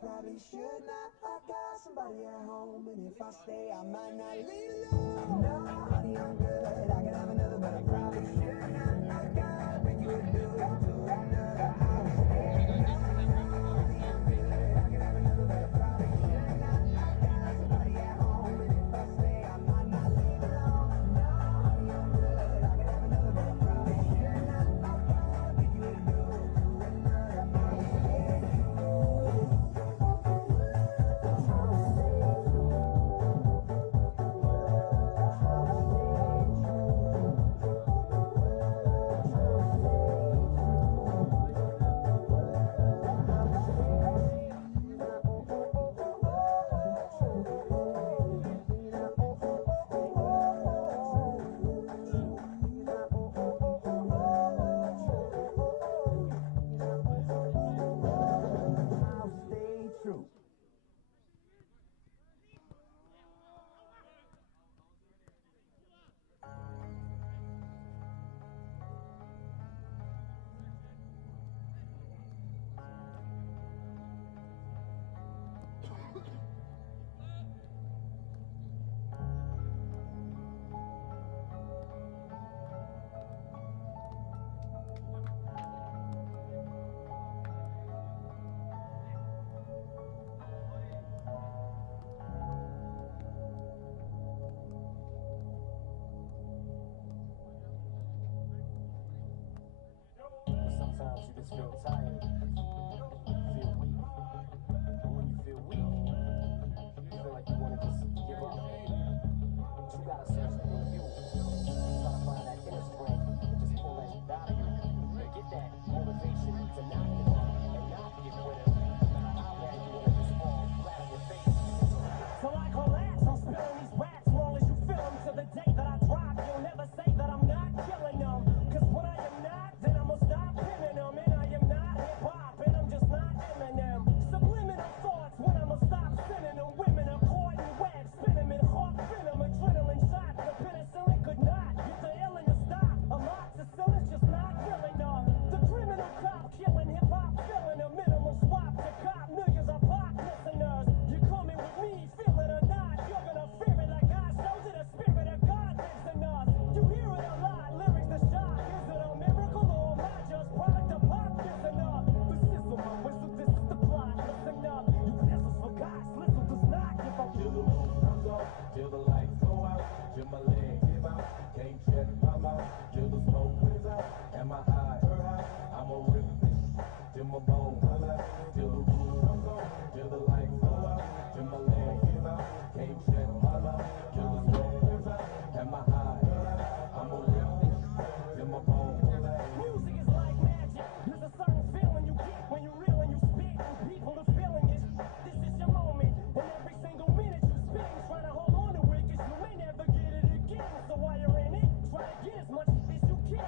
Probably should not. I got somebody at home, and if I stay, I might not leave alone. No, honey, I'm good. I could have another, but I probably should not. I got a big good do to another house. No, honey, I'm good. I could have another, but I probably should not. I got somebody at home, and if I stay, I might not leave alone. No, honey, I'm good. I could have another, but I probably should not. I got a big good do to another house. Sometimes you just feel tired, feel weak. And when you feel weak, you feel like you want to just give up. But you gotta search within you. Try to find that inner strength and just pull that out of you. And get that motivation to not give up and not get rid of it. How bad you want to just fall flat on your face. So I collapse, I'm spilling these raps long as you feel them. To the day that I drop, you'll never say that I'm not killing them. Cause when I am not, then I'ma stop pinning them. And I am not hip-hop, and I'm just not Eminem. Subliminal thoughts when I'ma stop sending them. Women are caught in web, spinning them in hawk venom. Adrenaline shots, the penicillin could not get the illin to stop. Amoxicillin's just not real enough. The criminal cop killing hip-hop, filling a minimal swap to cop. Millions of pop listeners. You coming with me, feel it or not. You're gonna fear it like I showed you. The spirit of God lives in us. You hear it a lot, lyrics the shock. Is it a miracle or am I just product of pop? Listen up, the sizzle, my whistle, this is the plot. Listen up, you pistols for God, Slizzle does not give up. Till the roof comes off, till the lights go out, till my leg give out, can't check my mouth, till the smoke clears out, and my eye hurt out. I'ma rip this till my bone pull out, till the roof comes off, till the lights go out, till my leg give out, can't check my mouth, till the smoke clears out, and my eye hurt out. I'ma rip this till my bone pull out. Music is like magic. There's a certain feeling you get when you reel and you spit, and people are feeling it. This is your moment, and every single minute you spend trying to hold on to it, cause you may never get it again. So while you're in it, try to get as much as you can.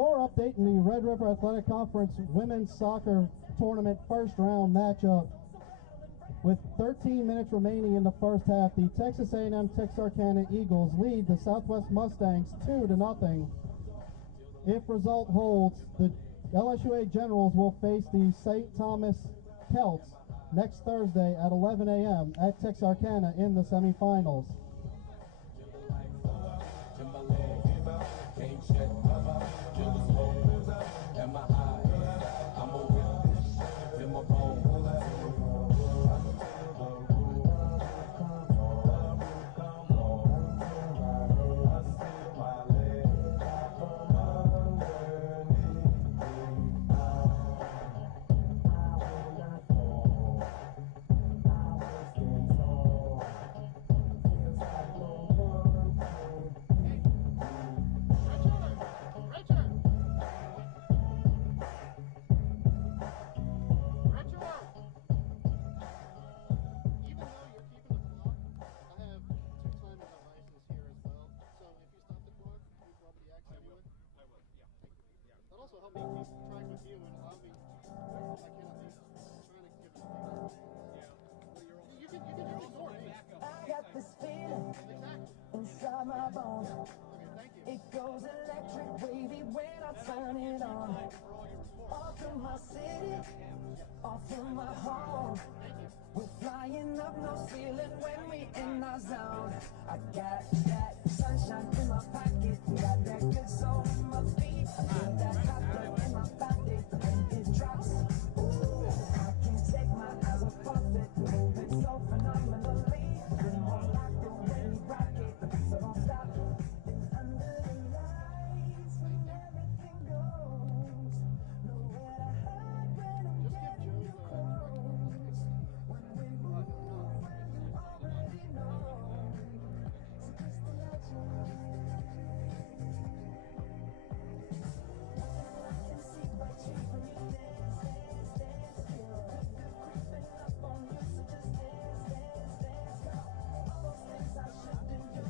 score update in the Red River Athletic Conference Women's Soccer Tournament first round matchup. With 13 minutes remaining in the first half, the Texas A&M Texarkana Eagles lead the Southwest Mustangs 2-0. If result holds, the LSUA Generals will face the St. Thomas Celts next Thursday at 11 a.m. at Texarkana in the semifinals. This feeling inside my bones, it goes electric wavy when I turn it on. Off from my city, off from my home, we're flying up no ceiling when we in our zone. I got that sunshine in my pocket, got that good soul in my feet. I feel that hot blood in my body when it drops. Ooh, I can't take my eyes off of it, moving so phenomenally. So don't stop. Under the lights when everything goes, nowhere to hide when I'm getting you close. When we move, when you already know. So just imagine. I can see but you when you dance, dance, dance. Feel good creeping up on you. So just dance, dance, dance. All those things I shouldn't do.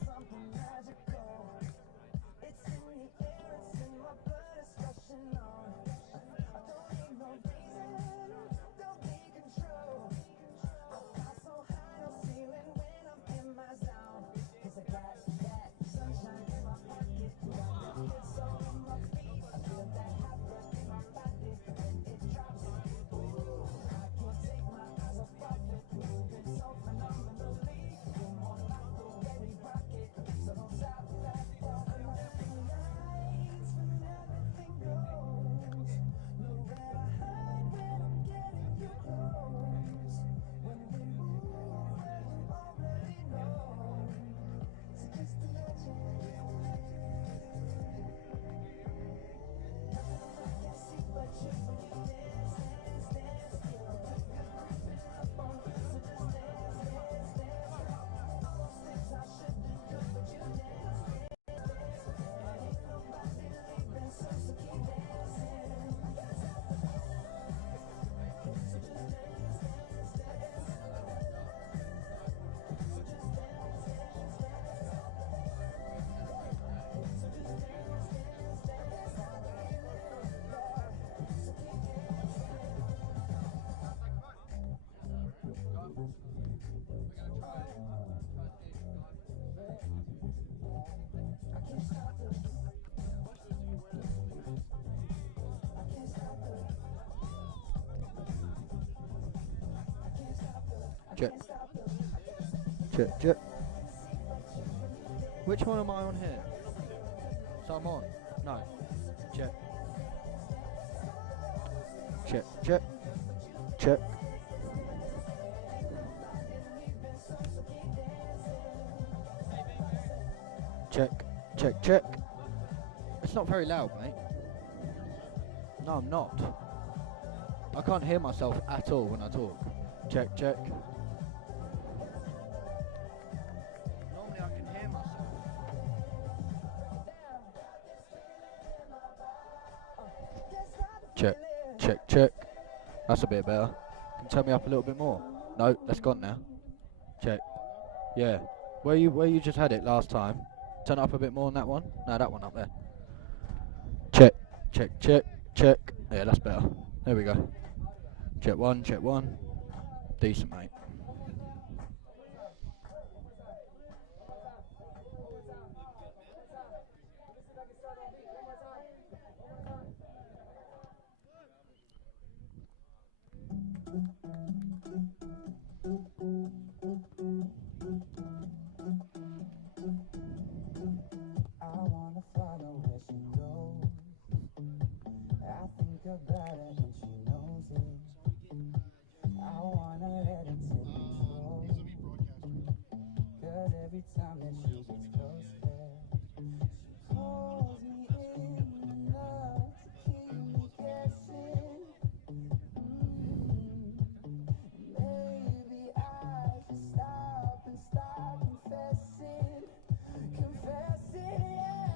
Something magical. It's in the air, it's in my blood, it's rushing on. I don't need no reason, don't be control. I fly so high, no ceiling when I'm in my zone. 'Cause I got that sunshine in my pocket, got that good soul in my feet. I feel that hot blood in my body when it drops. Ooh, I can't take my eyes off of it, moving so phenomenally. You're more like the way we rock it, so don't stop that. Under the lights when everything goes, nowhere to hide when I'm getting you close. When we move, well, you already know. So just imagine. Nothing I can see but you when you dance, dance, dance. Feel good creeping up on you. So just dance, dance, dance. All those things I shouldn't do, but you dance, dance, dance. Ain't nobody leaving, so keep dancing. So just dance, dance, dance. So just dance, dance, dance. So just dance, dance, dance. So keep dancing. I can't stop the. I can't stop the. I can't stop the. Check. Check, check. Which one am I on here? So I'm on? No. Check. Check, check. Check. Check, check, check. It's not very loud, mate. No, I'm not. I can't hear myself at all when I talk. Check, check. Normally I can hear myself. check, check. That's a bit better. Can you turn me up a little bit more? No, that's gone now. Check. Yeah. Where you just had it last time. Turn it up a bit more on that one. No, that one up there. Check, check, check, check. Yeah, that's better. There we go. Check one, check one. Decent, mate. I wanna follow where she goes. I think about her and she knows it. I wanna let her take control. Cause every time that she gets closer, she pulls me in enough to keep me guessing. Maybe I should stop and start confessing. Confessing, yeah.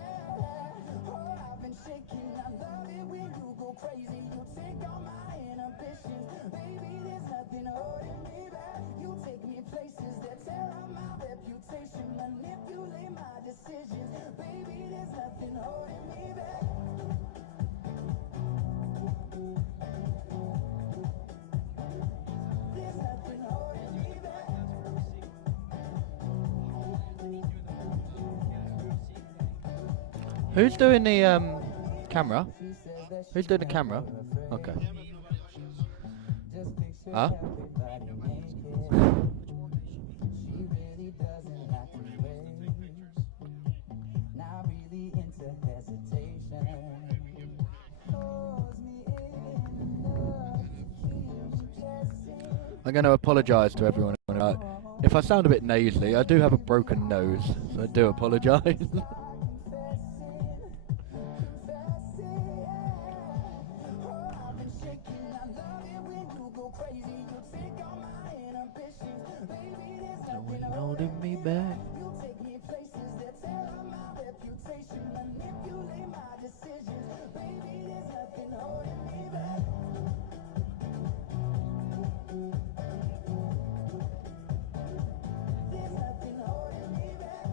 Oh, I've been shaking. I love it when you go crazy. You take all my inhibitions. Baby, there's nothing holding me back. You take me places that tear up my reputation. Manipulate my decisions. Baby, there's nothing holding me back. There's nothing holding me back. Who's doing the camera? Who's doing the camera? Okay. Huh? She really doesn't like to wait. Not really into hesitation. Pulls me in enough to keep me guessing. I'm going to apologise to everyone. If I sound a bit nasally, I do have a broken nose, so I do apologise. Holding me back. You take me places that tear up my reputation. Manipulate my decisions. Baby, there's nothing holding me back. There's nothing holding me back.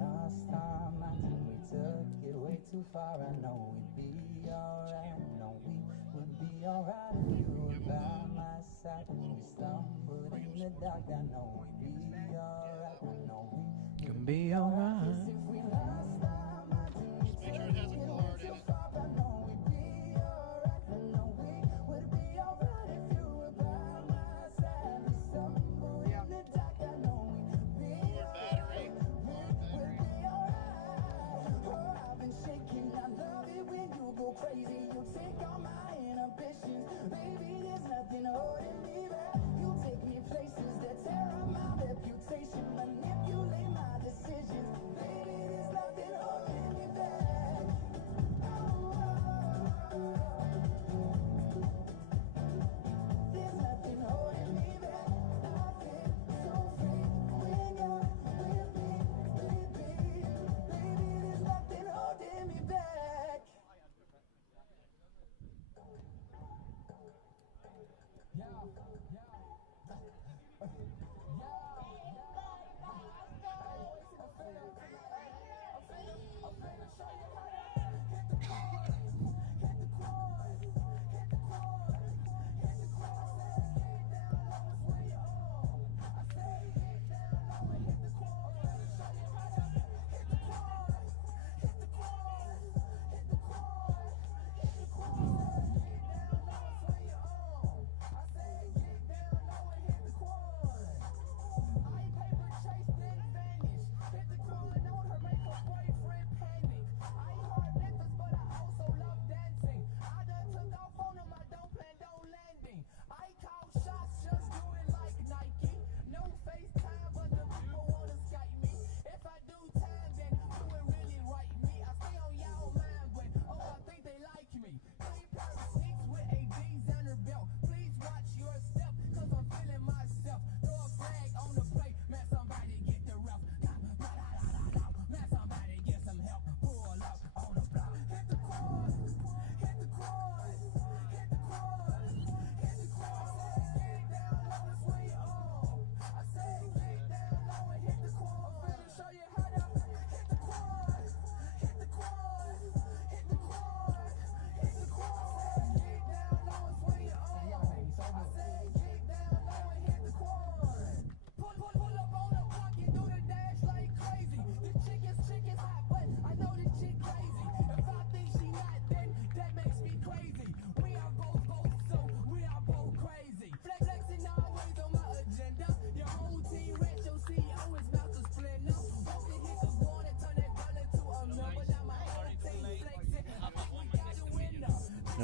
Last time I think we took it way too far. I know we'd be alright. No, we would be alright if you were by my side. When we stumbled in the dark, I know we'd be alright. I know we Can be alright. if we last time I think we took it way too far. I know we'd be alright. I know we would be alright if you were by my side. We stumbled in the dark, I know we'd be alright. We'd be alright. Oh, I've been shaking. I love it when you go crazy. You take all my inhibitions. Baby, there's nothing holding me back. You take me places that tear up my reputation. Manipulate my decisions. Baby,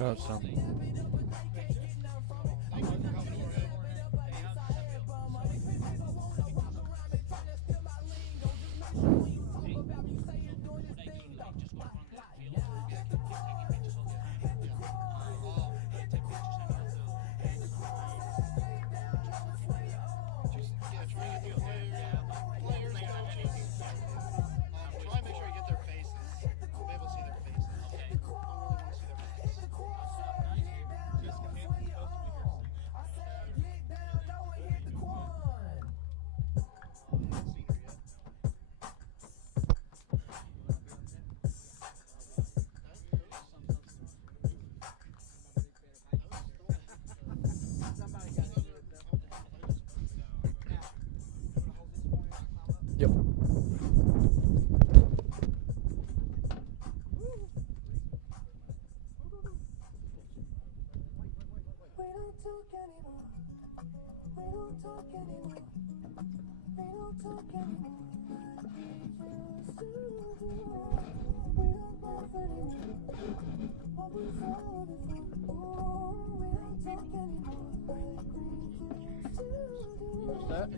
Oh, some. Yep. What's that?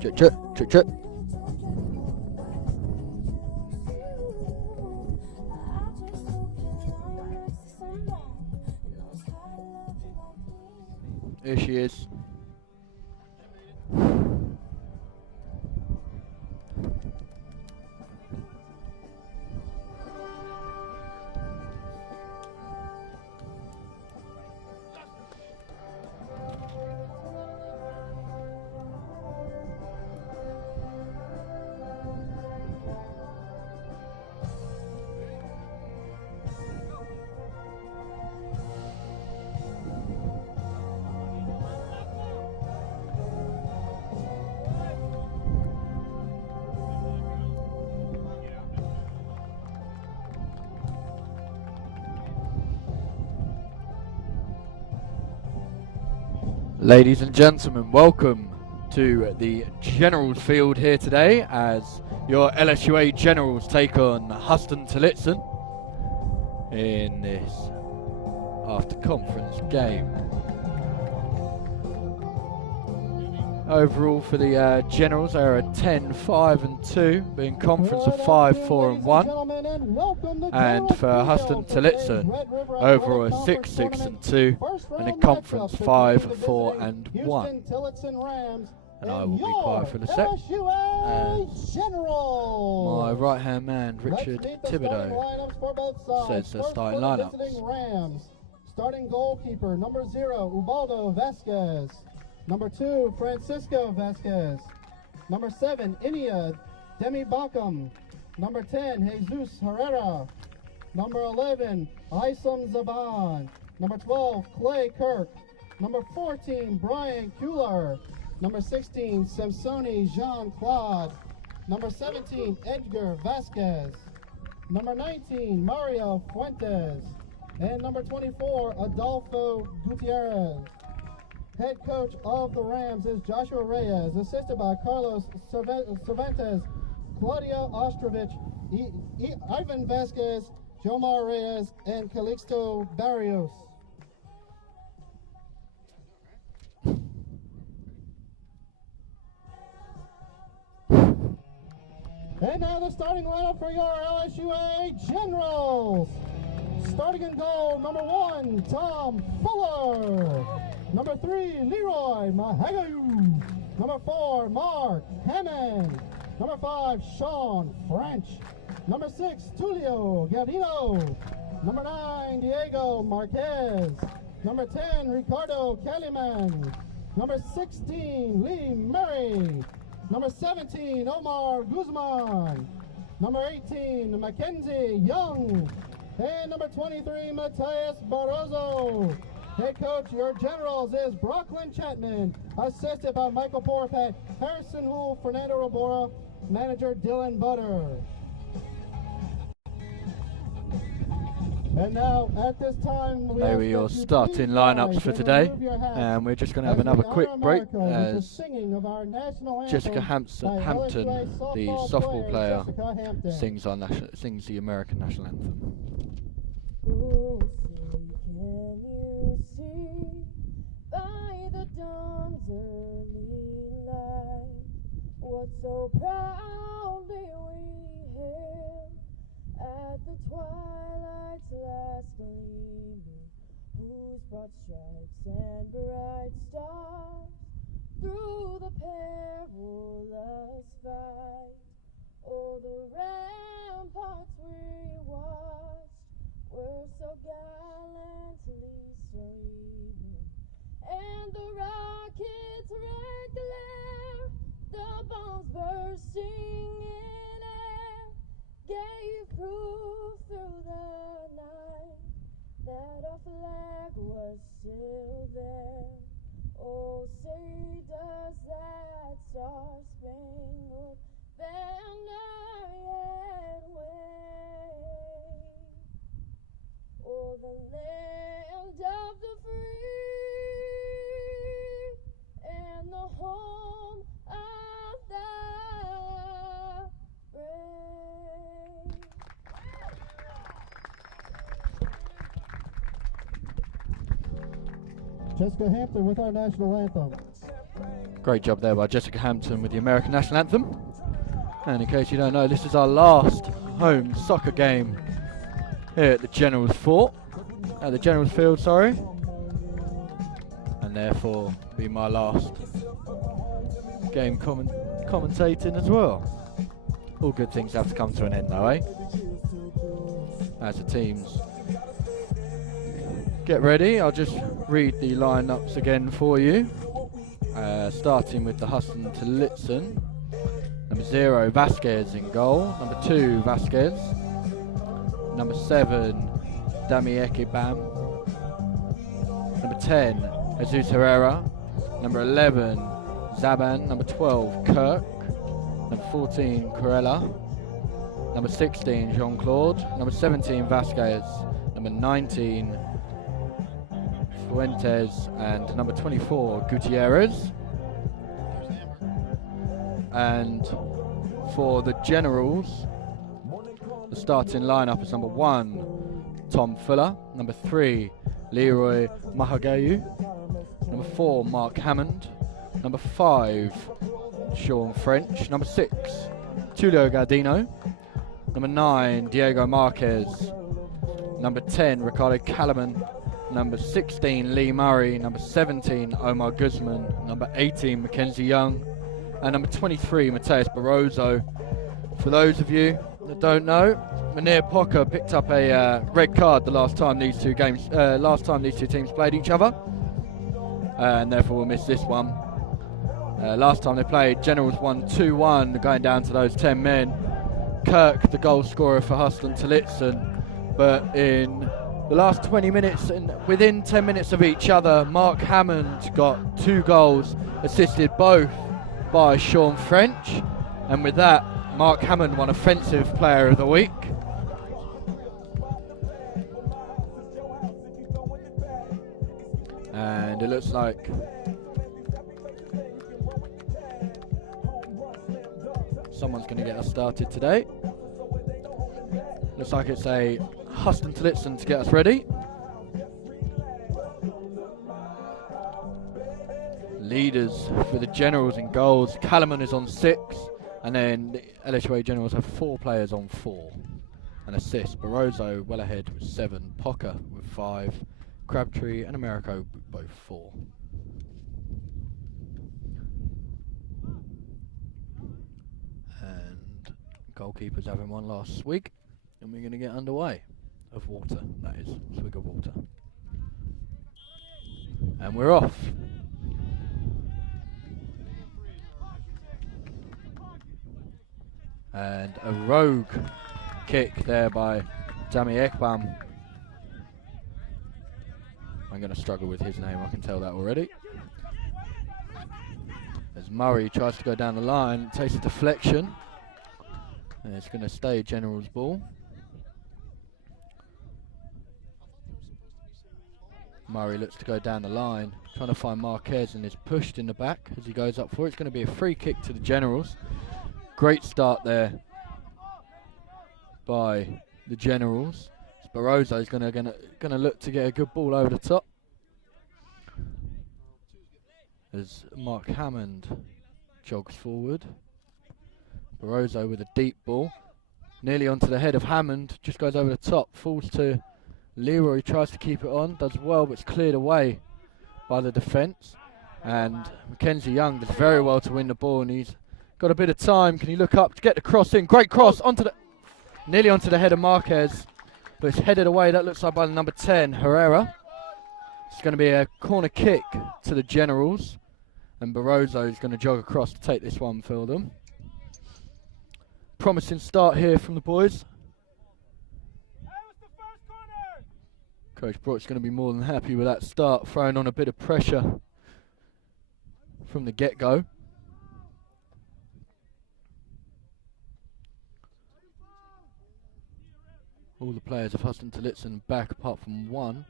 Chit chit chit chit. Here she is. Ladies and gentlemen, welcome to the Generals field here today as your LSUA Generals take on Huston Tillotson in this after conference game. Overall for the Generals, they are a 10-5-2, being conference of 5-4-1, and for Huston Tillotson, overall a 6-6-2, and in conference 5-4-1. And I will be quiet for the sec. My right hand man, Richard Thibodeau, says the starting lineups. Starting goalkeeper, number 0, Ubaldo Vasquez. Number 2, Francisco Vasquez. Number 7, Inia Demi Bakum. Number 10, Jesus Herrera. Number 11, Isam Zaban. Number 12, Clay Kirk. Number 14, Brian Kuhler. Number 16, Samsoni Jean-Claude. Number 17, Edgar Vasquez. Number 19, Mario Fuentes. And number 24, Adolfo Gutierrez. Head coach of the Rams is Joshua Reyes, assisted by Carlos Cervantes, Claudia Ostrovich, Ivan Vasquez, Jomar Reyes, and Calixto Barrios. And now the starting lineup for your LSUA Generals. Starting in goal, number 1, Tom Fuller. Number 3, Leroy Mahagayu. Number 4, Mark Hammond. Number 5, Sean French. Number 6, Tulio Gardino. Number 9, Diego Marquez. Number 10, Ricardo Caliman. Number 16, Lee Murray. Number 17, Omar Guzman. Number 18, Mackenzie Young. And number 23, Matthias Barroso. Head coach, your generals is Brooklyn Chapman, assisted by Michael Borpat, Harrison Houle, Fernando Robora, manager Dylan Butter. And now, at this time, There are your starting lineups for today, and we're just going to have another quick break as Jessica Hampton, the softball player, sings the American national anthem. Oh, say, can you see by the dawn's early light what so proudly we hailed at the twilight's last gleaming, whose broad stripes and bright stars through the perilous fight, oh, the ramparts we watched were so gallantly streaming, and the rocket's red glare, the bombs bursting in air, gave proof through the night that our flag was still there. Oh, say does that star-spangled banner yet wave? Oh, the land of the free and the home of the brave. Jessica Hampton with our national anthem. Great job there by Jessica Hampton with the American national anthem. And in case you don't know, this is our last home soccer game here at the General's Fort, at the General's Field, sorry, and therefore be my last game commentating as well. All good things have to come to an end though, eh? As the teams get ready, I'll just read the lineups again for you. Starting with the Huston to Litzen. Number 0, Vasquez in goal. Number 2, Vasquez. Number 7, Damieke Bam. Number 10, Jesus Herrera. Number 11, Zaban. Number 12, Kirk. Number 14, Corella. Number 16, Jean-Claude. Number 17, Vasquez. Number 19, Fuentes. And number 24, Gutierrez. And for the Generals, the starting lineup is number 1, Tom Fuller. Number 3, Leroy Mahagayu. Number 4, Mark Hammond. Number 5, Sean French. Number 6, Tulio Gardino. Number 9, Diego Marquez. Number 10, Ricardo Calaman. Number 16, Lee Murray. Number 17, Omar Guzman. Number 18, Mackenzie Young. And number 23, Matthias Barroso. For those of you that don't know, Munir Pocker picked up a red card the last time these two teams played each other, and therefore we'll miss this one. Last time they played, Generals won 2-1, going down to those 10 men. Kirk, the goal scorer for Huston to Litzen, but in the last 20 minutes, and within 10 minutes of each other, Mark Hammond got 2 goals, assisted both by Sean French, and with that, Mark Hammond won Offensive Player of the Week. And it looks like someone's going to get us started today. Looks like it's a Huston to Litzen to get us ready. Leaders for the Generals in goals. Calaman is on 6, and then the LSUA Generals have 4 players on 4. And assists, Barroso well ahead with 7, Pocker with 5, Crabtree and Americo with both 4. Goalkeeper's having one last swig, and we're going to get underway. Of water, that is, swig of water. And we're off. And a rogue kick there by Dami Ekbam. I'm going to struggle with his name, I can tell that already. As Murray tries to go down the line, takes a deflection. And it's going to stay General's ball. Murray looks to go down the line, trying to find Marquez, and is pushed in the back as he goes up for it. It's going to be a free kick to the Generals. Great start there by the Generals. Barroso is going to look to get a good ball over the top. As Mark Hammond jogs forward. Barroso with a deep ball. Nearly onto the head of Hammond. Just goes over the top. Falls to Leroy. Tries to keep it on. Does well, but it's cleared away by the defence. And Mackenzie Young does very well to win the ball. And he's got a bit of time. Can he look up to get the cross in? Great cross. Nearly onto the head of Marquez. But it's headed away. That looks like by the number 10, Herrera. It's going to be a corner kick to the Generals. And Barroso is going to jog across to take this one for them. Promising start here from the boys. Coach Brock's going to be more than happy with that start, throwing on a bit of pressure from the get-go. All the players of Huston to Litzen back apart from one.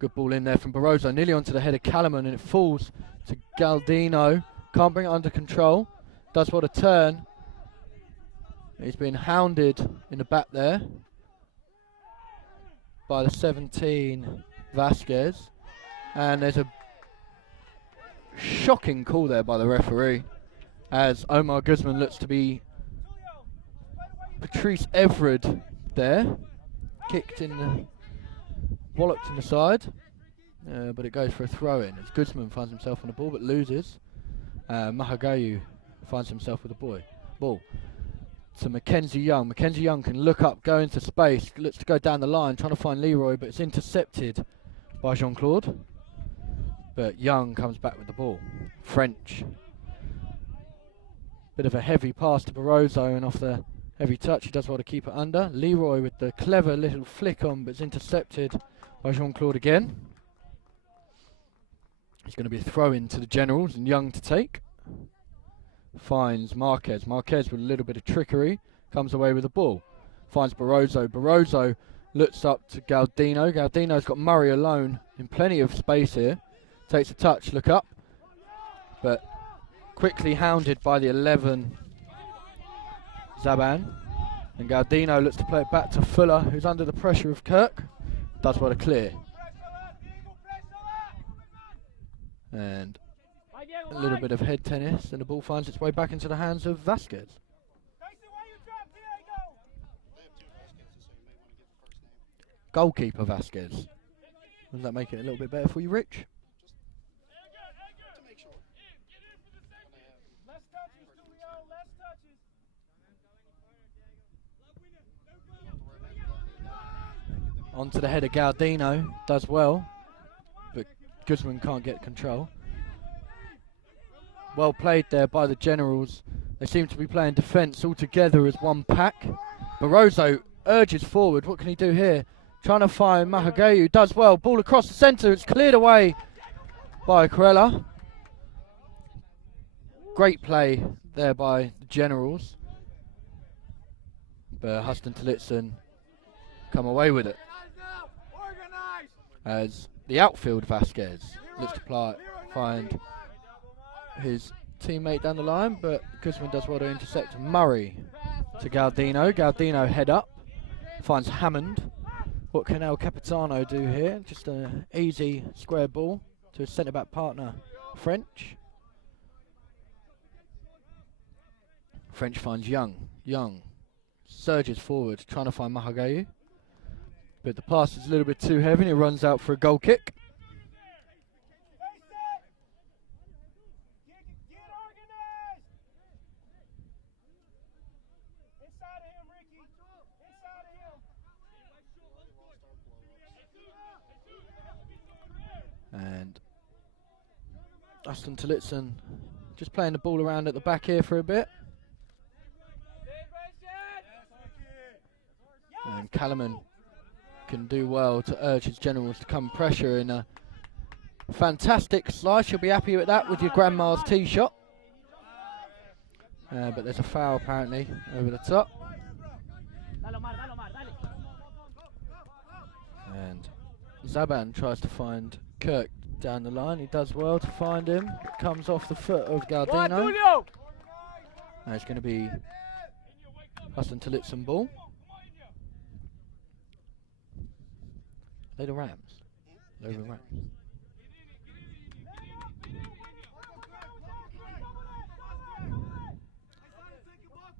Good ball in there from Barroso, nearly onto the head of Calaman, and it falls to Galdino. Can't bring it under control. Does what a turn. He's been hounded in the back there by the 17 Vasquez. And there's a shocking call there by the referee as Omar Guzman looks to be Patrice Everard there. Kicked in the, walloped in the side, but it goes for a throw-in as Guzman finds himself on the ball but loses. Mahagayu finds himself with the ball. To Mackenzie Young. Mackenzie Young can look up, go into space, looks to go down the line, trying to find Leroy, but it's intercepted by Jean-Claude. But Young comes back with the ball. French. Bit of a heavy pass to Barroso, and off the heavy touch, he does well to keep it under. Leroy with the clever little flick on, but it's intercepted by Jean-Claude again. It's going to be a throw-in to the Generals, and Young to take. Finds Marquez. Marquez with a little bit of trickery. Comes away with the ball. Finds Barroso. Barroso looks up to Galdino. Galdino's got Murray alone in plenty of space here. Takes a touch, look up. But quickly hounded by the 11 Zaban. And Galdino looks to play it back to Fuller, who's under the pressure of Kirk. Does well to clear. And a little bit of head tennis, and the ball finds its way back into the hands of Vasquez. Goalkeeper Vasquez. Does that make it a little bit better for you, Rich? Onto the head of Galdino, does well, but Guzman can't get control. Well played there by the Generals. They seem to be playing defence all together as one pack. Barroso urges forward. What can he do here? Trying to find Mahagayu. Does well. Ball across the centre. It's cleared away by Corella. Great play there by the Generals. But Huston Tillotson come away with it. As the outfield Vasquez looks to find his teammate down the line, but Guzman does well to intercept. Murray to Galdino. Galdino head up, finds Hammond. What can El Capitano do here? Just an easy square ball to his centre-back partner, French. French finds Young. Young surges forward, trying to find Mahagayu. But the pass is a little bit too heavy and it runs out for a goal kick. Aston Tillotson just playing the ball around at the back here for a bit. And Callum can do well to urge his generals to come pressure in a fantastic slice. You'll be happy with that with your grandma's tee shot. But there's a foul apparently over the top. And Zaban tries to find Kirk down the line. He does well to find him. It comes off the foot of Galdino. Now it's going to be Aston Tillotson ball. They're the Rams. They're the Rams.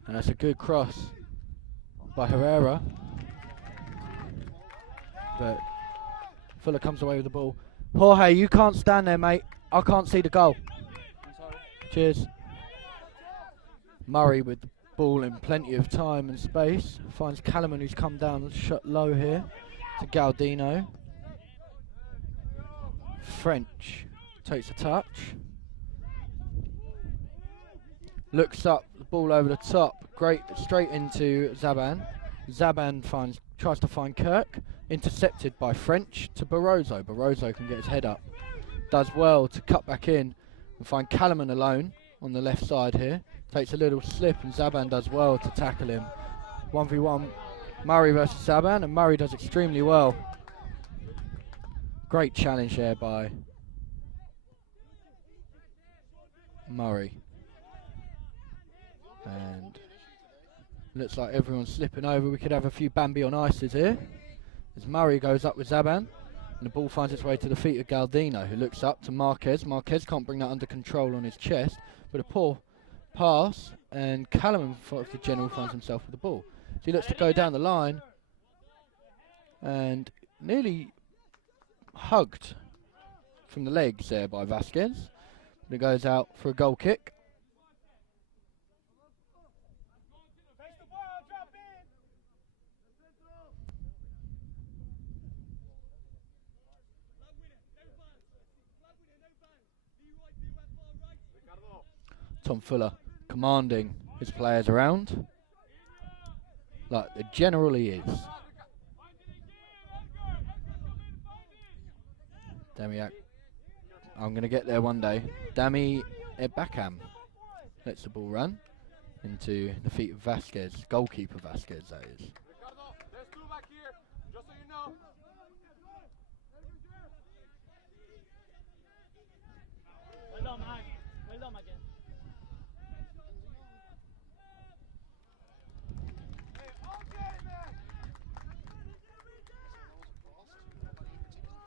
And that's a good cross by Herrera. But Fuller comes away with the ball. Jorge, you can't stand there, mate. I can't see the goal. Cheers. Murray with the ball in plenty of time and space. Finds Callum, who's come down and shot low here to Galdino. French takes a touch. Looks up, the ball over the top. Great, straight into Zaban. Zaban tries to find Kirk. Intercepted by French to Barroso. Barroso can get his head up. Does well to cut back in and find Callum alone on the left side here. Takes a little slip and Zaban does well to tackle him. 1v1 Murray versus Zaban, and Murray does extremely well. Great challenge there by Murray. And looks like everyone's slipping over. We could have a few Bambi on ices here. As Murray goes up with Zaban, and the ball finds its way to the feet of Galdino, who looks up to Marquez. Marquez can't bring that under control on his chest, but a poor pass, and Callum, the general, finds himself with the ball. So he looks to go down the line, and nearly hugged from the legs there by Vasquez. But it goes out for a goal kick. Tom Fuller commanding his players around like the general he is. Damiak, I'm going to get there one day. Dami Ebakam lets the ball run into the feet of Vasquez, goalkeeper Vasquez that is.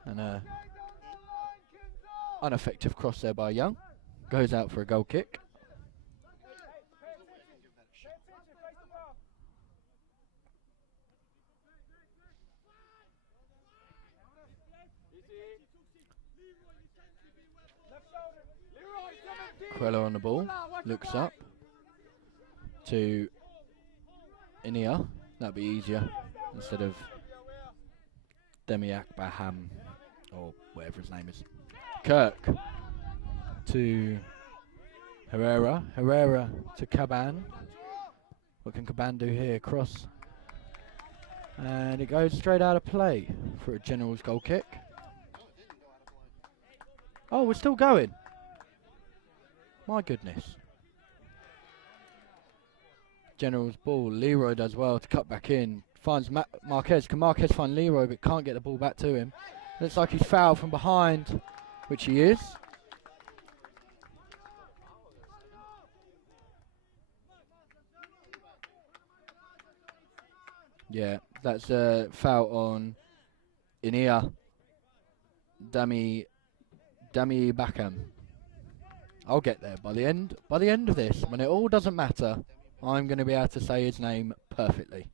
And a ineffective cross there by Young. Goes out for a goal kick. Quello on the ball. Looks up to Inia. That'd be easier instead of Demiak Baham, or whatever his name is. Kirk to Herrera. Herrera to Caban. What can Caban do here? Cross. And it goes straight out of play for a General's goal kick. Oh, we're still going. My goodness. General's ball. Leroy does well to cut back in. Finds Marquez. Can Marquez find Leroy but can't get the ball back to him? Looks like he's fouled from behind, which he is. Yeah, that's a foul on Inia Dami Bakam. I'll get there by the end of this, when it all doesn't matter, I'm going to be able to say his name perfectly.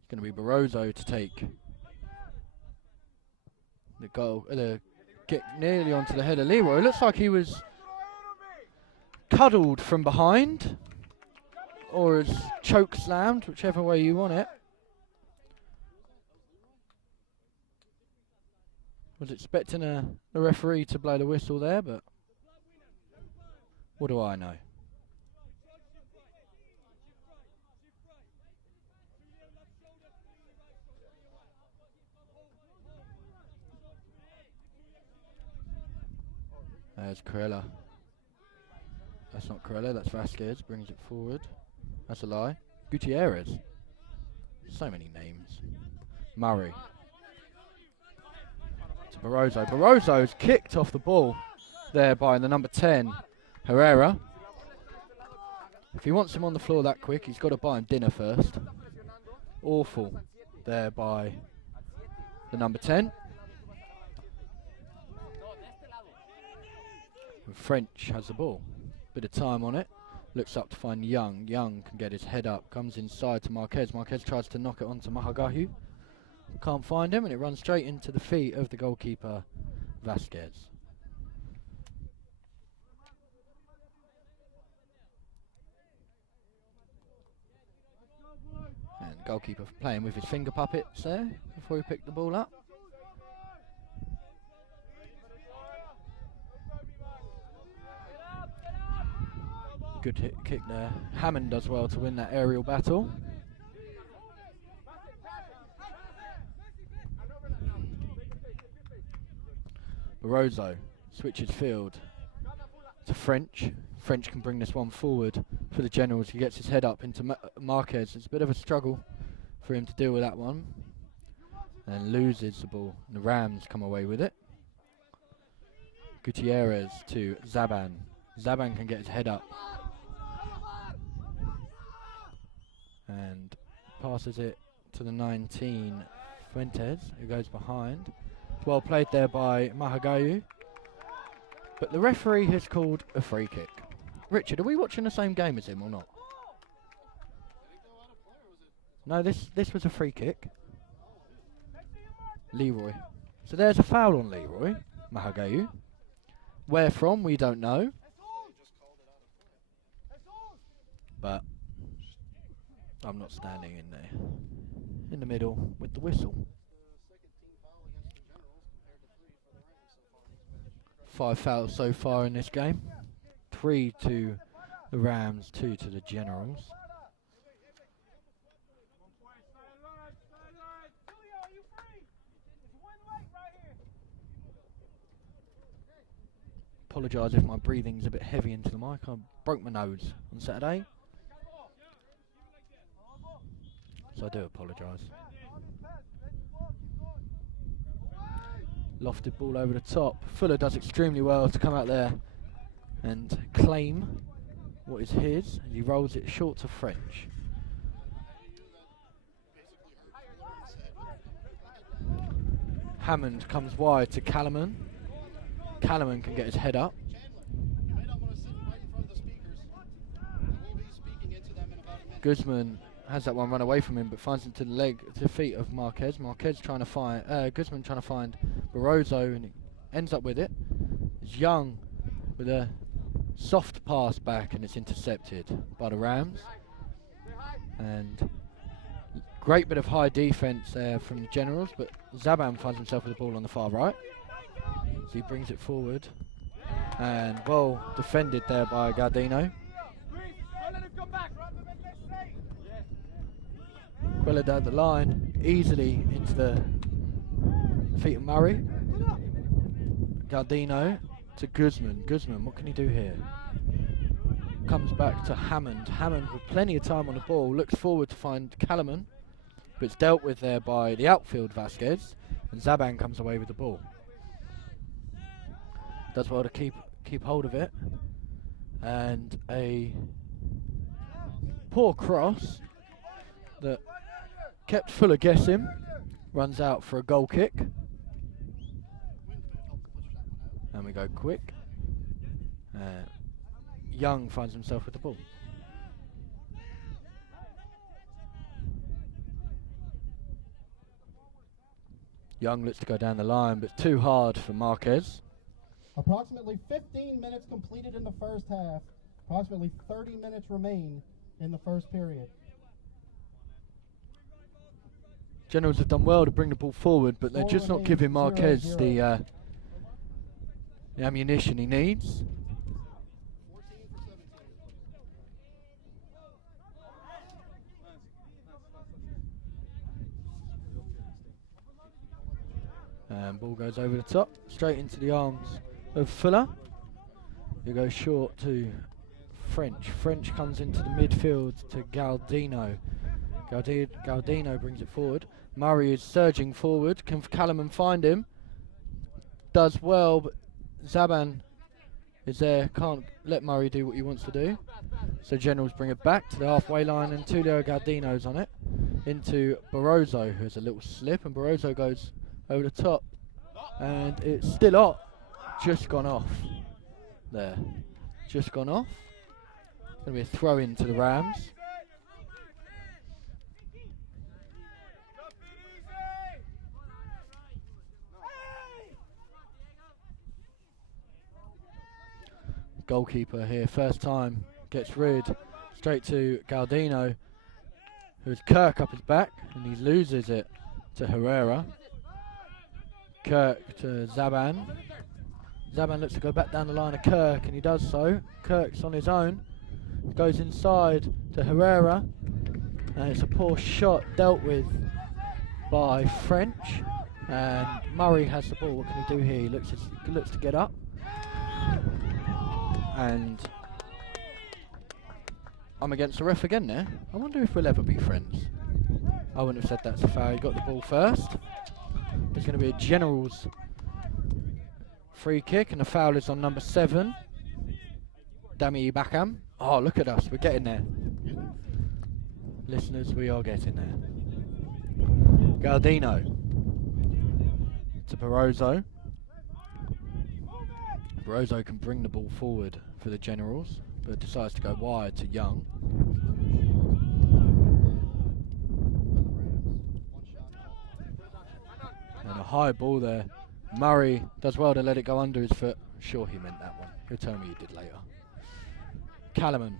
It's going to be Barroso to take the goal, the kick nearly onto the head of Leroy. It looks like he was cuddled from behind, or is choke slammed, whichever way you want it. Was expecting a referee to blow the whistle there, but what do I know? There's Corella. That's not Corella, that's Vasquez. Brings it forward. That's a lie. Gutierrez. So many names. Murray. To Barroso. Barroso's kicked off the ball there by the number 10, Herrera. If he wants him on the floor that quick, he's got to buy him dinner first. Awful there by the number 10. And French has the ball. Bit of time on it. Looks up to find Young. Young can get his head up. Comes inside to Marquez. Marquez tries to knock it onto Mahagahu. Can't find him, and it runs straight into the feet of the goalkeeper, Vasquez. And goalkeeper playing with his finger puppets there before he picked the ball up. Good hit kick there. Hammond does well to win that aerial battle. Barroso switches field to French. French can bring this one forward for the Generals. He gets his head up into Marquez. It's a bit of a struggle for him to deal with that one. And loses the ball. And the Rams come away with it. Gutierrez to Zaban. Zaban can get his head up. And passes it to the 19, Fuentes, who goes behind. Well played there by Mahagayu. But the referee has called a free kick. Richard, are we watching the same game as him or not? No, this was a free kick. Leroy. So there's a foul on Leroy Mahagayu. Where from, we don't know. But I'm not standing in the middle with the whistle. 5 fouls so far in this game. 3 to the Rams, 2 to the Generals. Apologise if my breathing's a bit heavy into the mic. I broke my nose on Saturday, so I do apologise. Lofted ball over the top. Fuller does extremely well to come out there and claim what is his. He rolls it short to French. Hammond comes wide to Calaman. Calaman can get his head up. Guzman has that one run away from him, but finds it to the feet of Marquez. Marquez trying to find Guzman trying to find Barroso, and he ends up with it. It's Young with a soft pass back, and it's intercepted by the Rams. And great bit of high defense there from the Generals, but Zaban finds himself with the ball on the far right. So he brings it forward, and well defended there by Gardino. Quilla down the line, easily into the feet of Murray. Gardino to Guzman. Guzman, what can he do here? Comes back to Hammond. Hammond with plenty of time on the ball, looks forward to find Calaman, but it's dealt with there by the outfield Vasquez, and Zaban comes away with the ball. Does well to keep hold of it, and a poor cross that kept Fuller guessing. Runs out for a goal kick, and we go quick. Young finds himself with the ball. Young looks to go down the line, but too hard for Marquez. Approximately 15 minutes completed in the first half. Approximately 30 minutes remain in the first period. Generals have done well to bring the ball forward, but they're Score just not remains giving Marquez 0-0. the ammunition he needs. And ball goes over the top, straight into the arms of Fuller. He goes short to French. French comes into the midfield to Galdino. Galdino brings it forward. Murray is surging forward. Can Callum find him? Does well, but Zaban is there. Can't let Murray do what he wants to do. So Generals bring it back to the halfway line, and Tulio Galdino's on it. Into Barroso, who has a little slip, and Barroso goes over the top. And it's still up. Just gone off. There. Just gone off. Going to be a throw in to the Rams. Goalkeeper here, first time, gets rid. Straight to Galdino, who's Kirk up his back, and he loses it to Herrera. Kirk to Zaban. Zaban looks to go back down the line of Kirk, and he does so. Kirk's on his own. Goes inside to Herrera, and it's a poor shot dealt with by French. And Murray has the ball. What can he do here? He looks to get up. And I'm against the ref again there. I wonder if we'll ever be friends. I wouldn't have said that's a foul. He got the ball first. There's going to be a Generals free kick, and the foul is on number 7, Dami Bakam. Oh, look at us. We're getting there. Listeners, we are getting there. Galdino to Barroso. Barroso can bring the ball forward for the Generals, but decides to go wide to Young. And a high ball there. Murray does well to let it go under his foot. I'm sure he meant that one. He'll tell me he did later. Callum.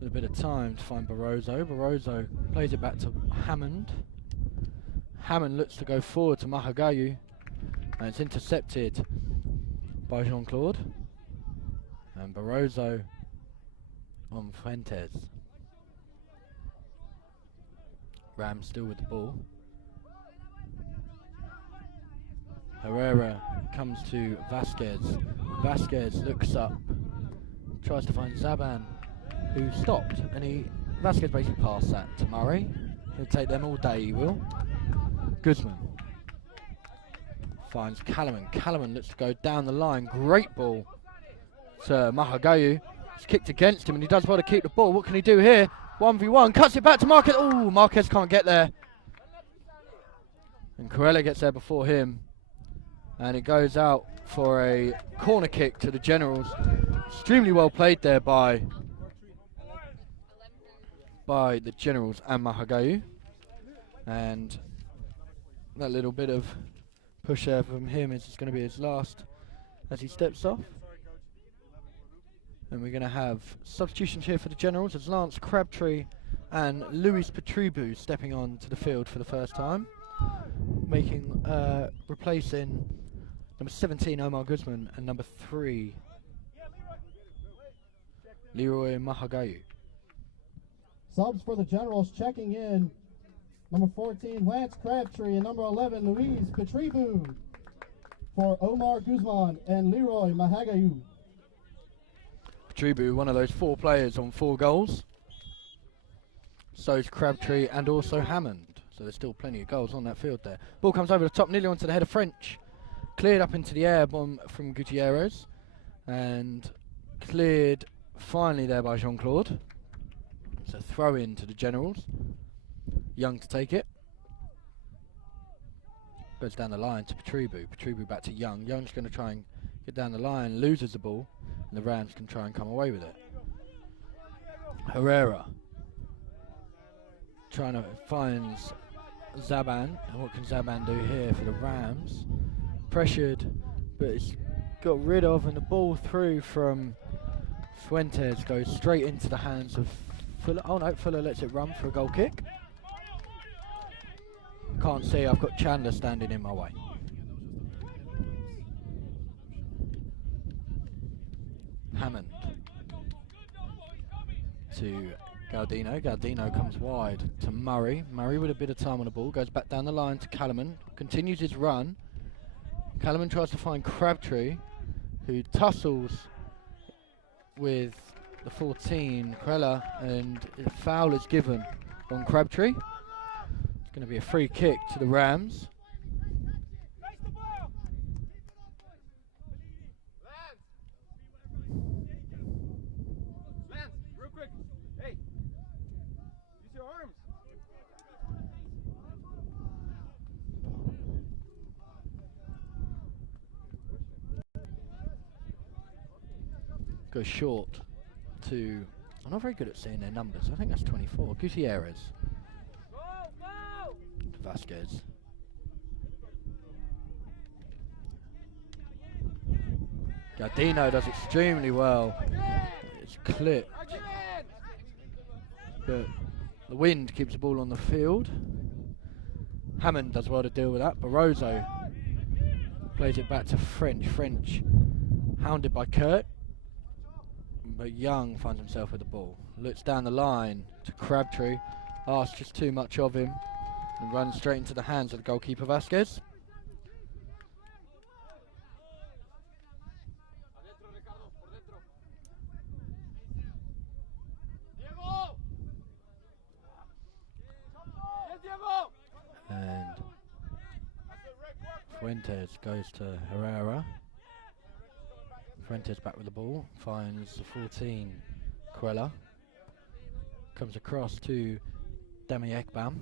With a bit of time to find Barroso. Barroso plays it back to Hammond. Hammond looks to go forward to Mahagayu. And it's intercepted by Jean-Claude. And Barroso on Fuentes. Rams still with the ball. Herrera comes to Vasquez. Vasquez looks up, tries to find Zaban, who stopped, and Vasquez basically passed that to Murray. He'll take them all day, he will. Guzman finds Callum. Callum looks to go down the line. Great ball to Mahagayu. It's kicked against him, and he does well to keep the ball. What can he do here? 1v1, cuts it back to Marquez. Oh, Marquez can't get there. And Corella gets there before him. And it goes out for a corner kick to the Generals. Extremely well played there by the Generals and Mahagayu. And that little bit of push there from him is going to be his last as he steps off. And we're going to have substitutions here for the Generals as Lance Crabtree and Luis Petrubu stepping on to the field for the first time, replacing number 17 Omar Guzman and number 3 Leroy Mahagayu. Subs for the Generals checking in. Number 14, Lance Crabtree, and number 11, Luis Petribu for Omar Guzman and Leroy Mahagayu. Petrubu, one of those 4 players on 4 goals. So is Crabtree and also Hammond. So there's still plenty of goals on that field there. Ball comes over the top, nearly onto the head of French. Cleared up into the air bomb from Gutierrez. And cleared finally there by Jean-Claude. It's a throw in to the Generals. Young to take it. Goes down the line to Petrubu. Petrubu back to Young. Young's going to try and get down the line, loses the ball, and the Rams can try and come away with it. Herrera trying to find Zaban, and what can Zaban do here for the Rams? Pressured, but it's got rid of, and the ball through from Fuentes goes straight into the hands of Fuller. Oh no, Fuller lets it run for a goal kick. Can't see, I've got Chandler standing in my way. Hammond to Galdino. Galdino comes wide to Murray. Murray with a bit of time on the ball, goes back down the line to Callum, continues his run. Callum tries to find Crabtree, who tussles with the 14, Krella, and a foul is given on Crabtree. It's going to be a free kick to the Rams. Goes short to, I'm not very good at seeing their numbers, I think that's 24, Gutierrez. Vasquez. Gardino does extremely well. It's clipped, but the wind keeps the ball on the field. Hammond does well to deal with that. Barroso plays it back to French. French hounded by Kurt, but Young finds himself with the ball. Looks down the line to Crabtree, asks just too much of him, and runs straight into the hands of the goalkeeper Vasquez. And Fuentes goes to Herrera. Fuentes back with the ball, finds the 14, Quella. Comes across to Demi Ekbam.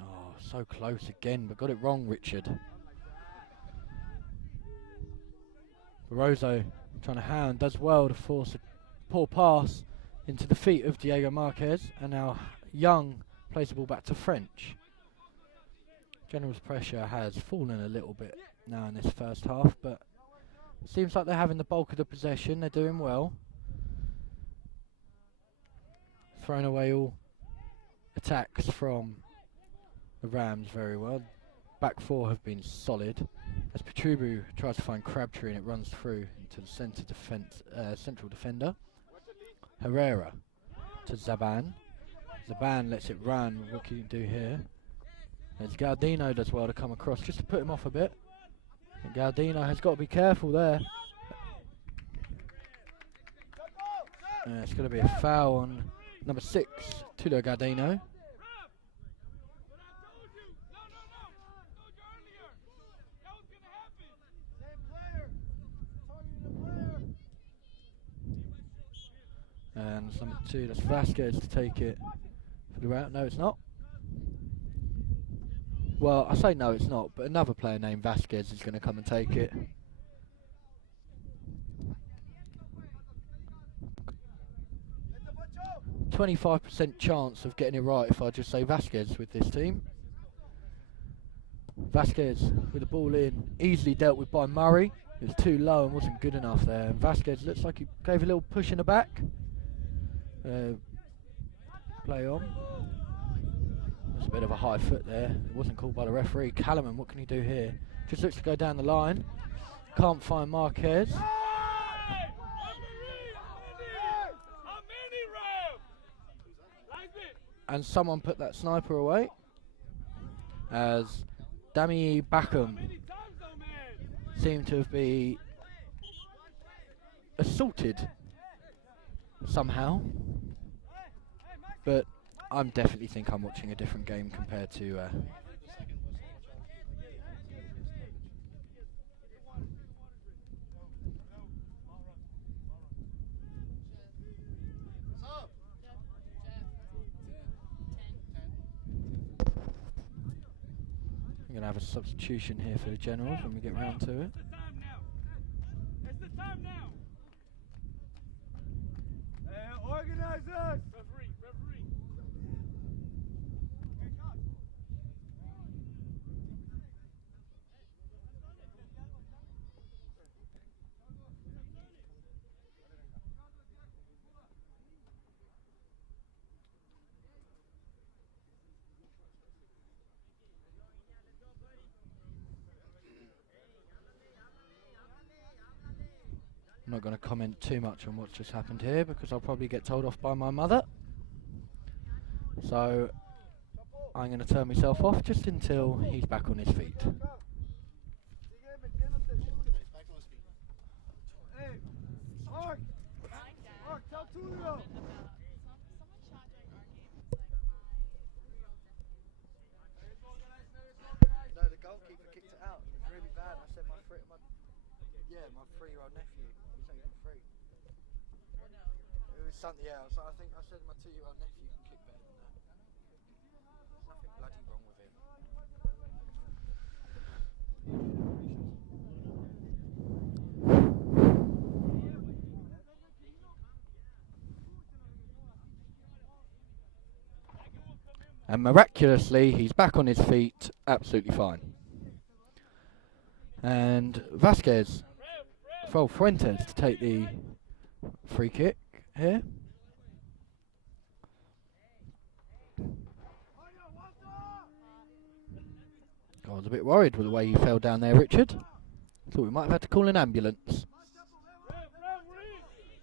Oh, so close again, but got it wrong, Richard. Barroso trying to hound, does well to force a poor pass into the feet of Diego Marquez, and now Young plays the ball back to French. General's pressure has fallen a little bit now in this first half, but it seems like they're having the bulk of the possession. They're doing well. Thrown away all attacks from the Rams very well. Back four have been solid. As Petrubu tries to find Crabtree, and it runs through into the central defender. Herrera to Zaban. Zaban lets it run. What can you do here? As Gardino does well to come across just to put him off a bit. And Gardino has got to be careful there. It's going to be a foul on number 6, Tudo Gardino. And it's number 2, that's Vasquez to take it for the route. No, it's not. Well, I say no, it's not, but another player named Vasquez is going to come and take it. %25% chance of getting it right if I just say Vasquez with this team. Vasquez with the ball in, easily dealt with by Murray. It was too low and wasn't good enough there. And Vasquez looks like he gave a little push in the back. Play on. There's a bit of a high foot there. It wasn't called by the referee. Callum, what can he do here? Just looks to go down the line. Can't find Marquez. And someone put that sniper away. As Dami Backham seemed to have been assaulted somehow. But I definitely think I'm watching a different game compared to I'm going to have a substitution here for the Generals when we get round to it. It's the time now. Organizers! Referee. I'm not going to comment too much on what's just happened here because I'll probably get told off by my mother. So I'm going to turn myself off just until he's back on his feet. No, the goalkeeper kicked it out. It was really bad. I said my 3-year-old nephew. He's not even 3. It was something. Yeah, I think I said my 2-year-old nephew can kick better than that. There's nothing bloody wrong with him. And miraculously, he's back on his feet, absolutely fine. And Vasquez, Fuentes to take the free kick here. I was a bit worried with the way you fell down there, Richard. Thought we might have had to call an ambulance.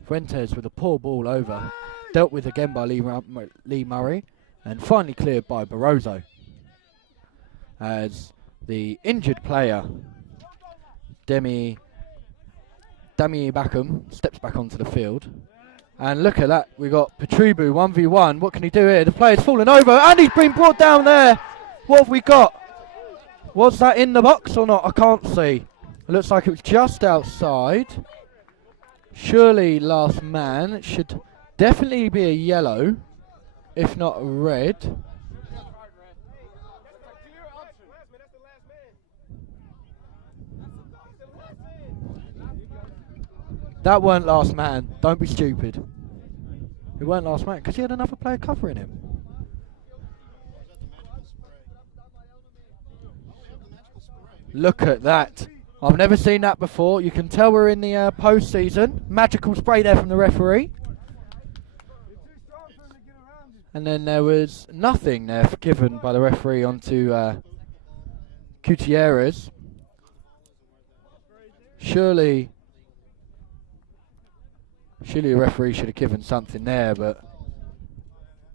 Fuentes with a poor ball over, dealt with again by Lee Murray, and finally cleared by Barroso. As the injured player, Demi Backham, steps back onto the field. And look at that, we got Petrubu 1v1. What can he do here? The player's fallen over and he's been brought down there. What have we got? Was that in the box or not? I can't see. It looks like it was just outside. Surely last man. It should definitely be a yellow, if not a red. That weren't last man. Don't be stupid. It weren't last man because he had another player covering him. Look at that. I've never seen that before. You can tell we're in the post-season. Magical spray there from the referee. And then there was nothing there given by the referee onto Gutierrez. Surely the referee should have given something there, but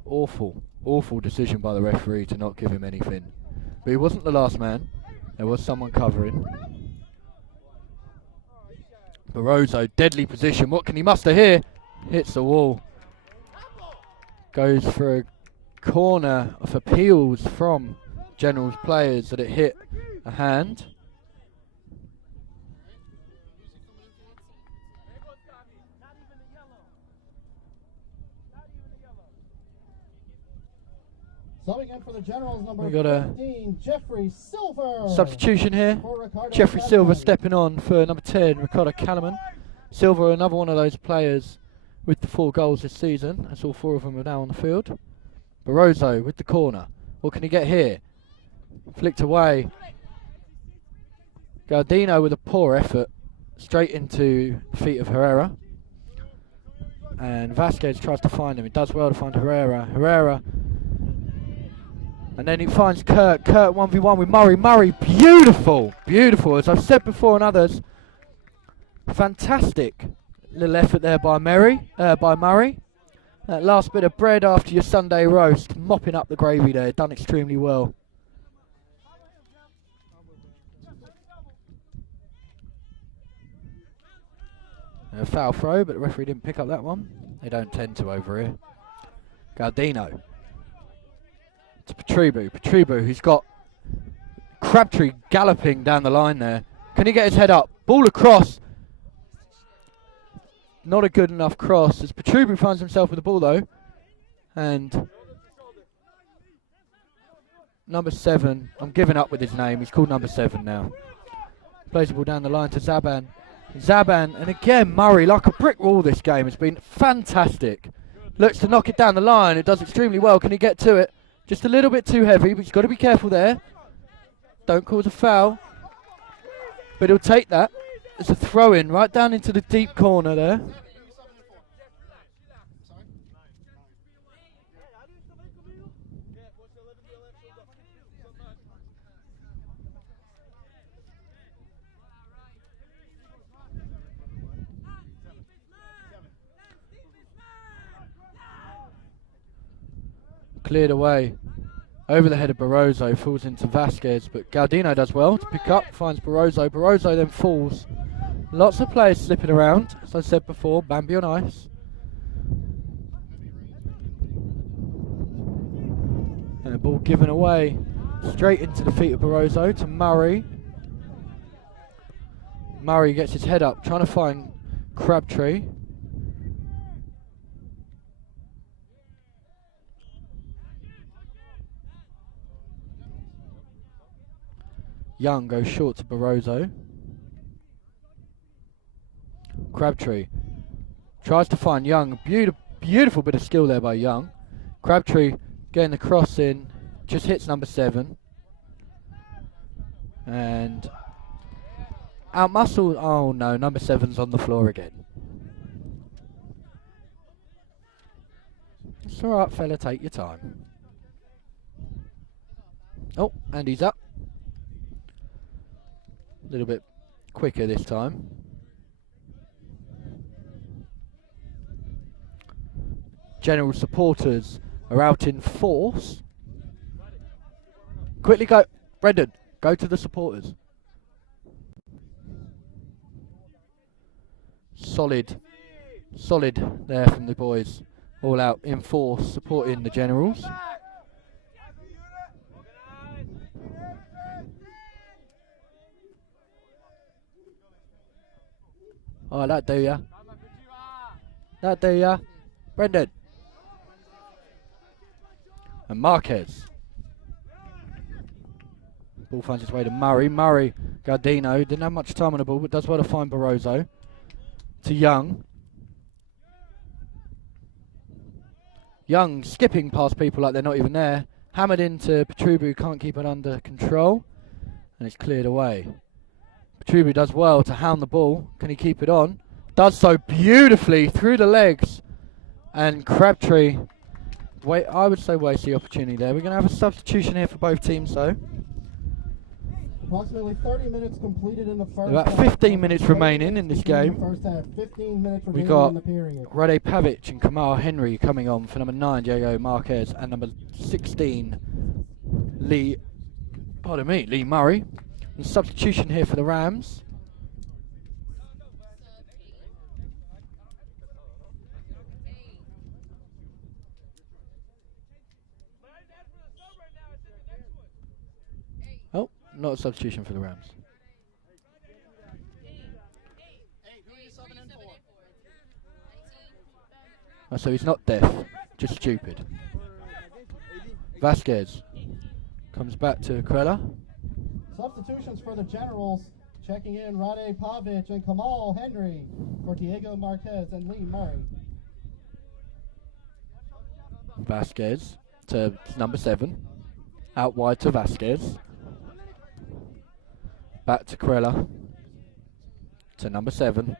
awful decision by the referee to not give him anything. But he wasn't the last man. There was someone covering. Barroso, deadly position. What can he muster here? Hits the wall. Goes for a corner of appeals from General's players that it hit a hand. Subbing in for the Generals, number We got a 15, Jeffrey Silver. Substitution here. For Ricardo Jeffrey Kalaman. Silver stepping on for number 10, Ricardo Kalaman. Silver, another one of those players with the 4 goals this season, as all 4 of them are now on the field. Barroso with the corner. What can he get here? Flicked away. Gardino with a poor effort, straight into the feet of Herrera. And Vasquez tries to find him. He does well to find Herrera. And then he finds Kurt 1v1 with Murray. Beautiful. As I've said before and others, fantastic little effort there by Murray. That last bit of bread after your Sunday roast, mopping up the gravy there, done extremely well. A foul throw, but the referee didn't pick up that one. They don't tend to over here. Gardino. To Petrubu, who's got Crabtree galloping down the line there. Can he get his head up? Ball across. Not a good enough cross as Petrubu finds himself with the ball though. And number 7, I'm giving up with his name. He's called number 7 now. Plays the ball down the line to Zaban. And again Murray, like a brick wall this game, has been fantastic. Looks to knock it down the line. It does extremely well. Can he get to it? Just a little bit too heavy, but he's got to be careful there. Don't cause a foul. But he'll take that. It's a throw-in right down into the deep corner there. cleared away. Over the head of Barroso, falls into Vasquez, but Galdino does well to pick up, finds Barroso. Barroso then falls. Lots of players slipping around, as I said before, Bambi on ice. And the ball given away straight into the feet of Barroso to Murray. Murray gets his head up, trying to find Crabtree. Young goes short to Barroso. Crabtree tries to find Young. Beautiful bit of skill there by Young. Crabtree getting the cross in, just hits number 7. And outmuscled. Oh no, number 7's on the floor again. It's alright, fella, take your time. Oh, and he's up. A little bit quicker this time. General supporters are out in force. Quickly go, Brendan, go to the supporters. Solid there from the boys. All out in force, supporting the Generals. Oh, that do ya. That do ya. Brendan. And Marquez. Ball finds its way to Murray. Murray, Gardino. Didn't have much time on the ball, but does well to find Barroso. To Young. Young skipping past people like they're not even there. Hammered into Petrubu, can't keep it under control. And it's cleared away. Petrubu does well to hound the ball. Can he keep it on? Does so beautifully through the legs. And Crabtree, I would say wastes the opportunity there. We're going to have a substitution here for both teams though. Approximately 30 minutes completed in the first About half. 15 minutes remaining in this game. First half, 15 minutes We remaining got in the period. Rade Pavic and Kamal Henry coming on for number 9, Diego Marquez, and number 16, Lee Murray. And substitution here for the Rams. Oh, not a substitution for the Rams. Oh, so he's not deaf, just stupid. Vasquez comes back to Krella. Substitutions for the Generals. Checking in Rade Pavic and Kamal Henry for Diego Marquez and Lee Murray. Vasquez to number 7. Out wide to Vasquez. Back to Krella. To number 7.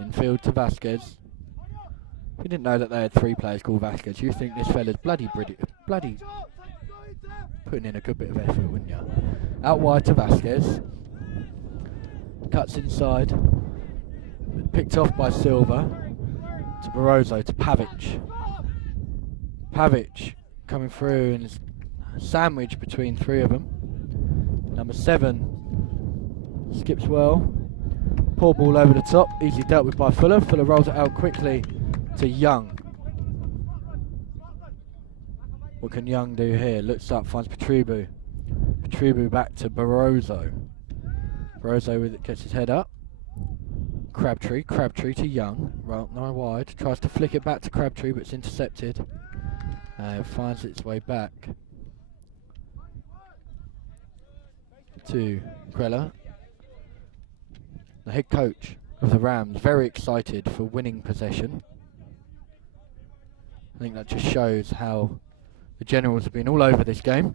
Infield to Vasquez. If you didn't know that they had 3 players called Vasquez, you think this fella's bloody putting in a good bit of effort, wouldn't you? Out wide to Vasquez. Cuts inside. Picked off by Silva. To Barroso, to Pavic. Pavic coming through and is sandwiched between 3 of them. Number 7 skips well. Poor ball over the top, easily dealt with by Fuller. Fuller rolls it out quickly to Young. What can Young do here? Looks up, finds Petrubu. Petrubu back to Barroso. Barroso with it, gets his head up. Crabtree to Young. Right wide. Tries to flick it back to Crabtree, but it's intercepted. And it finds its way back to Krella. The head coach of the Rams, very excited for winning possession. I think that just shows how the Generals have been all over this game.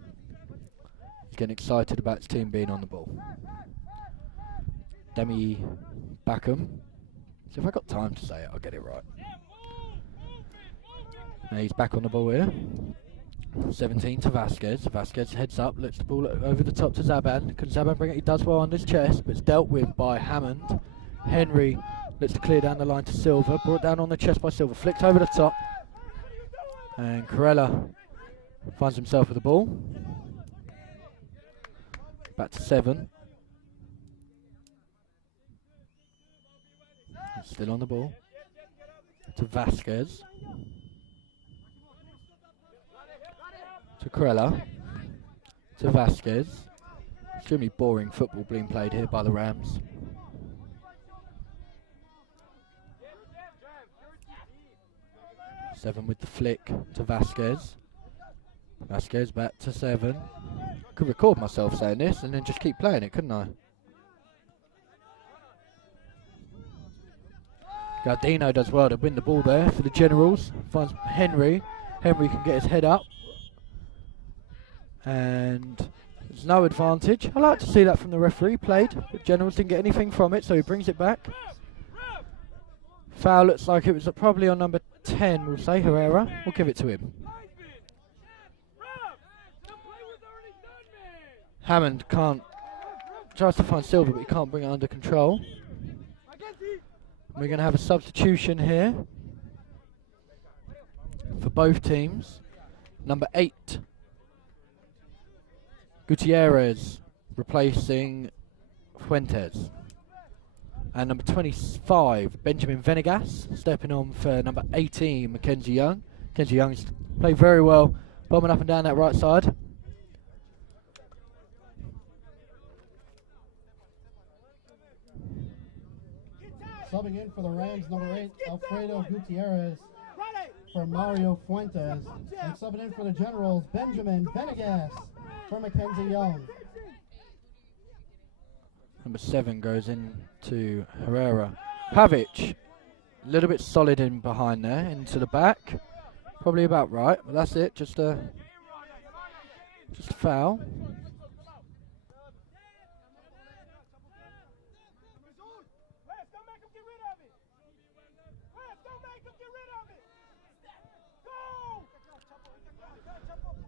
He's getting excited about his team being on the ball. Demi Backham. So if I got time to say it, I'll get it right. And he's back on the ball here. 17 to Vasquez. Vasquez heads up, lets the ball over the top to Zaban. Can Zaban bring it? He does well on his chest, but it's dealt with by Hammond. Henry lets it clear down the line to Silva. Brought down on the chest by Silva. Flicked over the top. And Corella Finds himself with the ball. Back to 7. Still on the ball. To Vasquez. To Corella. To Vasquez. Extremely boring football being played here by the Rams. Seven with the flick to Vasquez. Vasquez back to 7. Could record myself saying this and then just keep playing it, couldn't I? Gardino does well to win the ball there for the Generals. Finds Henry. Henry can get his head up. And there's no advantage. I like to see that from the referee. Played, but Generals didn't get anything from it, so he brings it back. Foul looks like it was probably on number 10, we'll say, Herrera. We'll give it to him. Hammond tries to find Silver, but he can't bring it under control. We're going to have a substitution here for both teams. Number 8, Gutierrez, replacing Fuentes. And number 25, Benjamin Venegas, stepping on for number 18, Mackenzie Young. Mackenzie Young's played very well, bombing up and down that right side. Subbing in for the Rams, number 8, Alfredo Gutierrez for Mario Fuentes. And subbing in for the Generals, Benjamin Venegas for Mackenzie Young. Number 7 goes in to Herrera. Pavic, a little bit solid in behind there, into the back. Probably about right, but that's it, just a foul.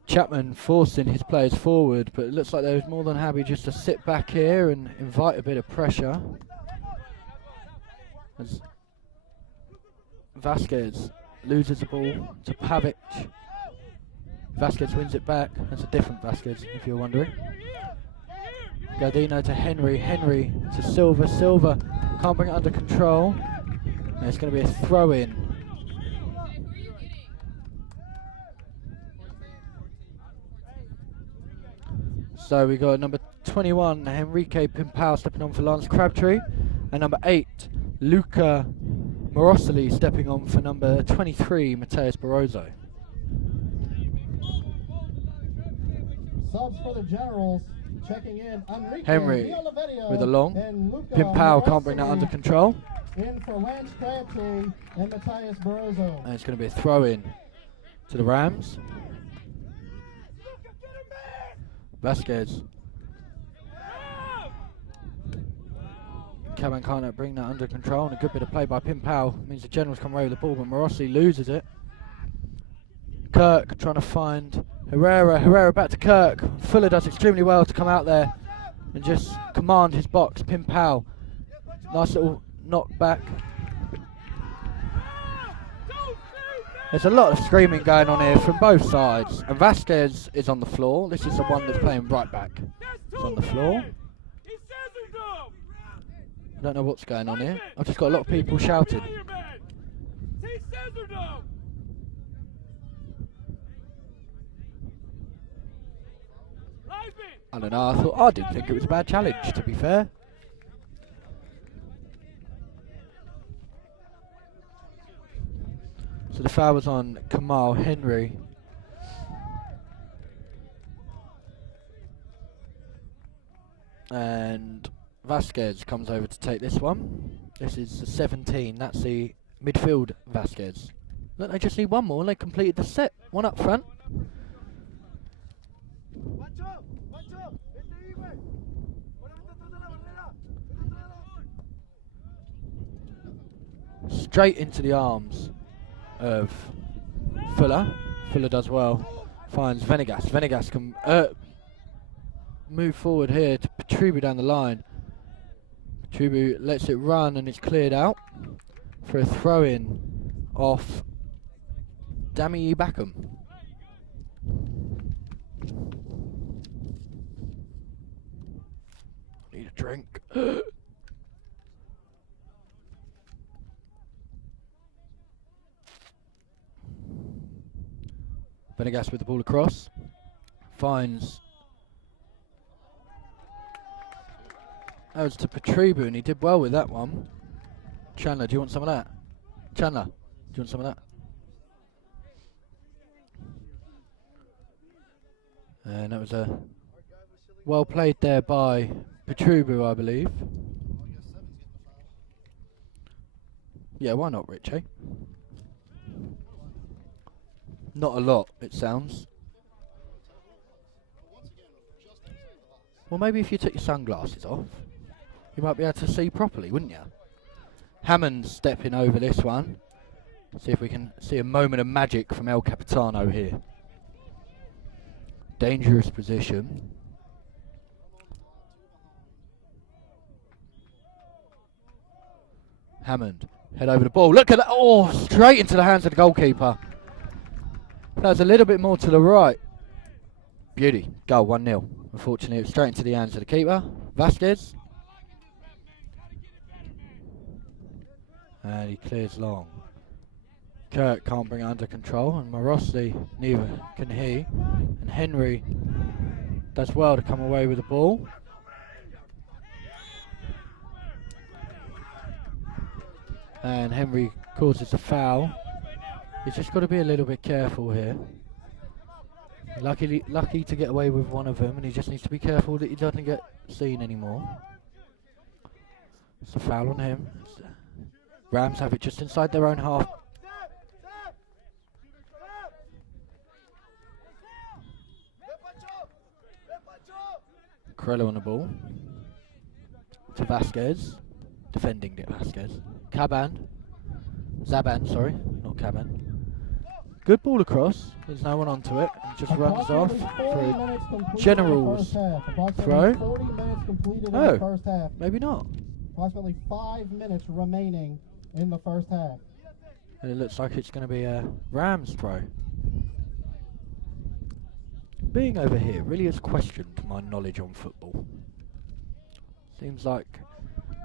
Chapman forcing his players forward, but it looks like they're more than happy just to sit back here and invite a bit of pressure. As Vasquez loses the ball to Pavic. Vasquez wins it back. That's a different Vasquez, if you're wondering. Gardino to Henry. Henry to Silva. Silva can't bring it under control. And it's going to be a throw-in. So we got number 21, Enrique Pimpao, stepping on for Lance Crabtree. And number 8, Luca Morosoli, stepping on for number 23, Mateus Barroso. Subs for the Generals, checking in, Enrique Henry with a long. Pimpao can't bring that under control. In for Lance Crabtree and Mateus Barroso. And it's going to be a throw-in to the Rams. Vasquez. Caban can't bring that under control, and a good bit of play by Pimpao means the Generals come away with the ball, but Morossi loses it. Kirk trying to find Herrera. Herrera back to Kirk. Fuller does extremely well to come out there and just command his box. Pimpao, nice little knock back. There's a lot of screaming going on here from both sides, and Vasquez is on the floor. This is the one that's playing right back. He's on the floor. I don't know what's going on here. I've just got a lot of people shouting. I don't know, I didn't think it was a bad challenge, to be fair. So the foul was on Kamal Henry. And Vasquez comes over to take this one. This is the 17, that's the midfield Vasquez. Look, they just need one more and they completed the set. One up front. Straight into the arms of Fuller. Fuller does well. Finds Venegas. Venegas can move forward here to Petrubu down the line. Petrubu lets it run and it's cleared out for a throw-in off Dami Ibakam. Venegas with the ball across. Finds. That was to Petrubu, and he did well with that one. Chandler, do you want some of that? Chandler, do you want some of that? And that was a well played there by Petrubu, I believe. Yeah, why not, Rich, eh? Not a lot, it sounds. Well, maybe if you took your sunglasses off, you might be able to see properly, wouldn't you? Hammond stepping over this one. See if we can see a moment of magic from El Capitano here. Dangerous position. Hammond, head over the ball. Look at that. Oh, straight into the hands of the goalkeeper. That was a little bit more to the right. Beauty. Goal, 1-0. Unfortunately, it was straight into the hands of the keeper. Vasquez. And he clears long. Kirk can't bring it under control, and Morosely neither can he. And Henry does well to come away with the ball. And Henry causes a foul. He's just got to be a little bit careful here. Lucky to get away with one of them, and he just needs to be careful that he doesn't get seen anymore. It's a foul on him. Rams have it just inside their own half. Corello on the ball. To Vasquez. Defending it, Vasquez. Zaban, sorry. Not Caban. Good ball across. There's no one onto it. And just runs off for a Generals throw. 40 minutes completed in the first half. Maybe not. Approximately 5 minutes remaining in the first half. And it looks like it's going to be a Rams throw. Being over here really has questioned my knowledge on football. Seems like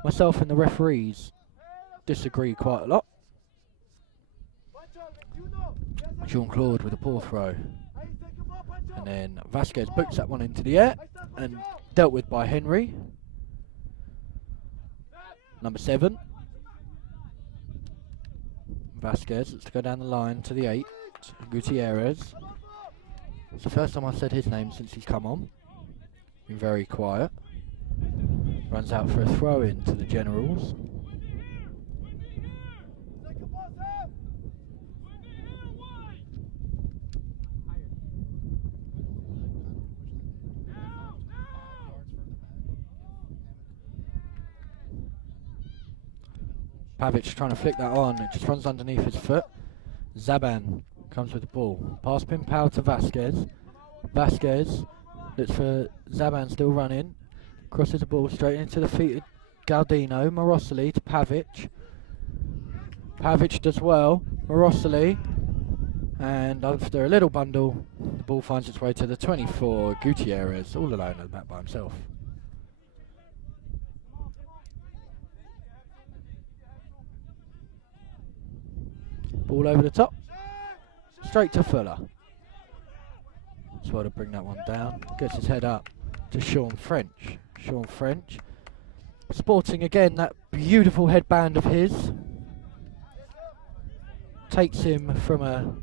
myself and the referees disagree quite a lot. Jean-Claude with a poor throw. And then Vasquez boots that one into the air and dealt with by Henry. Number 7. Vasquez, let's go down the line to the 8. Gutierrez. It's the first time I've said his name since he's come on. Been very quiet. Runs out for a throw in to the Generals. Pavic trying to flick that on. It just runs underneath his foot. Zaban comes with the ball. Pass Pimpao to Vasquez. Vasquez looks for Zaban still running. Crosses the ball straight into the feet of Galdino. Morosely to Pavic. Pavic does well. Morosely. And after a little bundle, the ball finds its way to the 24. Gutierrez all alone at the back by himself. Ball over the top. Straight to Fuller. Just well to bring that one down. Gets his head up to Sean French. Sean French. Sporting again that beautiful headband of his. Takes him from a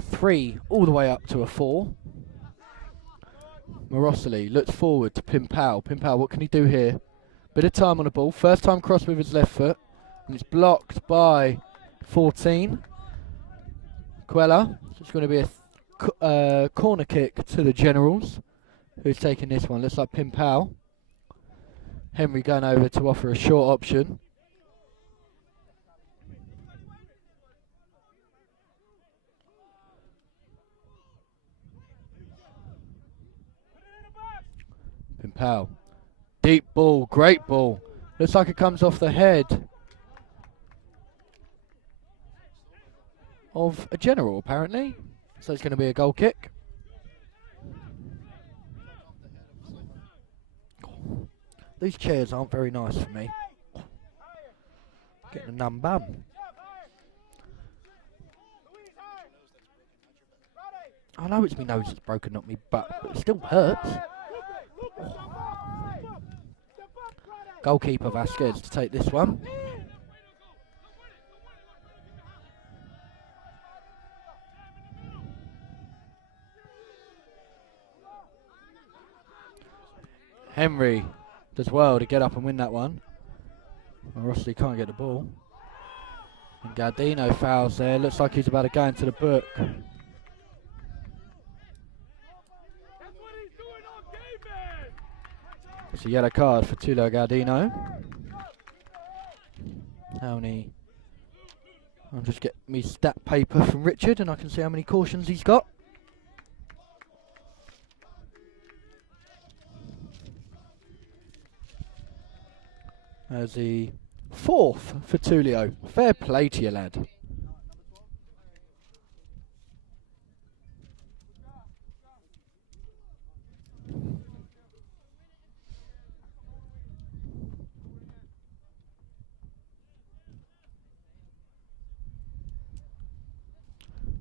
3 all the way up to a 4. Morosely looks forward to Pimpao. Pimpao, what can he do here? Bit of time on the ball. First time cross with his left foot. And it's blocked by 14. Quella. So it's going to be a corner kick to the Generals. Who's taking this one? Looks like Pimpao. Henry going over to offer a short option. Pimpao. Deep ball, great ball. Looks like it comes off the head of a General, apparently. So it's going to be a goal kick. These chairs aren't very nice for me. Getting a numb bum. I know it's my nose that's broken, not me butt, but it still hurts. Goalkeeper Vasquez to take this one. Henry does well to get up and win that one. Well, Rossley can't get the ball. And Gardino fouls there. Looks like he's about to go into the book. It's a yellow card for Tulio Gardino. How many? I'll just get me stat paper from Richard and I can see how many cautions he's got. As the 4th for Tulio. Fair play to you, lad.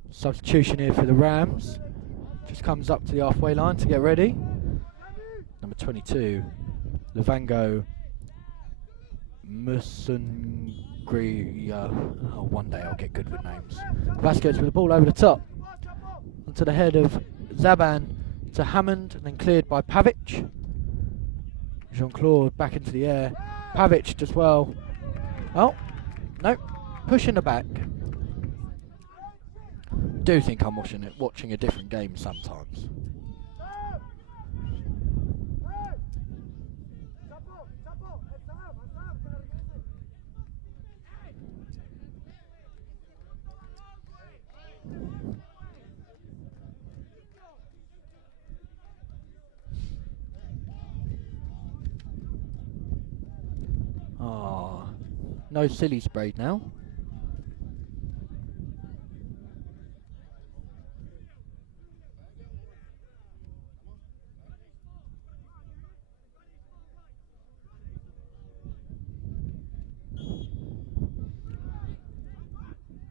Substitution here for the Rams. Just comes up to the halfway line to get ready. Number 22, Luvango Musungria. Oh, one day I'll get good with names. Vasquez with the ball over the top. Onto the head of Zaban to Hammond, and then cleared by Pavic. Jean-Claude back into the air. Pavic as well. Oh, no, pushing the back. Do think I'm watching a different game sometimes. Ah, no silly sprayed now.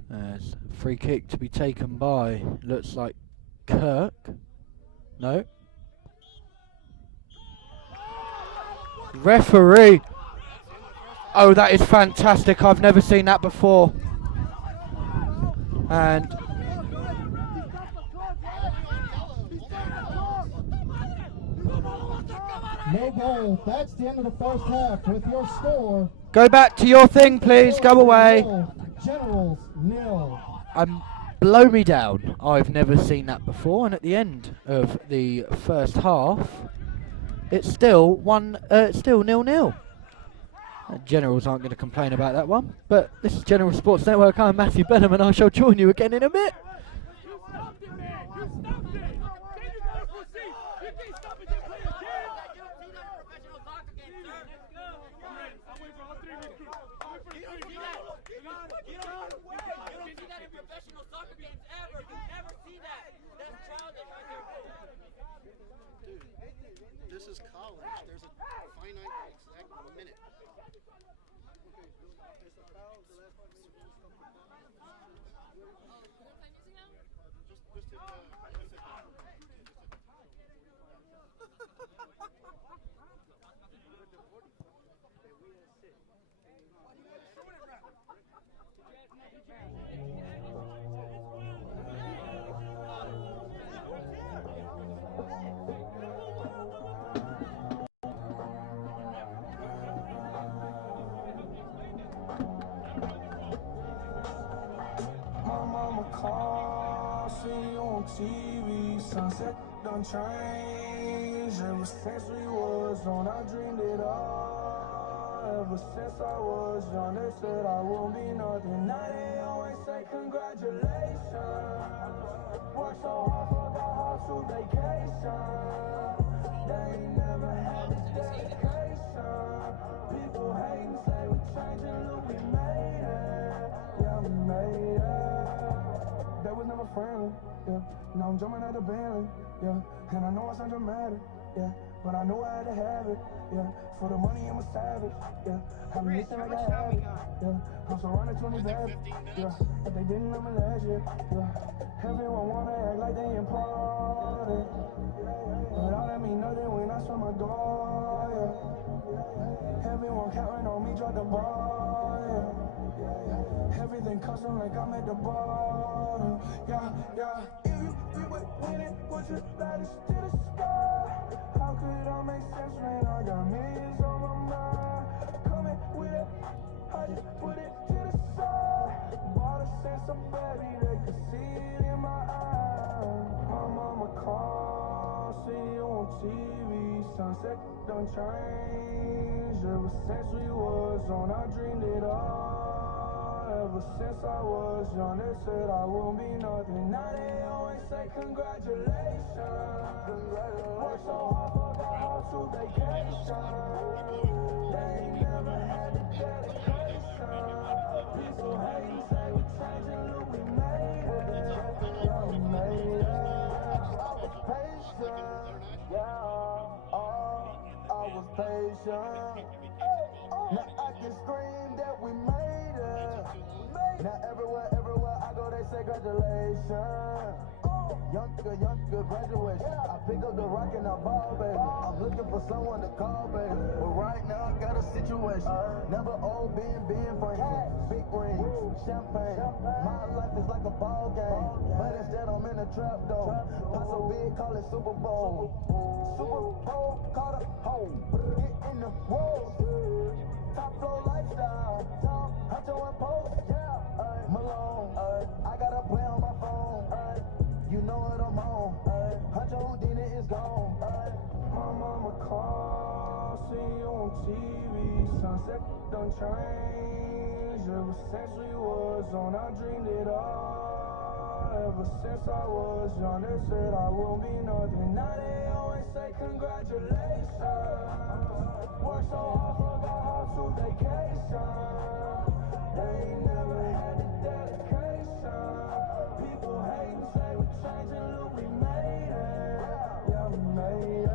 There's a free kick to be taken by, looks like Kirk. No. Referee. Oh, that is fantastic. I've never seen that before. And No goal. That's the end of the first half with your score. go back to your thing, please. Go away. Generals 0. Blow me down. I've never seen that before. And at the end of the first half, it's still 0-0. Generals aren't going to complain about that one. But this is General Sports Network. I'm Matthew Benham, and I shall join you again in a bit. This is college. There's a finite exact minute. TV, sunset done changed. Ever since we was on, I dreamed it all. Ever since I was young, they said I won't be nothing. Now they always say congratulations. Work so hard, forgot how to vacation. They ain't never had this dedication. People hate and say we changing, look, we made it. Yeah, we made it. That was never friendly. Yeah, now I'm jumping out of Bentley, yeah, and I know I sound dramatic, yeah, but I knew I had to have it. Yeah, for the money I'm a savage. Yeah, I'm missing like I have it. Yeah, I'm surrounded 20 bad. Yeah, but they didn't know me last year. Yeah, everyone wanna act like they important, but all that mean nothing when I saw my door. Yeah, everyone counting on me, drop the ball. Yeah, everything custom like I'm at the bottom. Yeah, yeah. If you would win it, would you let us to the sky? How could I make sense when I got millions on my mind? Coming with it, I just put it to the side. Bought a sense of baby, they could see it in my eyes. My mama called, see you on TV. Sunset done changed. Ever since we was on, I dreamed it all. Ever since I was young, they said I won't be nothing. Now they always say congratulations. Work so hard, forgot how to vacation. They ain't never had the dedication. People hate, say we changing, look, we made it. Yeah, we made it. I was patient. Yeah, I was patient. Now I can scream that we made it. Now everywhere I go, they say congratulations. Young nigga, graduation. I pick up the rock and I ball, baby. I'm looking for someone to call, baby. But right now I got a situation. Never old being Franklin. Big rings, champagne. My life is like a ball game, but instead I'm in a trap though. Pop so big, call it Super Bowl. Super Bowl, call it home. Get in the road. Top flow lifestyle. Tom, Huncho and Post. Yeah, Malone. I got a play on my phone. You know what I'm on. Huncho Houdini is gone. My mama called, see you on TV. Sunset done changed. Ever since we was on, I dreamed it all. Ever since I was young, they said I won't be nothing. Now they always say congratulations. Work so hard, forgot how to vacation. They ain't never had the dedication. People hate and say we changing, look, we made it. Yeah, we made it.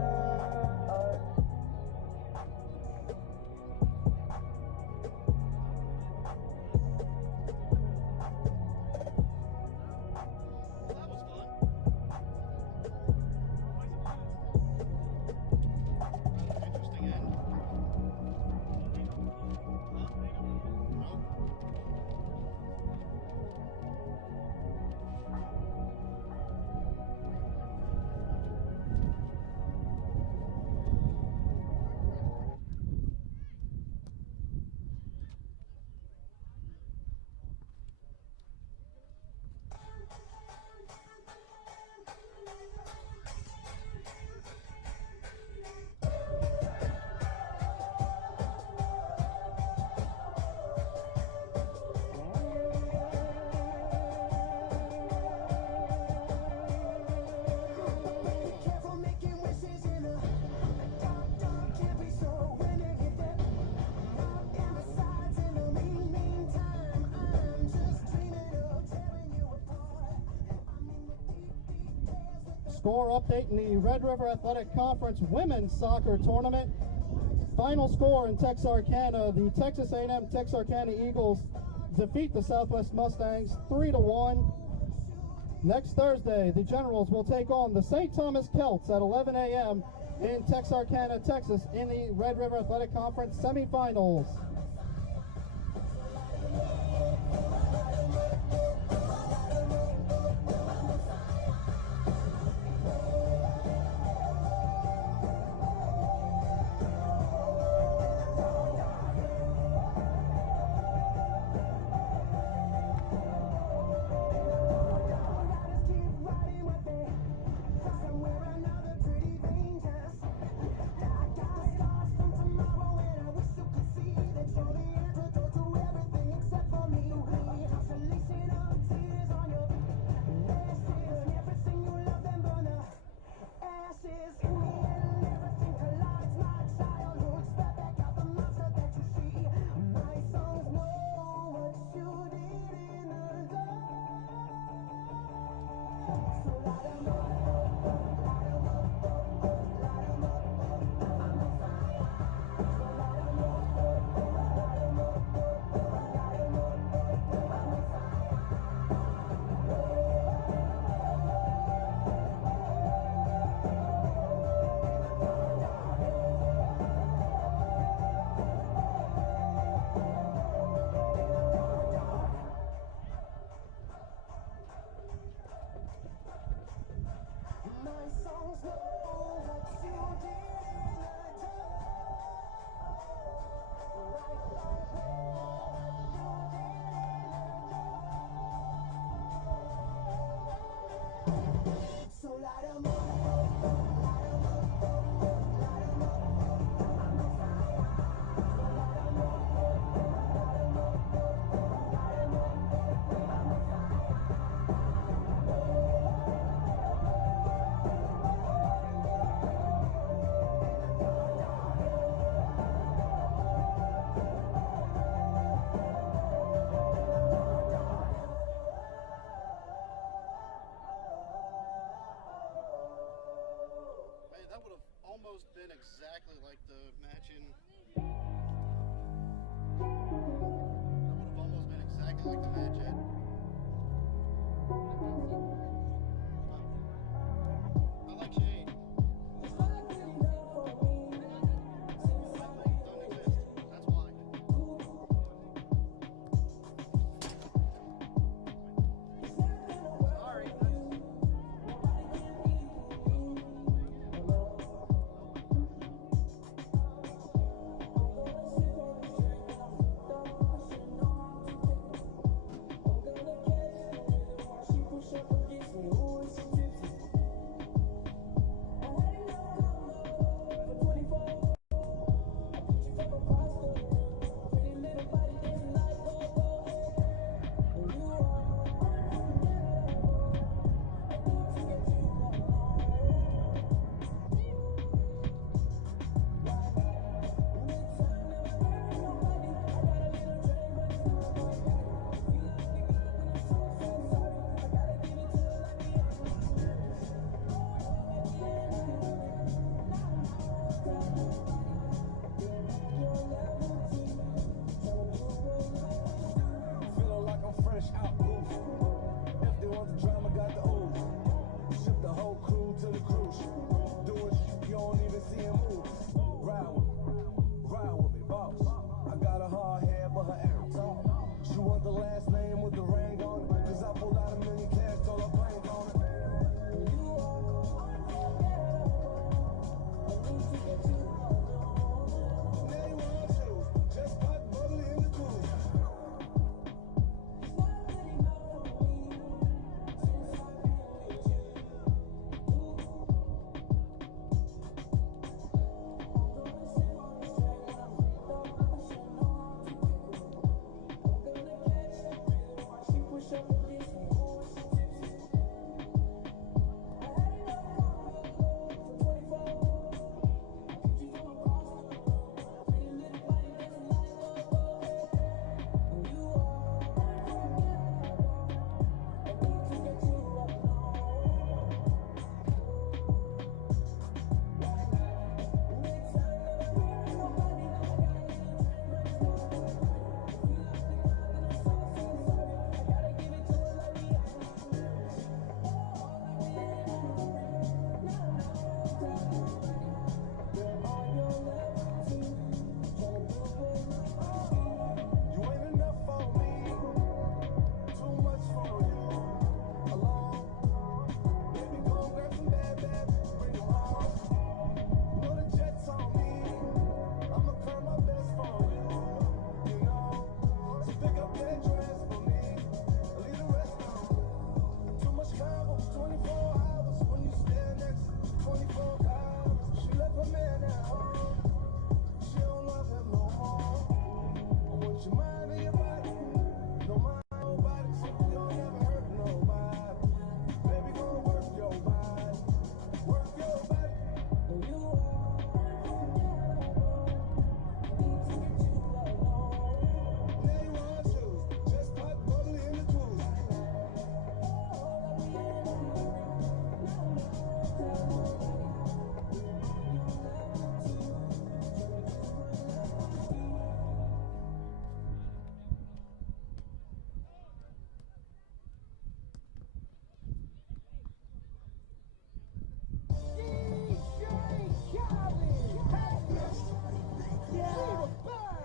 Interesting end. Score update in the Red River Athletic Conference Women's Soccer Tournament. Final score in Texarkana, the Texas A&M Texarkana Eagles defeat the Southwest Mustangs 3-1. Next Thursday, the Generals will take on the St. Thomas Celts at 11 a.m. in Texarkana, Texas in the Red River Athletic Conference semifinals. Somewhere another pretty thing just but her air talk. She want the last name with the ring on it. Cause I pulled out $1 million cash, told her bank on it. You are unforgettable. I need to get you alone. Now you wanna choose. Just put bubbly in the cooler. It's not good enough for me since I've been with you.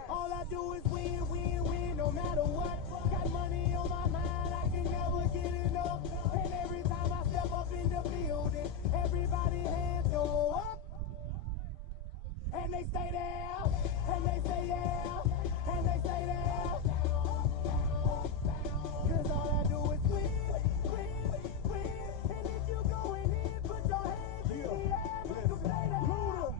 All I do is win, win, win, no matter what. Got money on my mind, I can never get enough. And every time I step up in the building, everybody hands go up. And they stay there, and they say yeah, and they say there. Cause all I do is win, win, win. And if you going in, put your hands in the air, make them say that.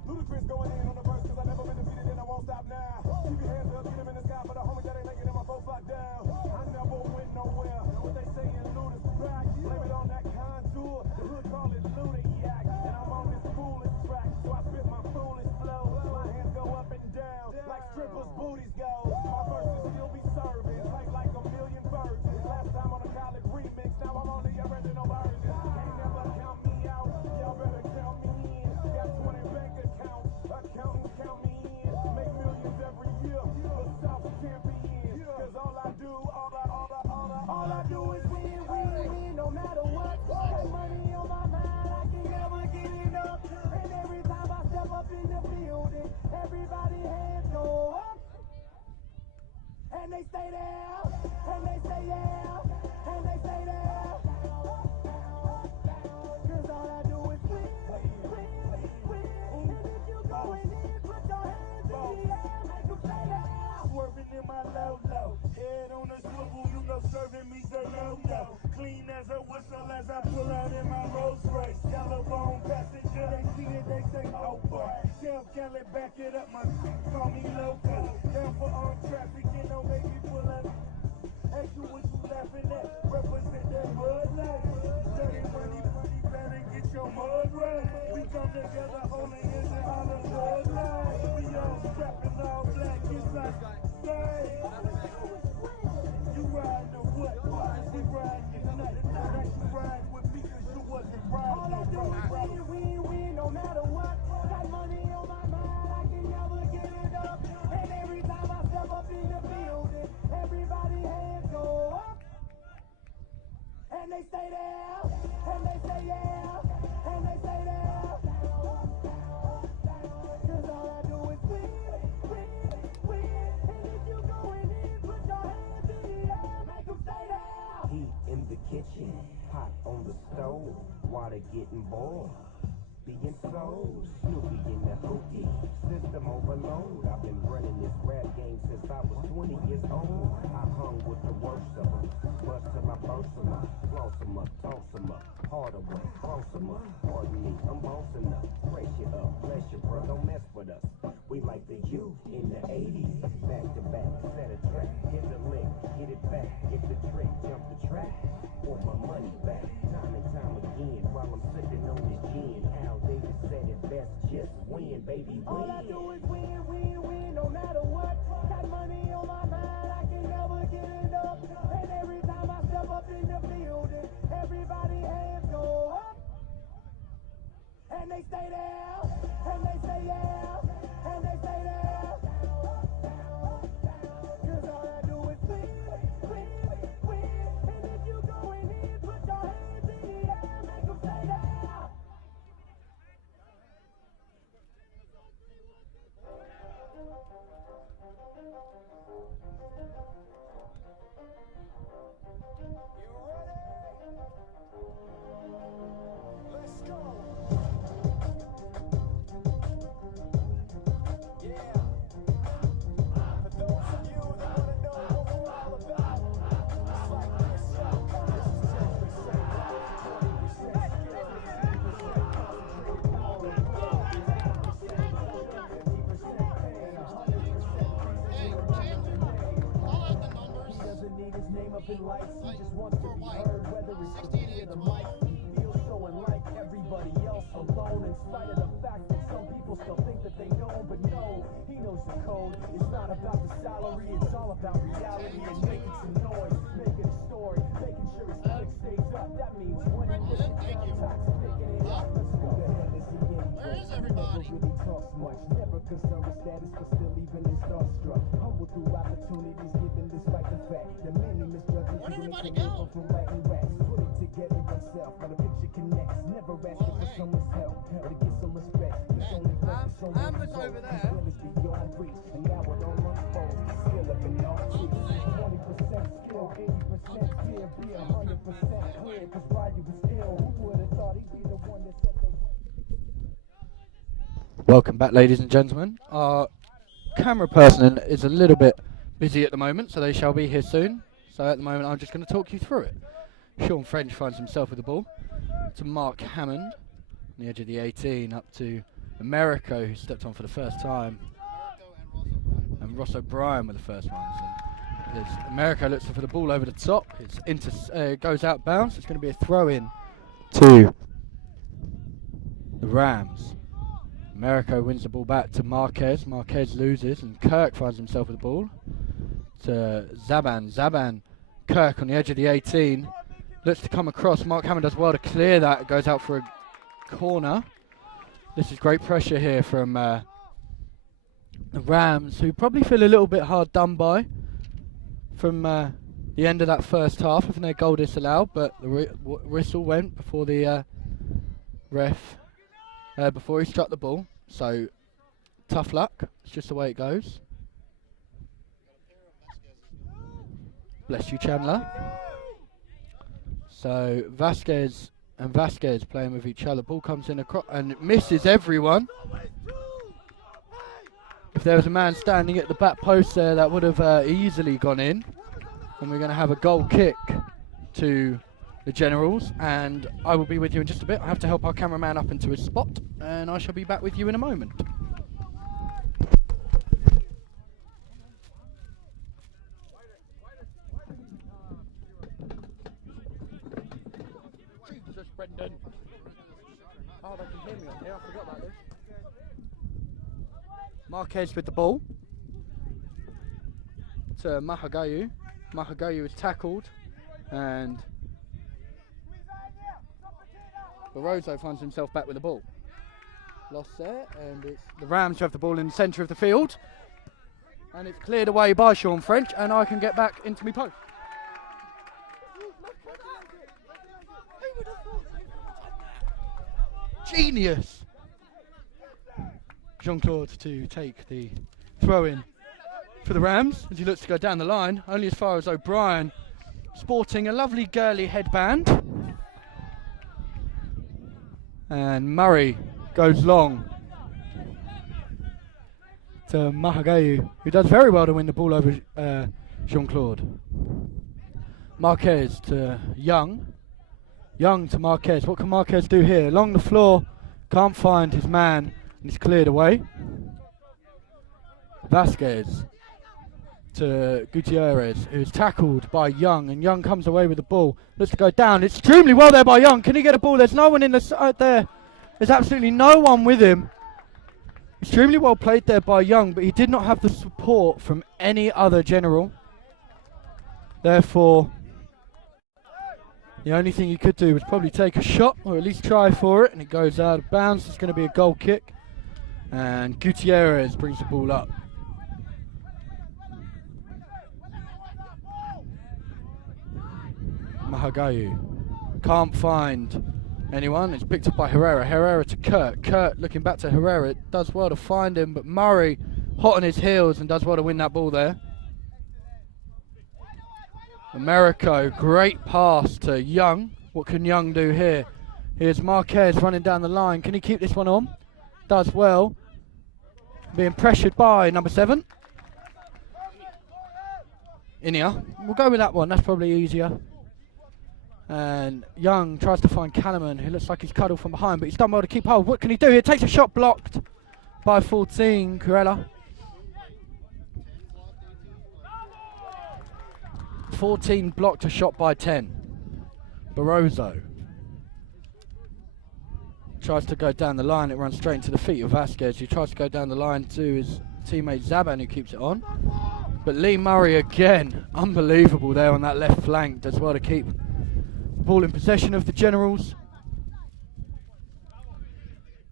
Ludacris going in on the verse, cause I never been defeated and I won't stop now. Keep your hands up, get them in the sky for the homies that ain't making it, my folks locked down. I never went nowhere. What they say in Luda's back, blame it on that contour. The hood call it Ludiac, and I'm on this foolish track, so I spit my foolish flow. My hands go up and down, like strippers' booties go. My verses still be serving, like a million virgins. Last time on a college remix, now I'm on the original version. Can't never count me out, y'all better count me in. Got 20 bank accounts, accountants count me in. Make millions every year, the South champion. Cause all I do is win, win, win, no matter what. Got money on my mind, I can never get enough. And every time I step up in the building, everybody hands go up. And they stay there, and they say yeah, and they say there. Cause all I do is win, win, win. And if you going in, put your hands in the air, make them say that. Swerving in my low, head on the swivel, you know serving me the no. Clean as a whistle as I pull out in my Rolls Royce. Yellow bone passenger, they see it, they say, oh boy. Tell Kelly, back it up, my call me loco. Down for on traffic, you know, make me pull up. Ask you what you laughing at, represent that mud life. Dirty money, better get your mud right. We come together, holding hands and all the blood life. We all strapping all black, it's like, hey. You riding or what? We riding is nothing. That you ride with me cause you wasn't riding. All I do is win, win, win, no matter what. Got money on my mind, I can never get it up. And every time I step up in the building, everybody hands go up. And they stay there, and they say yeah, and they say there. Cause all I do is win, win, win. And if you going in, kitchen, pot on the stove, water getting boiled. Being sold, Snoopy in the hookie, system overload. I've been running this rap game since I was 20 years old. I hung with the worst of them, bust till I burst them up, floss them up, toss them up, hard away, cross them up. Pardon me, I'm bossing up, fresh you up, bless you, bro, don't mess with us. We like the youth in the 80s, back to back, set a track, hit the lick, get it back, get the trick, jump the track, want my money back, time and time again, while I'm sipping on this gin. Al Davis said it best, just win, baby, win. All I do is win, win, win, no matter what. Got money on my mind, I can never get enough. And every time I step up in the building, everybody hands go up. And they stay there, and they say yeah, and they say there. Cause all I do is win, win, win. And if you going in, put your hands in the air, make them stay there. Let's go. Yeah. For those of you that want to know what we're all about, it's like this, yo. This is 10% rock, 20% skill, 15% concentrated power of love, 10% pleasure, 50% pain, 100% Hey, Chandler, call out the numbers. He doesn't need his name up in lights, he just wants to For be white, heard, whether it's 16, the the mic. He feels so unlike everybody else alone, in spite of the fact that some people still think that they know him, but no, he knows the code. It's not about the salary, it's all about reality and making some noise, making a story, making sure his click stays up. That means when he puts it Thank down, you. toxic, making it up. Let's go. Where is everybody? Never really talks much, never concerned with status, but still even in starstruck. Humble through opportunities given despite the fact that many misjudge Where'd everybody people go? from writing raps. Put it together yourself, but a picture connects. Never asking for hey. someone's help, or to get some respect. It's only focus on Am the was result. over His there. will is beyond reach, and now it all unfolds. The skill of an artist. 20% skill, 80% fear, be 100% clear. Cause while you was ill, who would have thought he'd be the one that set the Welcome back, ladies and gentlemen. Our camera person is a little bit busy at the moment, so they shall be here soon. So at the moment, I'm just going to talk you through it. Sean French finds himself with the ball to Mark Hammond on the edge of the 18, up to Americo, who stepped on for the first time, and Ross O'Brien with the first ones. And as Americo looks for the ball over the top, it goes out bounce. It's going to be a throw in to the Rams. Americo wins the ball back to Marquez. Marquez loses, and Kirk finds himself with the ball to Zaban. Zaban, Kirk on the edge of the 18, looks to come across. Mark Hammond does well to clear that. It goes out for a corner. This is great pressure here from the Rams, who probably feel a little bit hard done by from the end of that first half. I think their goal disallowed, but the whistle went before the ref, before he struck the ball. So, tough luck. It's just the way it goes. Bless you, Chandler. So, Vasquez and Vasquez playing with each other. Ball comes in across and it misses everyone. If there was a man standing at the back post there, that would have easily gone in. And we're going to have a goal kick to the Generals, and I will be with you in just a bit. I have to help our cameraman up into his spot, and I shall be back with you in a moment. Jesus, Brendan. Oh, they can hear me on here. I forgot about this. Marquez with the ball to Mahagayu. Mahagayu is tackled, and Barroso finds himself back with the ball. Lost there, and it's the Rams who have the ball in the centre of the field. And it's cleared away by Sean French, and I can get back into my post. Genius! Jean-Claude to take the throw-in for the Rams as he looks to go down the line, only as far as O'Brien sporting a lovely girly headband. And Murray goes long to Mahagayu, who does very well to win the ball over Jean-Claude. Marquez to Young. Young to Marquez. What can Marquez do here? Along the floor, can't find his man, and he's cleared away. Vasquez to Gutierrez, who's tackled by Young, and Young comes away with the ball. Looks to go down. Extremely well there by Young. Can he get a ball? There's no one in the side there. There's absolutely no one with him. Extremely well played there by Young, but he did not have the support from any other general. Therefore, the only thing he could do was probably take a shot, or at least try for it, and it goes out of bounds. It's going to be a goal kick, and Gutierrez brings the ball up. Mahagayu can't find anyone. It's picked up by Herrera. Herrera to Kurt. Kurt looking back to Herrera. It does well to find him, but Murray hot on his heels and does well to win that ball there. Americo, great pass to Young. What can Young do here? Here's Marquez running down the line. Can he keep this one on? Does well. Being pressured by number 7. Inia. We'll go with that one. That's probably easier. And Young tries to find Callum, who looks like he's cuddled from behind, but he's done well to keep hold. What can he do here? Takes a shot blocked by 14, Corella. 14 blocked a shot by 10. Barroso tries to go down the line. It runs straight into the feet of Vasquez, who tries to go down the line to his teammate Zaban, who keeps it on. But Lee Murray again, unbelievable there on that left flank. Does well to keep the ball in possession of the Generals.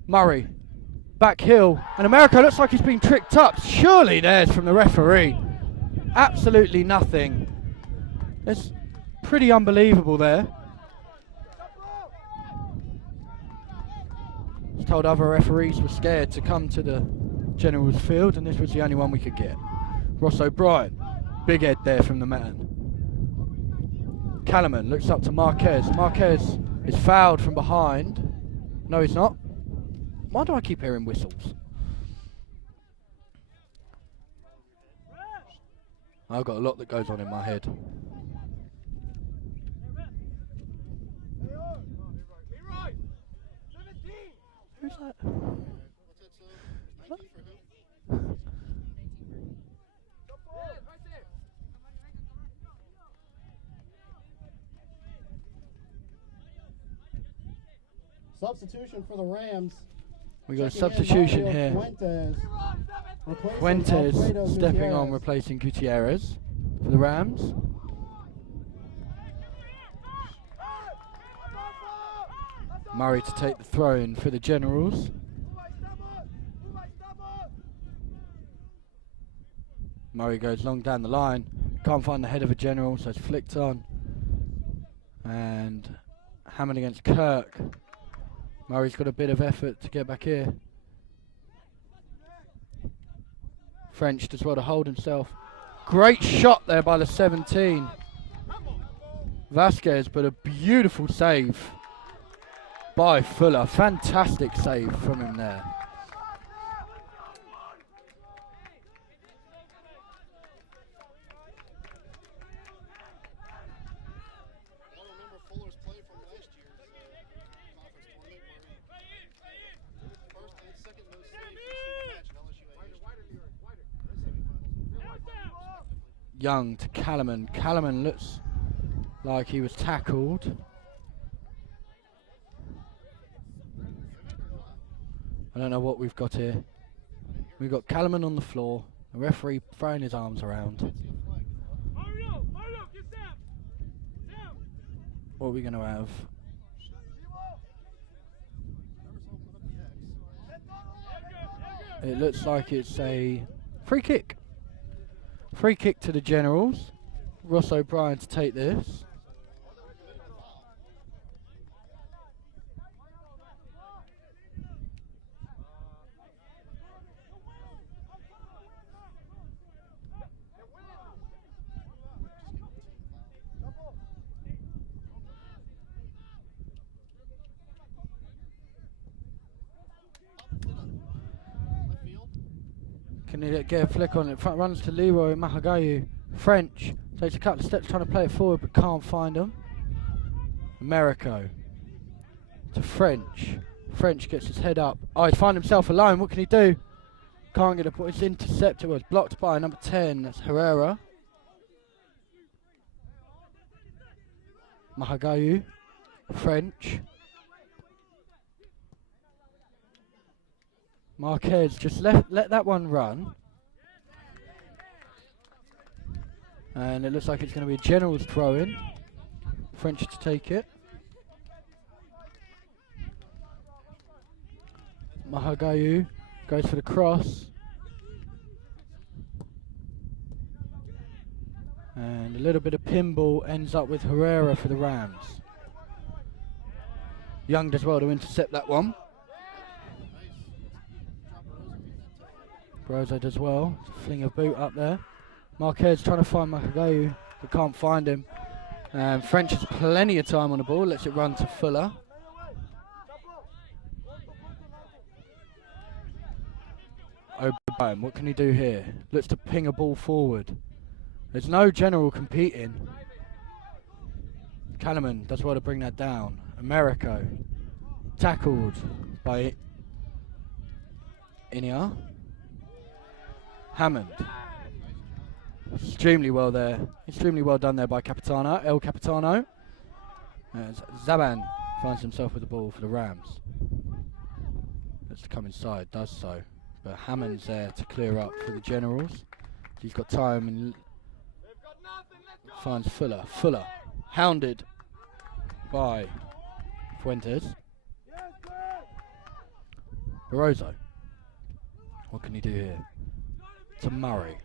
Murray, back heel, and America looks like he's been tricked up. Surely there's from the referee. Absolutely nothing. It's pretty unbelievable there. He's told other referees were scared to come to the Generals field, and this was the only one we could get. Ross O'Brien, big head there from the man. Callum looks up to Marquez. Marquez is fouled from behind. No, he's not. Why do I keep hearing whistles? I've got a lot that goes on in my head. Who's that? Substitution for the Rams. We got a Checking in, substitution Mario here. Fuentes Fuentes stepping on, Gutierrez. replacing Gutierrez for the Rams. Murray to take the throw in for the Generals. Murray goes long down the line. Can't find the head of a General, so it's flicked on. And hammered against Kirk. Murray's got a bit of effort to get back here. French does well to hold himself. Great shot there by the 17. Vasquez, but a beautiful save by Fuller. Fantastic save from him there. Young to Callum. Callum looks like he was tackled. I don't know what we've got here. We've got Callum on the floor, the referee throwing his arms around. What are we going to have? It looks like it's a free kick. Free kick to the Generals. Ross O'Brien to take this. Can he get a flick on it? Front runs to Leroy Mahagayu. French takes a couple of steps trying to play it forward but can't find him. Americo to French. French gets his head up. Oh, he's found himself alone. What can he do? Can't get a ball. It's intercepted. Was blocked by number 10. That's Herrera. Mahagayu. French. Marquez just let that one run. And it looks like it's going to be a General's throw in. French to take it. Mahagayu goes for the cross. And a little bit of pinball ends up with Herrera for the Rams. Young does well to intercept that one. Brozo does well. Fling a boot up there. Marquez trying to find Mahagayu, but can't find him. And French has plenty of time on the ball. Lets it run to Fuller. O'Brien, what can he do here? Looks to ping a ball forward. There's no General competing. Callum does well to bring that down. Americo tackled by Inia. Hammond. Extremely well there. Extremely well done there by Capitano. El Capitano. As Zaban finds himself with the ball for the Rams. Let's come inside, does so. But Hammond's there to clear up for the Generals. He's got time and finds Fuller. Fuller hounded by Fuentes. Barroso. What can he do here? To Murray.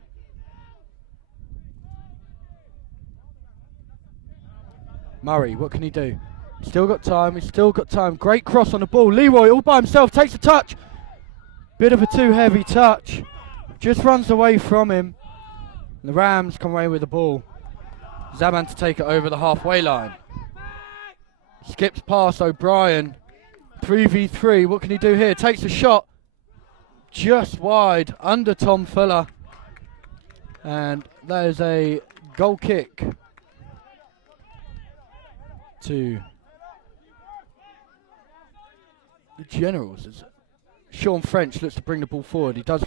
Murray, what can he do? Still got time, he's still got time. Great cross on the ball. Leroy all by himself takes a touch. Bit of a too heavy touch. Just runs away from him. The Rams come away with the ball. Zaban to take it over the halfway line. Skips past O'Brien. 3v3. What can he do here? Takes a shot. Just wide. Under Tom Fuller. And that is a goal kick to the Generals. As Sean French looks to bring the ball forward. He does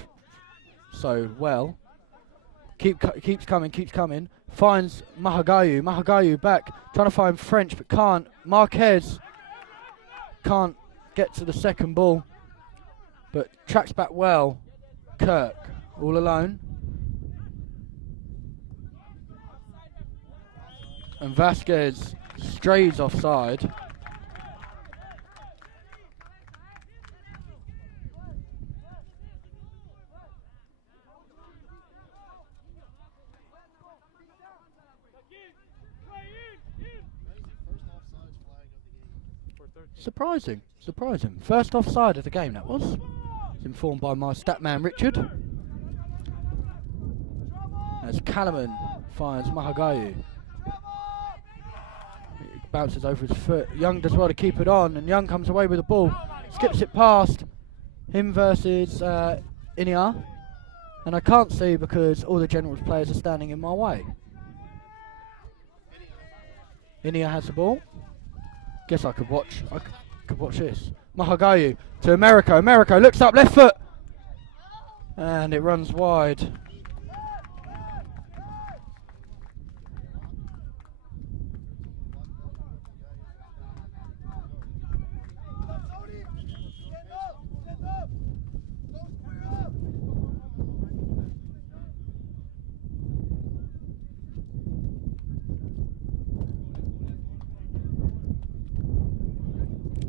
so well. Keeps coming. Finds Mahagayu. Mahagayu back. Trying to find French but can't. Marquez can't get to the second ball. But tracks back well. Kirk all alone. And Vasquez strays offside. Surprising. First offside of the game, that was. It's informed by my stat man, Richard. As Callum finds Mahagayu. It bounces over his foot. Young does well to keep it on, and Young comes away with the ball. Skips it past. Him versus Inia. And I can't see because all the Generals players are standing in my way. Inia has the ball. Guess I could watch. I could watch this. Mahagayu to Americo. Americo looks up, left foot, and it runs wide.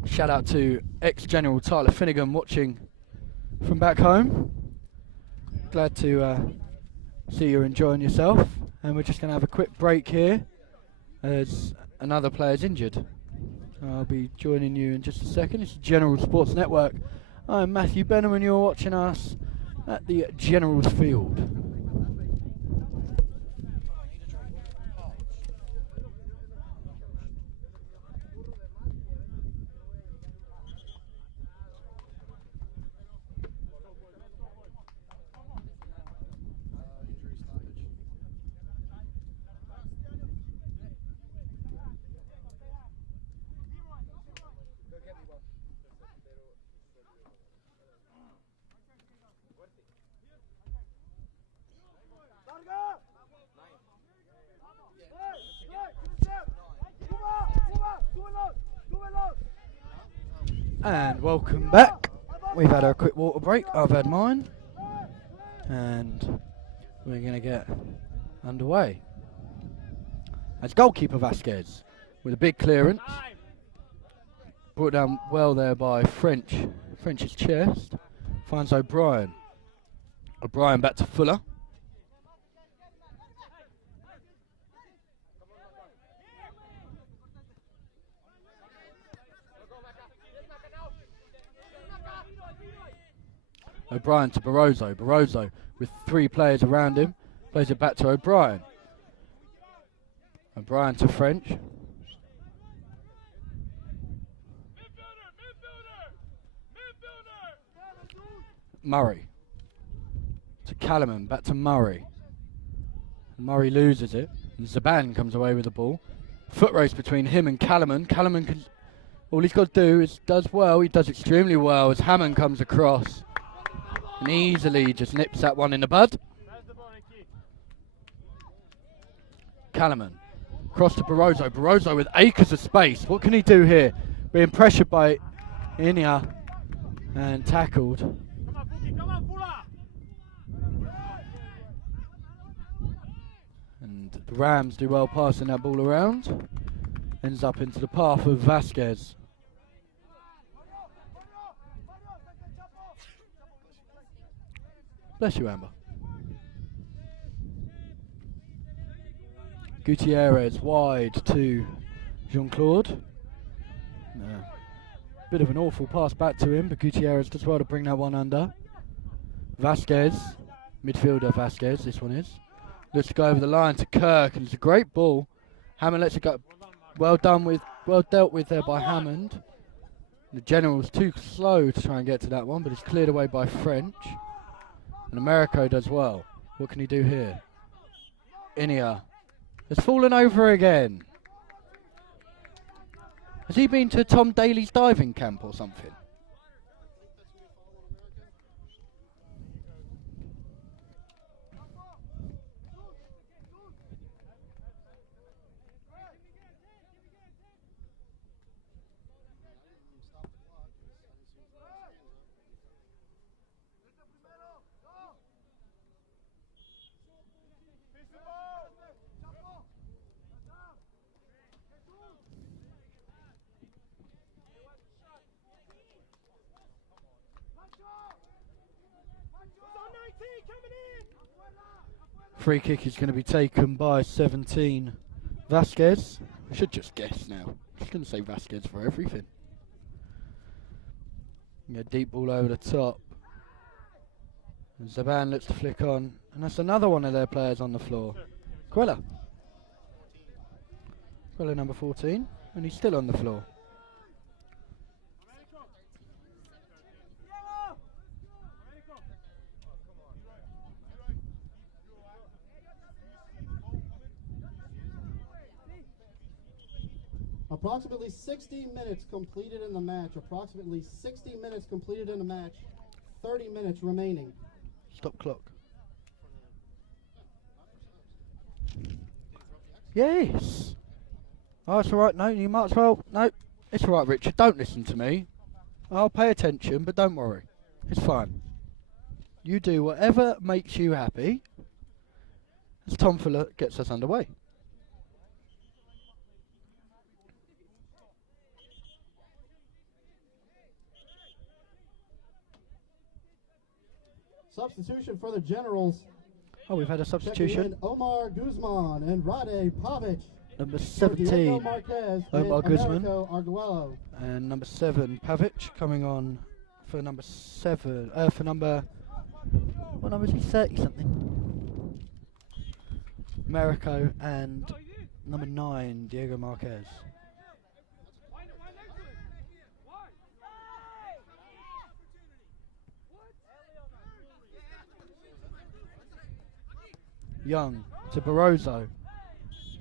Shout out to ex-General Tyler Finnegan watching from back home. Glad to see you're enjoying yourself. And we're just going to have a quick break here as another player's injured. I'll be joining you in just a second. It's General Sports Network. I'm Matthew Benham and you're watching us at the General's Field. And welcome back. We've had a quick water break. I've had mine. And we're going to get underway. As goalkeeper Vasquez with a big clearance. Brought down well there by French. French's chest. Finds O'Brien. O'Brien back to Fuller. O'Brien to Barroso. Barroso with 3 players around him. Plays it back to O'Brien. O'Brien to French. Murray. To Callum. Back to Murray. Murray loses it. And Zaban comes away with the ball. Foot race between him and Callum. Callum can... All he's got to do is does well. He does extremely well as Hammond comes across. And easily just nips that one in the bud. Callum. Cross to Barroso. Barroso with acres of space. What can he do here? Being pressured by Inia and tackled. And the Rams do well passing that ball around. Ends up into the path of Vasquez. Bless you, Amber. Gutierrez wide to Jean-Claude. Bit of an awful pass back to him, but Gutierrez does well to bring that one under. Vasquez, midfielder Vasquez, this one is. Looks to go over the line to Kirk, and it's a great ball. Hammond lets it go. Well dealt with there by Hammond. The general's too slow to try and get to that one, but it's cleared away by French. And Americo does well. What can he do here? Inia has fallen over again. Has he been to Tom Daly's diving camp or something? Free kick is going to be taken by 17 Vasquez. I should just guess now. I'm just going to say Vasquez for everything. Yeah, deep ball over the top. And Zaban looks to flick on. And that's another one of their players on the floor. Quella. Quella number 14. And he's still on the floor. Approximately 60 minutes completed in the match. 30 minutes remaining. Stop clock. Yes. Oh, it's alright. No, you might as well. No, it's alright, Richard. Don't listen to me. I'll pay attention, but don't worry. It's fine. You do whatever makes you happy as Tom Fuller gets us underway. Substitution for the Generals. Oh, we've had a substitution. Omar Guzman and Rade Pavic. Number For Diego 17, Marquez Omar and Guzman. Americo Arguello. And number 7, Pavic, coming on for number 7. For number... What number is he? 30 something. Americo and number 9, Diego Marquez. Young to Barroso.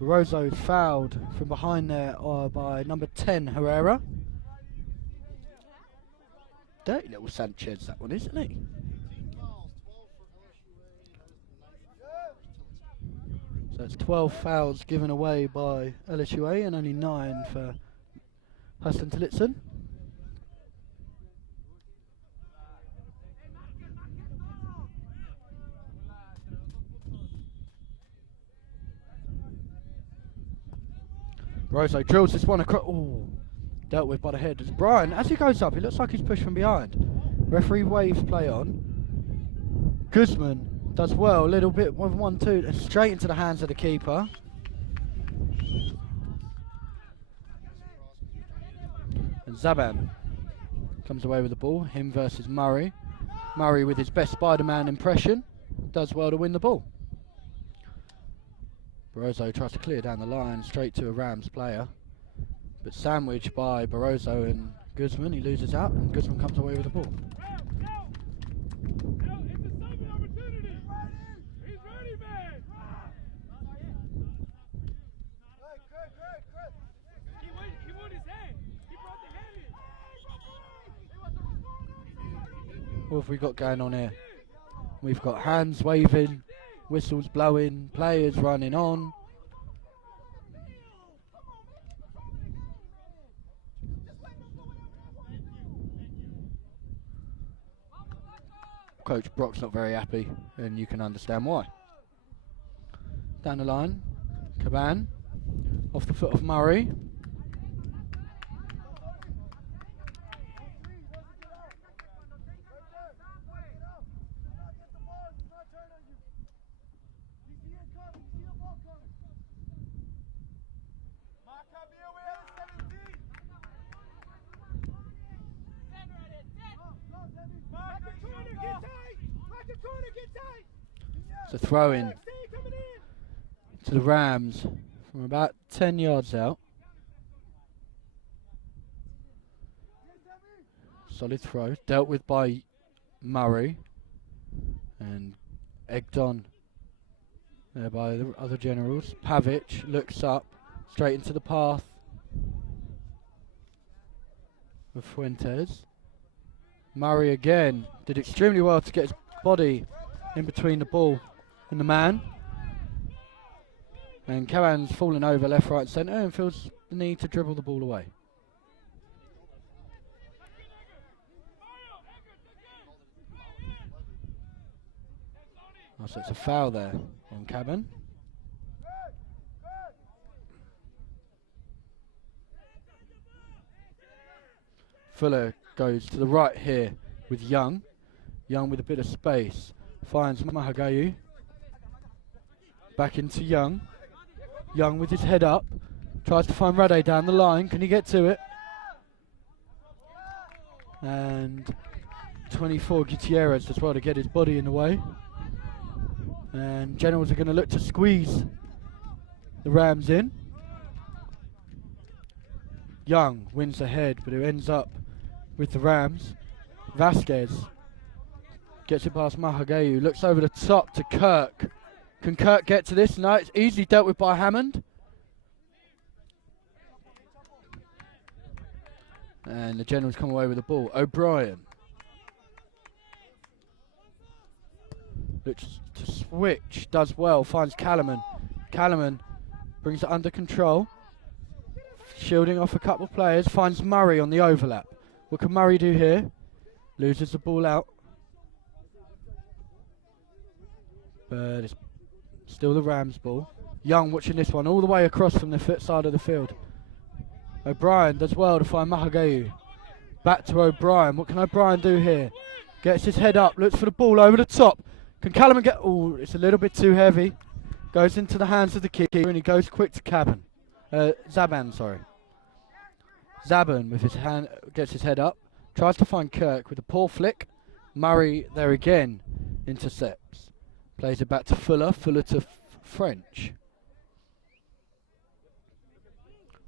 Barroso fouled from behind there by number 10, Herrera. Dirty little Sanchez, that one, isn't he? So it's 12 fouls given away by LSUA and only 9 for Huston Tillotson. Barroso drills this one across. Oh, dealt with by the head. It's Brian, as he goes up, it looks like he's pushed from behind. Referee waves play on. Guzman does well, a little bit with 1-2, and straight into the hands of the keeper. And Zaban comes away with the ball, him versus Murray. Murray with his best Spider-Man impression, does well to win the ball. Barroso tries to clear down the line, straight to a Rams player. But sandwiched by Barroso and Guzman, he loses out, and Guzman comes away with the ball. What have we got going on here? We've got hands waving, whistles blowing, players running on. Coach Brock's not very happy, and you can understand why. Down the line, Caban, off the foot of Murray. It's a throw in to the Rams from about 10 yards out. Solid throw, dealt with by Murray and egged on there by the other generals. Pavic looks up straight into the path of Fuentes. Murray again did extremely well to get his body in between the ball and the man. And Caban's falling over left, right, centre and feels the need to dribble the ball away. Oh, so it's a foul there on Caban. Fuller goes to the right here with Young. Young with a bit of space. Finds Mahagayu. Back into Young. Young with his head up. Tries to find Rade down the line. Can he get to it? And 24 Gutierrez as well to get his body in the way. And Generals are going to look to squeeze the Rams in. Young wins the head, but it ends up with the Rams. Vasquez gets it past Mahagayu, looks over the top to Kirk. Can Kirk get to this? No, it's easily dealt with by Hammond. And the Generals come away with the ball. O'Brien looks to switch, does well, finds Callum. Callum brings it under control. Shielding off a couple of players, finds Murray on the overlap. What can Murray do here? Loses the ball out. But it's still the Rams ball. Young watching this one all the way across from the side of the field. O'Brien does well to find Mahagayu. Back to O'Brien. What can O'Brien do here? Gets his head up, looks for the ball over the top. Can Callum get... Oh, it's a little bit too heavy. Goes into the hands of the kicker and he goes quick to Zaban, sorry. Zaban with his hand gets his head up. Tries to find Kirk with a poor flick. Murray there again. Intercepts. Plays it back to Fuller. Fuller to French.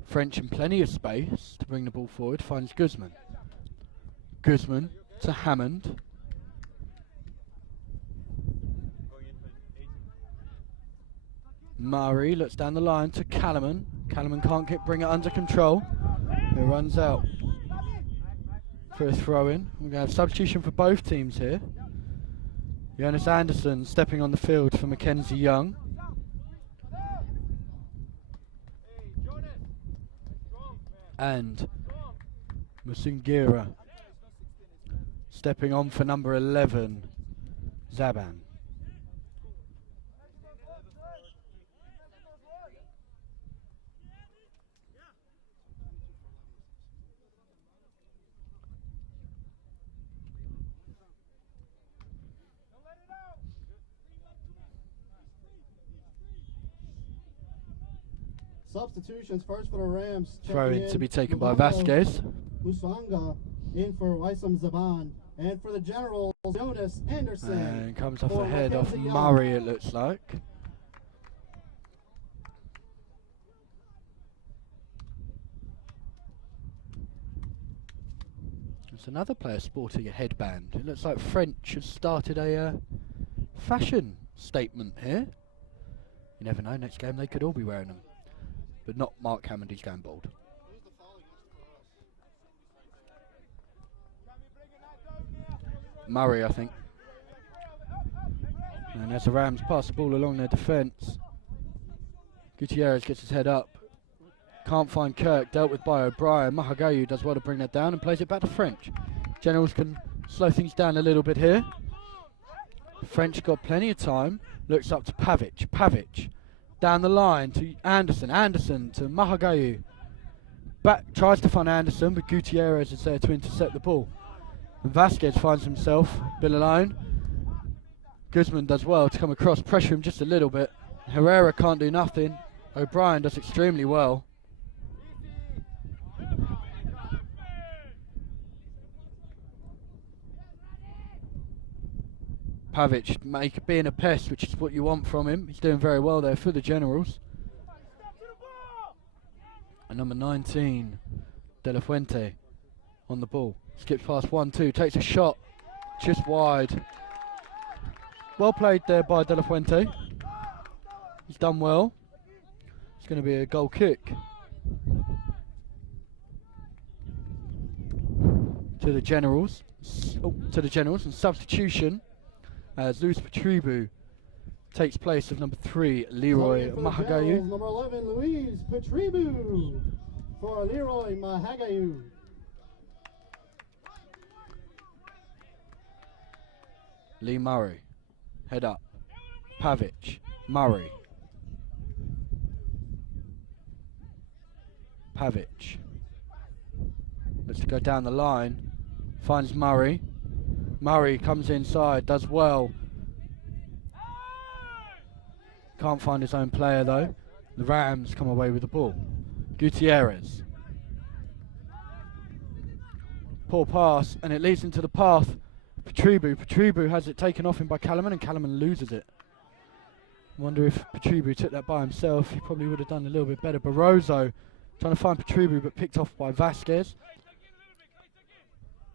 French in plenty of space to bring the ball forward. Finds Guzman. Guzman to Hammond. Murray looks down the line to Callum. Callum can't bring it under control. It runs out for a throw-in. We're going to have substitution for both teams here. Jonas Anderson stepping on the field for Mackenzie Young. And Musungira stepping on for number 11, Zaban. Substitutions first for the Rams. Throw checking in to be taken by Lubango Vasquez. Usanga in for Wisam Zaban. And for the Generals, Jonas Anderson. And comes off for the head of Mackenzie Young. Murray, it looks like. There's another player sporting a headband. It looks like French has started a fashion statement here. You never know, next game they could all be wearing them. But not Mark Hammond, he's going bald. Murray, I think. And as the Rams pass the ball along their defence, Gutierrez gets his head up. Can't find Kirk, dealt with by O'Brien. Mahagayu does well to bring that down and plays it back to French. Generals can slow things down a little bit here. French got plenty of time. Looks up to Pavic. Pavic down the line to Anderson. Anderson to Mahagayu. Back, tries to find Anderson, but Gutierrez is there to intercept the ball. And Vasquez finds himself a bit alone. Guzman does well to come across, pressure him just a little bit. Herrera can't do nothing. O'Brien does extremely well. Pavic being a pest, which is what you want from him. He's doing very well there for the Generals. And number 19, De La Fuente, on the ball. Skips past 1-2, takes a shot just wide. Well played there by De La Fuente. He's done well. It's going to be a goal kick to the Generals. And substitution as Luis Petribu takes place of number 3, Leroy Mahagayu. Number 11, Luis Petribu for Leroy Mahagayu. Lee Murray, head up. Pavic, Murray. Pavic. Let's go down the line. Finds Murray. Murray comes inside, does well. Can't find his own player though. The Rams come away with the ball. Gutierrez. Poor pass, and it leads into the path. Petribu. Petribu has it taken off him by Calaman, and Calaman loses it. I wonder if Petribu took that by himself. He probably would have done a little bit better. Barroso trying to find Petribu, but picked off by Vasquez.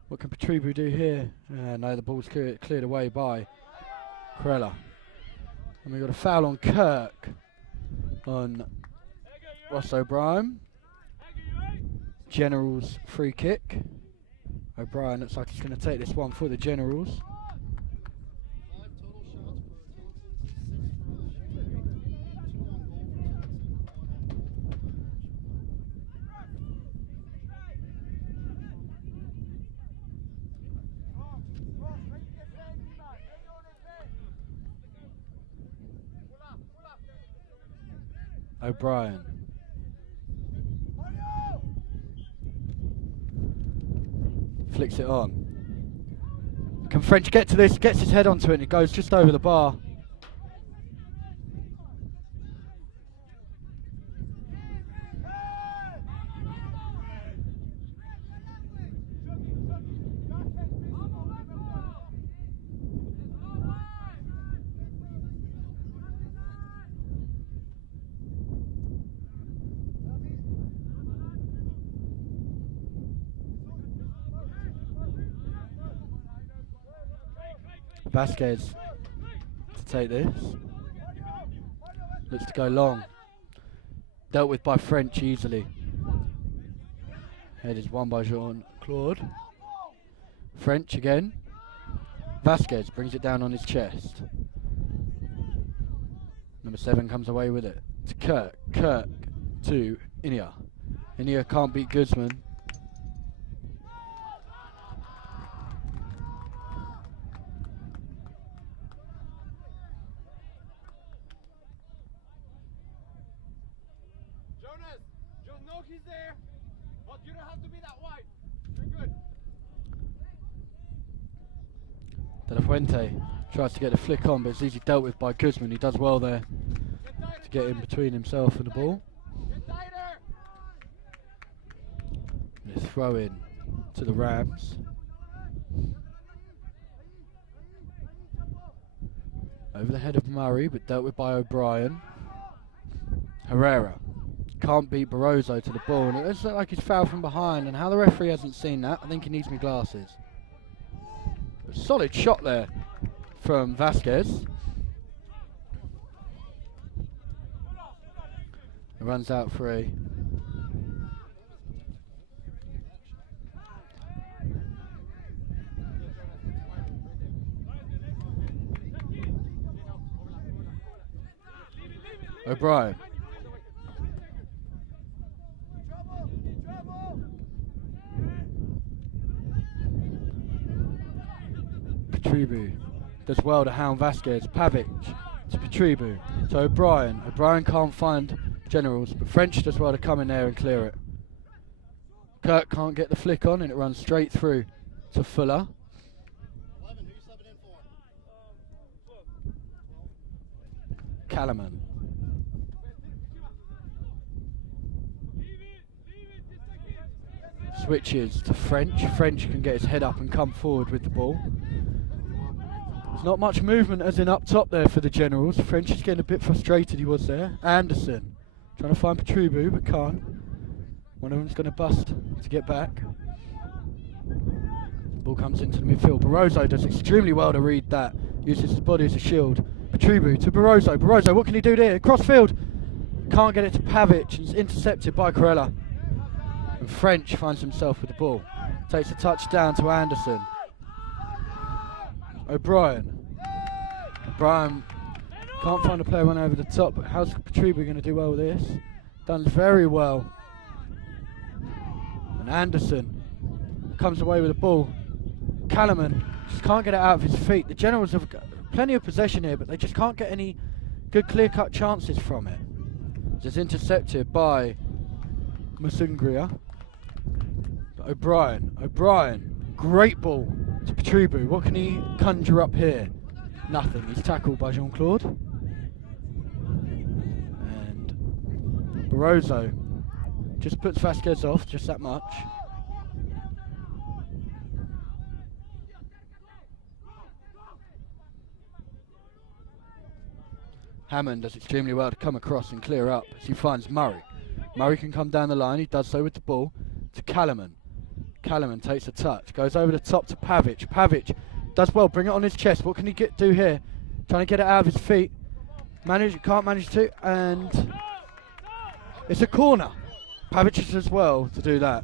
What can Petribu do here? No, the ball's cleared away by Corella. And we've got a foul on Kirk on Ross O'Brien. Generals free kick. O'Brien looks like he's going to take this one for the Generals. O'Brien. Flicks it on. Can French get to this? Gets his head onto it and it goes just over the bar. Vasquez to take this. Looks to go long. Dealt with by French easily. Head is won by Jean-Claude. French again. Vasquez brings it down on his chest. Number 7 comes away with it. To Kirk. Kirk to Inia. Inia can't beat Guzman. He's there, but you don't have to be that wide. You're good. De La Fuente tries to get the flick on, but it's easily dealt with by Guzman. He does well there to get in between himself and the ball. Get It's throw in to the Rams. Over the head of Murray, but dealt with by O'Brien. Herrera can't beat Barroso to the ball, and it looks like he's fouled from behind, and how the referee hasn't seen that, I think he needs me glasses. A solid shot there from Vasquez. It runs out free. O'Brien. Petribu does well to hound Vasquez. Pavic to Petribu to O'Brien. O'Brien can't find Generals, but French does well to come in there and clear it. Kirk can't get the flick on, and it runs straight through to Fuller. 11, who you subbing in for? Calaman. Switches to French. French can get his head up and come forward with the ball. There's not much movement as in up top there for the Generals. French is getting a bit frustrated, he was there. Anderson trying to find Petrubu but can't. One of them's going to bust to get back. Ball comes into the midfield. Barroso does extremely well to read that. Uses his body as a shield. Petrubu to Barroso. Barroso, what can he do there? Crossfield. Can't get it to Pavic, and it's intercepted by Corella. And French finds himself with the ball. Takes a touch down to Anderson. O'Brien. O'Brien can't find a player run over the top, but how's Petrubu going to do well with this? Done very well. And Anderson comes away with the ball. Calaman just can't get it out of his feet. The Generals have got plenty of possession here, but they just can't get any good clear-cut chances from it. It's intercepted by Musungria. But O'Brien, great ball to Petrubu. What can he conjure up here? Nothing. He's tackled by Jean-Claude. And Barroso just puts Vasquez off, just that much. Hammond does extremely well to come across and clear up as he finds Murray. Murray can come down the line. He does so with the ball to Calaman. Calaman takes a touch, goes over the top to Pavic. Pavic does well, bring it on his chest. What can he do here? Trying to get it out of his feet. Can't manage to, and it's a corner. Pavic does well to do that.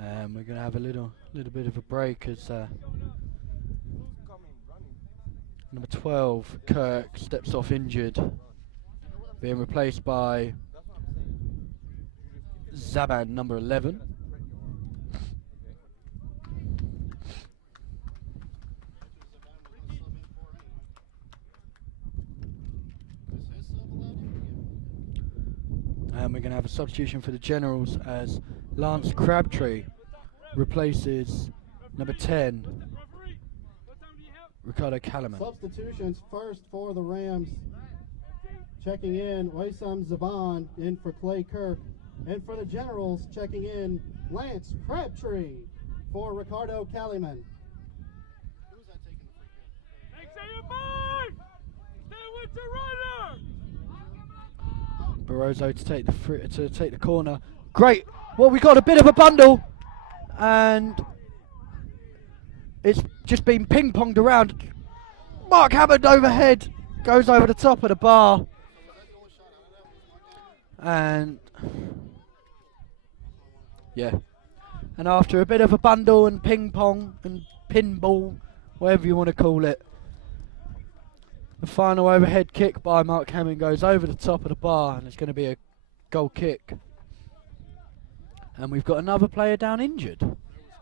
And we're going to have a little bit of a break as number 12, Kirk, steps off injured, being replaced by Zaban, number 11. And we're going to have a substitution for the Generals as Lance Crabtree replaces number 10, Ricardo Calaman. Substitutions first for the Rams. Checking in, Waysam Zaban in for Clay Kirk. And for the Generals, checking in, Lance Crabtree for Ricardo Calaman. Who's that taking the free kick? Stay with your runner! Barroso to take the corner. Great. Well, we got a bit of a bundle, and it's just been ping-ponged around. Mark Hammond overhead, goes over the top of the bar, and yeah. And after a bit of a bundle and ping-pong and pinball, whatever you want to call it, The final overhead kick by Mark Hammond goes over the top of the bar, and it's going to be a goal kick. And we've got another player down injured. There was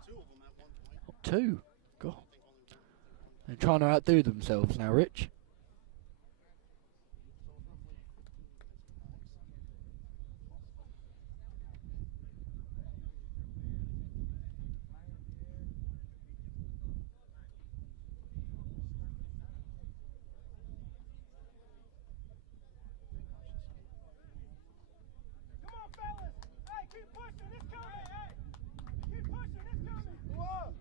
2 of them at one point. 2. God. I think only one. They're trying to outdo themselves now, Rich. Come on, fellas. Hey, keep pushing. It's coming. Hey, keep pushing. It's coming. Whoa.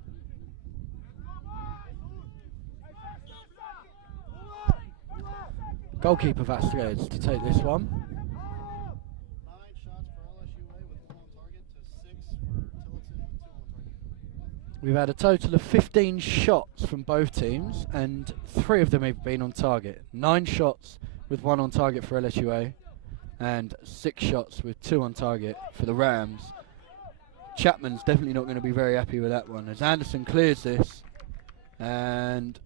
Come on. Hey, first and second. First and second. Goalkeeper Vasquez to take this one. 9 shots for LSUA with 1 on target to 6 for Tillotson with 2 on target. We've had a total of 15 shots from both teams, and 3 of them have been on target. 9 shots with 1 on target for LSUA, and 6 shots with 2 on target for the Rams. Chapman's definitely not going to be very happy with that one, as Anderson clears this, and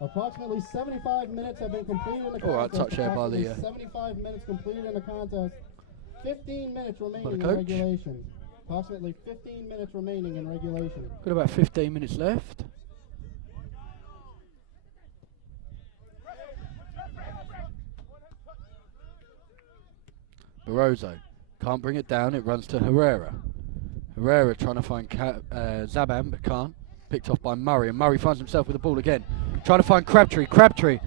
Approximately 75 minutes have been completed in the contest. All right, touch there by the, Approximately 75 minutes completed in the contest. 15 minutes remaining By the in coach. regulation. Approximately 15 minutes remaining in regulation. got about 15 minutes left. Barroso can't bring it down, it runs to Herrera. Herrera trying to find Zaban, but can't. Picked off by Murray, and Murray finds himself with the ball again. Trying to find Crabtree. Crabtree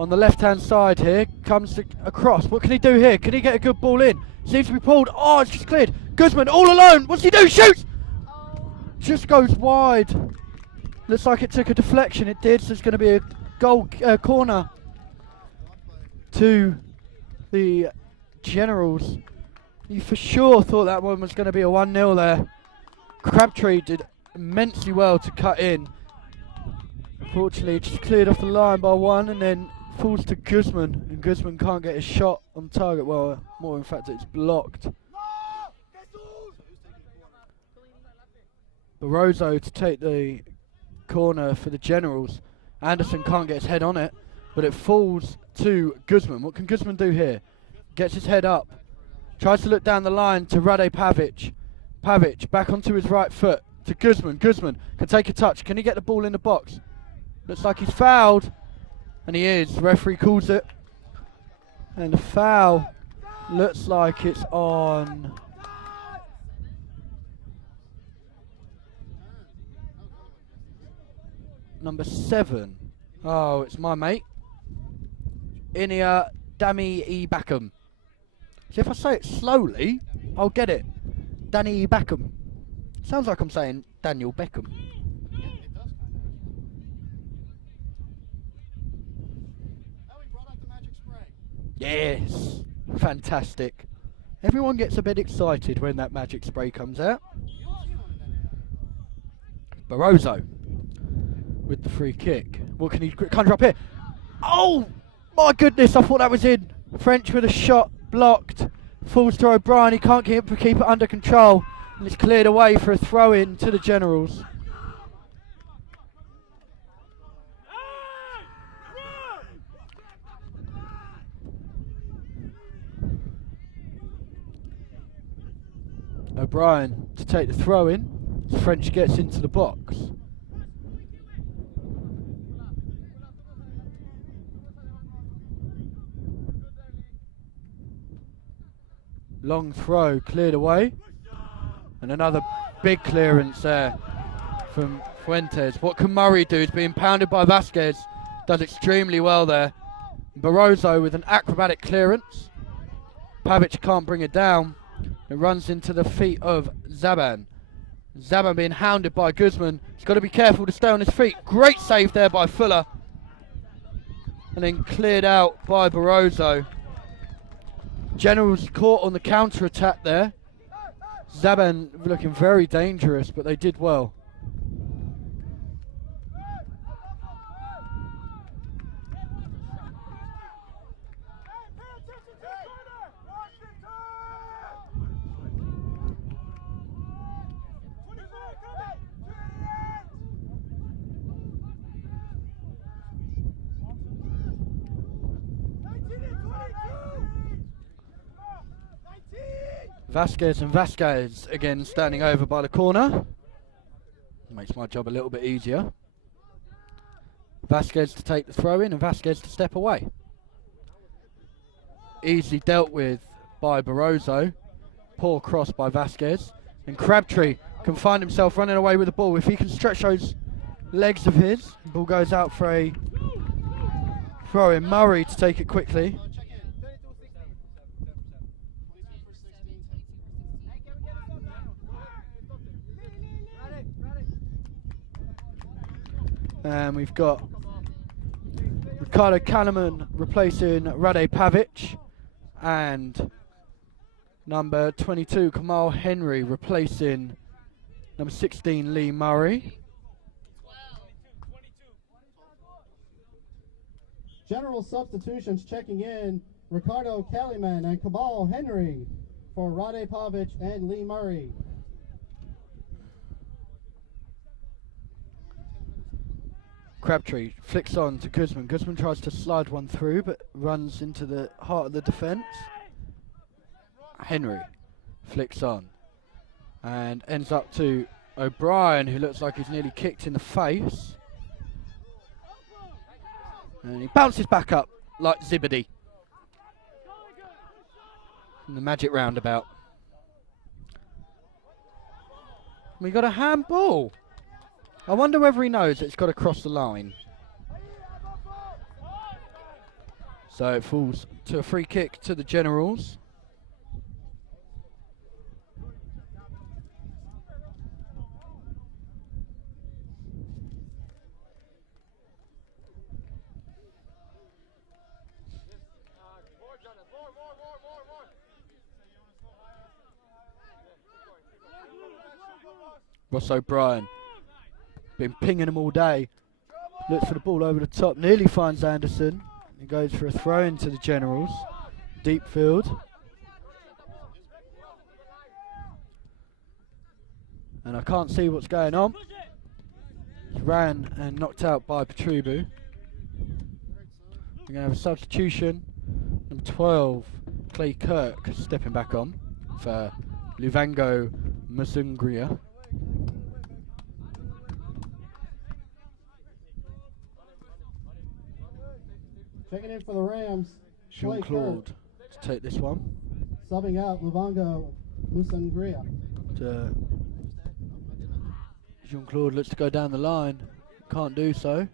on the left-hand side here, comes across. What can he do here? Can he get a good ball in? Seems to be pulled. Oh, it's just cleared. Guzman all alone. What's he do? Shoots! Just goes wide. Looks like it took a deflection. It did, so it's going to be a goal corner to the Generals. You for sure thought that one was going to be a 1-0 there. Crabtree did immensely well to cut in. Fortunately, it just cleared off the line by 1 and then falls to Guzman. And Guzman can't get his shot on target. Well, more in fact, it's blocked. Barroso to take the corner for the Generals. Anderson can't get his head on it, but it falls to Guzman. What can Guzman do here? Gets his head up. Tries to look down the line to Rade Pavic. Pavic back onto his right foot to Guzman. Guzman can take a touch. Can he get the ball in the box? Looks like he's fouled. And he is. The referee calls it. And the foul looks like it's on number 7. Oh, it's my mate. Inia Dami E. Backham. See, if I say it slowly, I'll get it. Danny E. Beckham. Sounds like I'm saying Daniel Beckham. It does kind of. Oh, we brought out the magic spray. Yes. Fantastic. Everyone gets a bit excited when that magic spray comes out. Barroso with the free kick. What can he conjure up here? Oh, my goodness, I thought that was in. French with a shot, blocked. Falls to O'Brien, he can't keep it under control. And it's cleared away for a throw-in to the Generals. O'Brien to take the throw-in. French gets into the box. Long throw cleared away. And another big clearance there from Fuentes. What can Murray do? He's being pounded by Vasquez. Does extremely well there. Barroso with an acrobatic clearance. Pavic can't bring it down. It runs into the feet of Zaban. Zaban being hounded by Guzman. He's got to be careful to stay on his feet. Great save there by Fuller. And then cleared out by Barroso. Generals caught on the counter-attack there. Zaban looking very dangerous, but they did well. Vasquez and Vasquez again standing over by the corner. Makes my job a little bit easier. Vasquez to take the throw in and Vasquez to step away. Easily dealt with by Barroso. Poor cross by Vasquez. And Crabtree can find himself running away with the ball. If he can stretch those legs of his, the ball goes out for a throw in. Murray to take it quickly. Check in. 22 for 16. And we've got Ricardo Kalaman replacing Rade Pavic. And number 22, Kamal Henry, replacing number 16, Lee Murray. General substitutions checking in. Ricardo Kaliman and Kamal Henry for Rade Pavic and Lee Murray. Crabtree flicks on to Guzman. Guzman tries to slide one through, but runs into the heart of the defence. Henry flicks on and ends up to O'Brien, who looks like he's nearly kicked in the face. And he bounces back up like Zibidi in the magic roundabout. We got a handball. I wonder whether he knows it's got to cross the line. So it falls to a free kick to the Generals. Ross O'Brien been pinging him all day. Looks for the ball over the top, nearly finds Anderson. He goes for a throw into the Generals. Deep field. And I can't see what's going on. He's ran and knocked out by Petrubu. We're going to have a substitution. Number 12, Clay Kirk, stepping back on for Luvango Musungria. Checking in for the Rams. Jean-Claude to take this one. Subbing out Luvango Musangria. Jean-Claude looks to go down the line. Can't do so.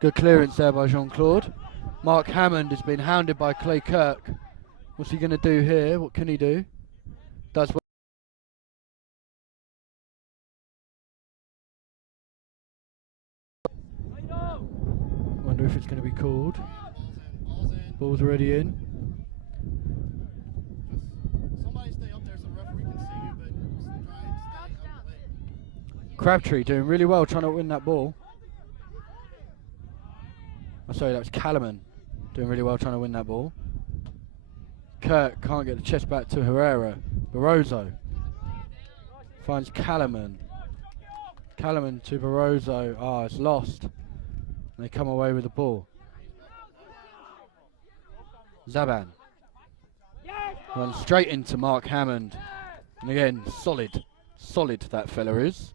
Good clearance there by Jean-Claude. Mark Hammond has been hounded by Clay Kirk. What's he going to do here? What can he do? Does well. Wonder if it's going to be called. Ball's already in. Somebody stay up there so the referee can see you, but just try and stay out of the way. Crabtree doing really well trying to win that ball. Oh, sorry, that was Kalaman doing really well trying to win that ball. Kirk can't get the chest back to Herrera. Barroso finds Kalaman. Kalaman to Barroso. Ah, it's lost. And they come away with the ball. Zaban runs straight into Mark Hammond. And again, solid that fella is.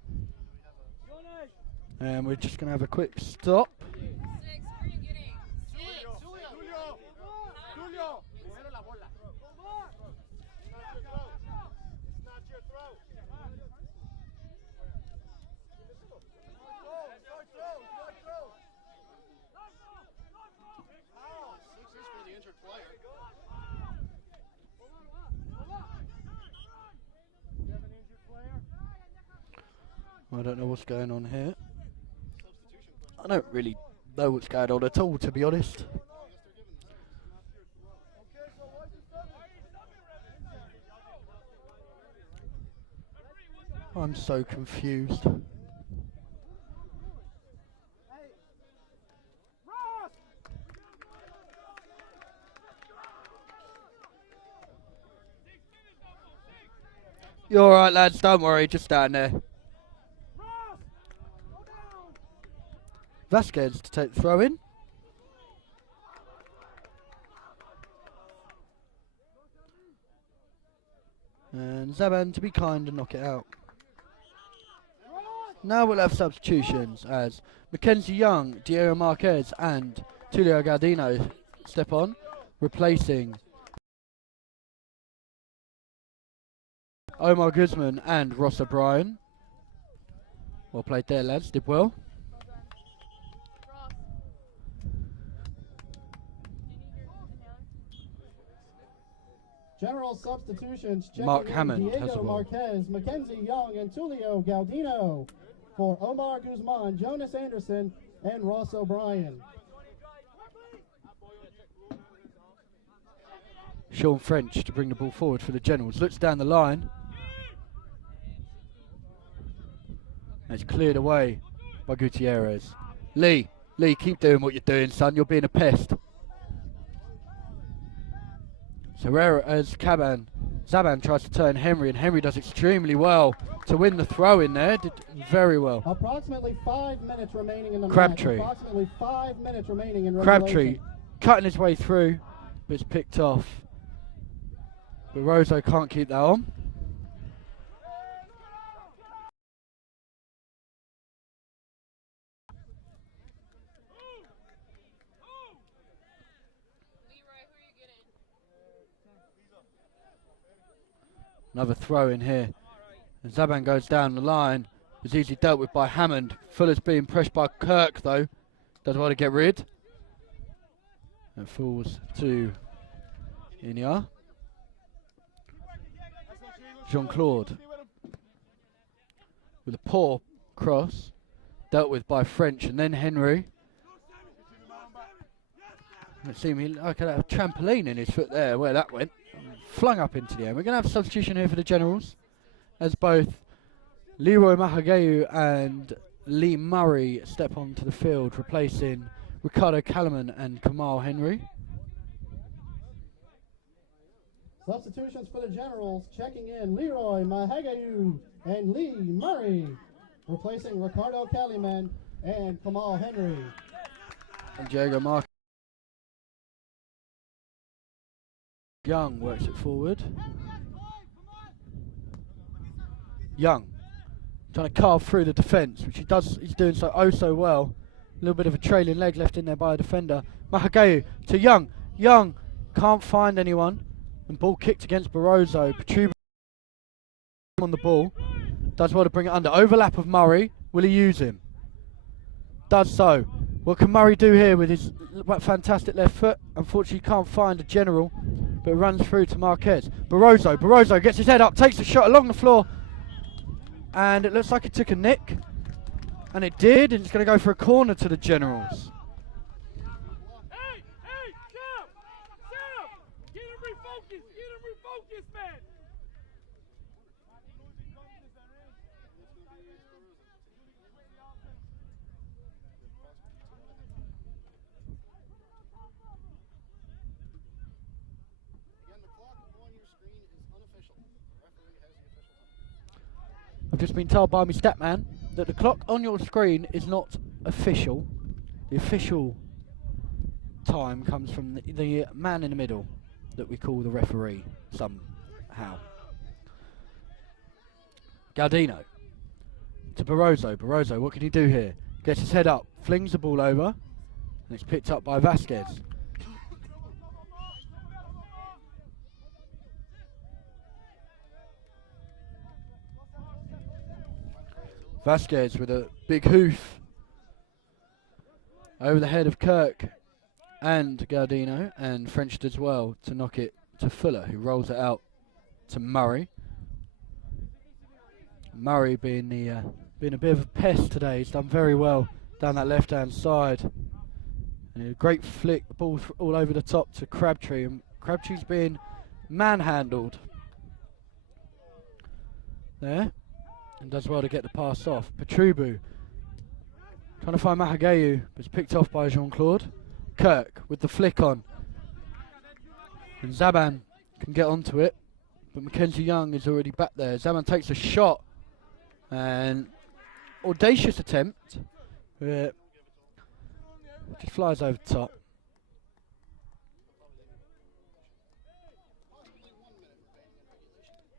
And we're just going to have a quick stop. I don't know what's going on here. I don't really know what's going on at all, to be honest. I'm so confused. You're alright, lads, don't worry, just stand there. Vasquez to take the throw in. And Zaban to be kind and knock it out. Now we'll have substitutions as Mackenzie Young, Diego Marquez and Tulio Galdino step on, replacing Omar Guzman and Ross O'Brien. Well played there, lads, did well. General substitutions checking Mark in Hammond has the Diego ball. Marquez, Mackenzie Young, and Tulio Galdino for Omar Guzman, Jonas Anderson, and Ross O'Brien. Sean French to bring the ball forward for the Generals. Looks down the line. And it's cleared away by Gutierrez. Lee, keep doing what you're doing, son. You're being a pest. Herrera as Zaban tries to turn Henry, and Henry does extremely well to win the throw in there. Did very well. Approximately 5 minutes remaining in the Crabtree. match. Approximately 5 minutes remaining in Crabtree regulation. cutting his way through, but it's picked off. But Rozo can't keep that on. Another throw in here. And Zaban goes down the line. It's easily dealt with by Hammond. Fuller's being pressed by Kirk though. Does want to get rid. And falls to Inyar. Jean-Claude. With a poor cross. Dealt with by French and then Henry. It seemed like a trampoline in his foot there where that went. Flung up into the air. We're going to have a substitution here for the Generals as both Leroy Mahageu and Lee Murray step onto the field, replacing Ricardo Calaman and Kamal Henry. Substitutions for the Generals checking in Leroy Mahagayu and Lee Murray, replacing Ricardo Caliman and Kamal Henry. And Diego Marquez. Young works it forward. Young trying to carve through the defence, which he does. He's doing so well. A little bit of a trailing leg left in there by a defender. Mahageu to Young. Young can't find anyone, and ball kicked against Barroso. Petruba on the ball. Does well to bring it under. Overlap of Murray. Will he use him? Does so. What can Murray do here with his fantastic left foot? Unfortunately, he can't find a General, but runs through to Marquez. Barroso gets his head up, takes a shot along the floor, and it looks like it took a nick, and it did, and it's going to go for a corner to the Generals. Hey, stop! Get him refocused, man! Again, the clock on your screen is unofficial. The referee has the official time. I've just been told by my stat man that the clock on your screen is not official. The official time comes from the man in the middle that we call the referee somehow. Galdino to Barroso. Barroso, what can he do here? Gets his head up, flings the ball over, and it's picked up by Vasquez. Vasquez with a big hoof over the head of Kirk and Galdino, and French does well to knock it to Fuller, who rolls it out to Murray. Murray being a bit of a pest today. He's done very well down that left-hand side. And a great flick, the ball all over the top to Crabtree, and Crabtree's being manhandled there. And does well to get the pass off. Petrubu trying to find Mahageu, but it's picked off by Jean-Claude. Kirk with the flick on. And Zaban can get onto it. But Mackenzie Young is already back there. Zaman takes a shot. And audacious attempt. Just flies over the top.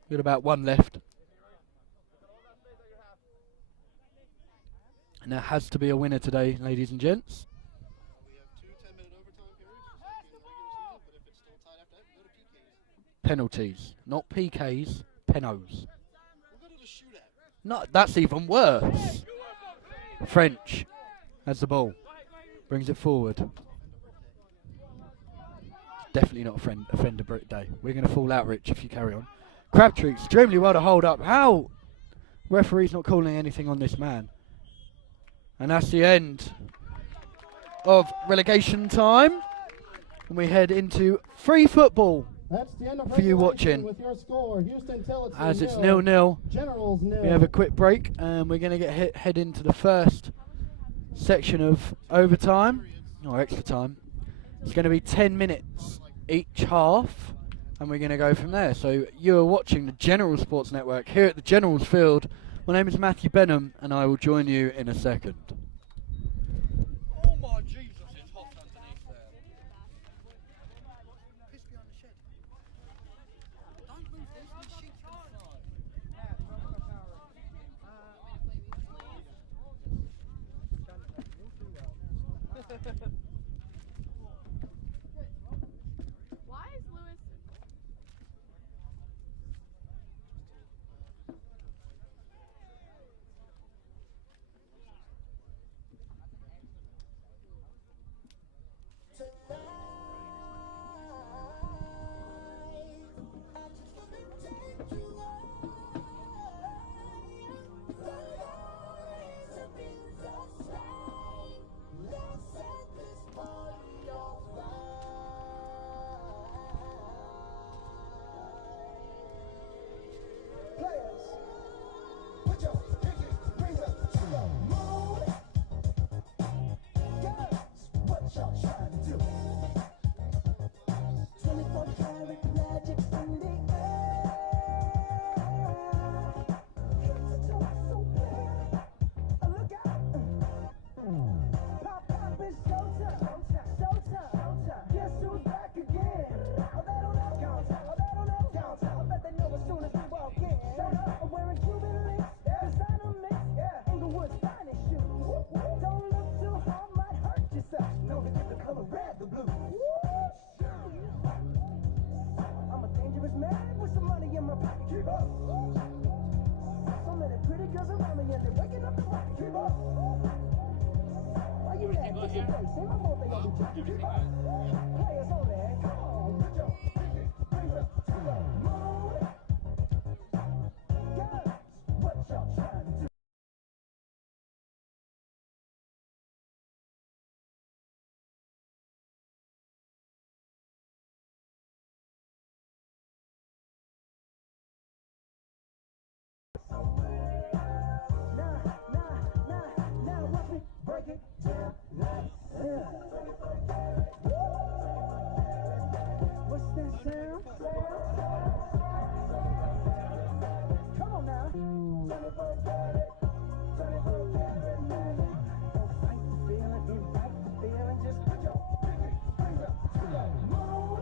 Got about one left. And there has to be a winner today, ladies and gents. We have 2 10-minute overtime periods, just like in the regular season, but if it's still tied after that, go to PKs. Penalties. Not PKs, penos. We'll go to the shootout. No, that's even worse. French has the ball. Brings it forward. Definitely not a offender Brit day. We're going to fall out, Rich, if you carry on. Crabtree extremely well to hold up. How? Referee's not calling anything on this man. And that's the end of relegation time. And we head into free football. That's the end of For you regulation watching. with your score, Houston Tillotson As it's 0, 0-0. Generals 0. We have a quick break and we're going to head into the first section of overtime, or extra time. It's going to be 10 minutes each half, and we're going to go from there. So you are watching the General Sports Network here at the General's Field. My name is Matthew Benham, and I will join you in a second. Oh my Jesus, it's hot underneath there. Piss behind the shed. Don't move this, the sheet's gonna fly. Why is Lewis? Players, put your pinky rings up to the moon. Girls, what y'all trying to do? 24 karat magic in the air. Heads are so clear. Look out. Pop is showtime. Showtime. Guess who's back again? Oh, they don't know. Oh, they don't know. I bet they know as soon as we walk in. I'm wearing Cuban links, designer mix, Inglewood's finest shoes. Don't look too hard, might hurt yourself. Know to get the color red, the blue. I'm a dangerous man with some money in my pocket. Keep up. So many pretty girls around me and they're waking up the rocket. Keep up. Why you at? What's your place? Say my more thing I'll be jacking. Keep up. Players only. Come on, put your pinky rings up to the moon. Girls, what y'all trying to do? Now, watch me break it down like this. What's that sound? Come on now. 24 karat, 24 karat magic. Don't fight the feeling, invite the feeling. Just put your pinky rings up to the moon.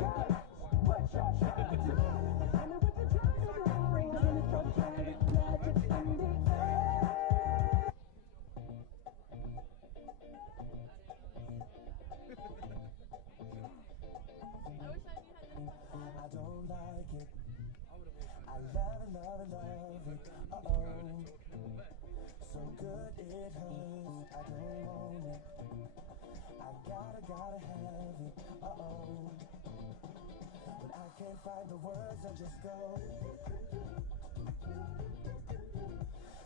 Guys, what y'all trying to do? Tell me what you're trying to do. 24 karat magic in the air. I don't like it. I love it. Uh-oh. So good it hurts. I don't want it. I gotta have it. Uh-oh. But I can't find the words. I just go.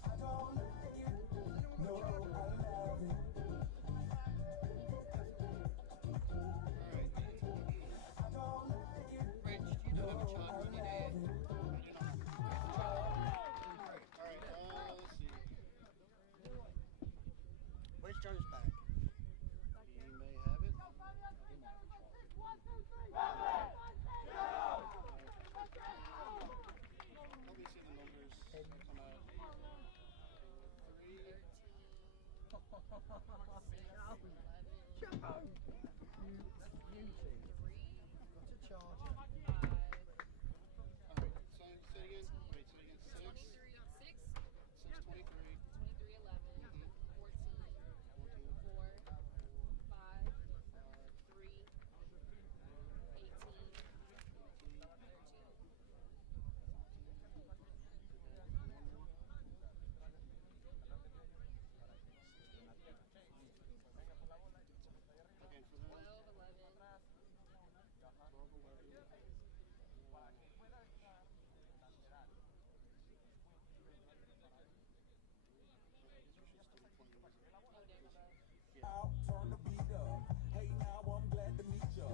I don't like it. No, I love it. I don't like it. No, I love it. Alright, let's see. Where's Joe's bag? He may have it. Turn the beat up. Hey, now I'm glad to meet ya.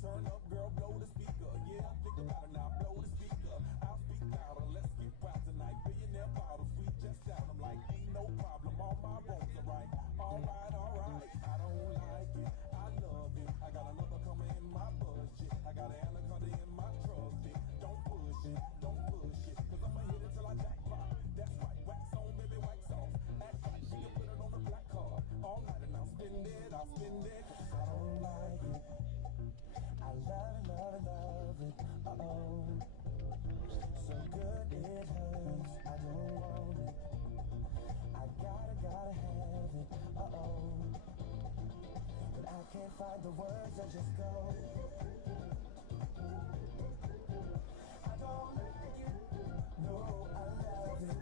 Turn up, girl, blow the speaker. Yeah, think about it now, blow the speaker. I'll speak louder, let's get wild tonight. Billionaire bottles, we just down. I'm like, ain't no problem, all my roads are right. Alright, alright, I don't like it, I love it. I got another coming in my budget. I got an anaconda in my trusty. Don't push it, cause I'ma hit it till I jackpot. That's right, wax on, baby, wax off. Act like we can put it on the black card. All night and I'll spend it, cause I don't like it. I love it, uh-oh. So good it hurts, I don't want it. I gotta have it, uh-oh. But I can't find the words, I just go. I don't like it, no, I love it.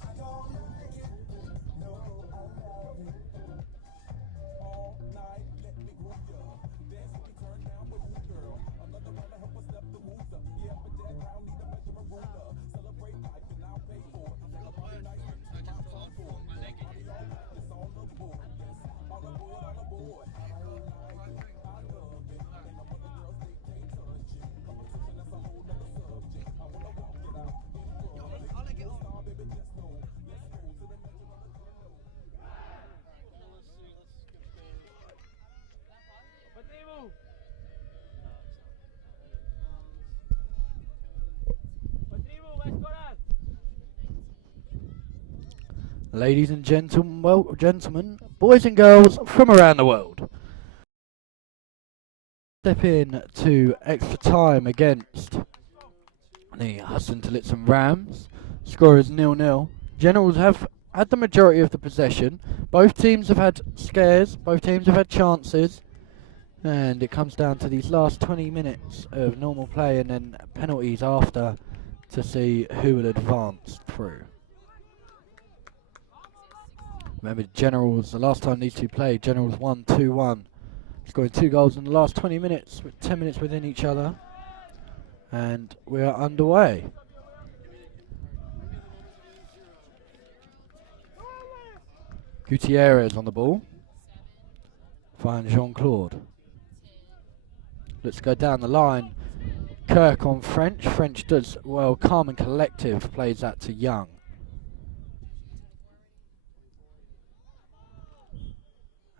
I don't like it, no, I love it. All night, let me groove ya. Dance with me, turn down the roof, girl. Another round to help us step the moves up. Yeah, but that crowd need a measurement ruler. Celebrate life and I'll pay for it. A party night, my time for it. Party all night, it's all aboard. Yes, all aboard, all aboard. I don't like it, I love it. And the other girls, they can't touch it. Competition, that's a whole nother subject. I wanna walk it out in public. Go star, baby, just know. Let's go to the next one. Ladies and gentlemen, boys and girls from around the world, step in to extra time against the Hudson Tillotson Rams. Score is 0-0. Generals have had the majority of the possession. Both teams have had scares. Both teams have had chances. And it comes down to these last 20 minutes of normal play and then penalties after to see who will advance through. Remember, Generals, the last time these two played, Generals won 2-1. Scoring 2 goals in the last 20 minutes, with 10 minutes within each other. And we are underway. Gutierrez on the ball. Finds Jean-Claude. Let's go down the line. Kirk on French. French does well. Calm and collective plays that to Young.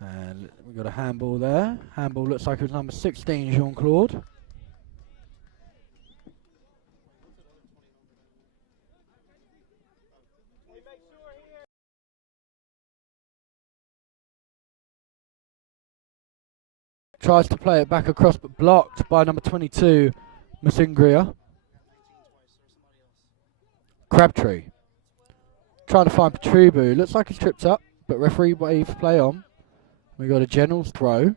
And we've got a handball there. Handball looks like it was number 16, Jean-Claude. Tries to play it back across, but blocked by number 22, Masingria. Crabtree. Trying to find Petrubu. Looks like he's tripped up, but referee waves play on. We got a General's throw.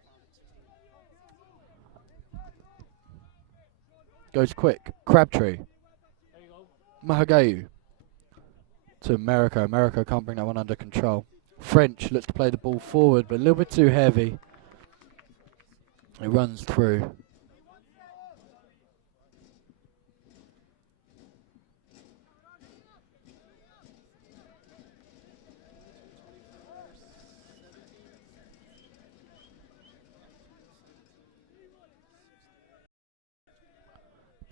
Goes quick. Crabtree. Mahagayu. To Americo. Americo can't bring that one under control. French looks to play the ball forward, but a little bit too heavy. It runs through.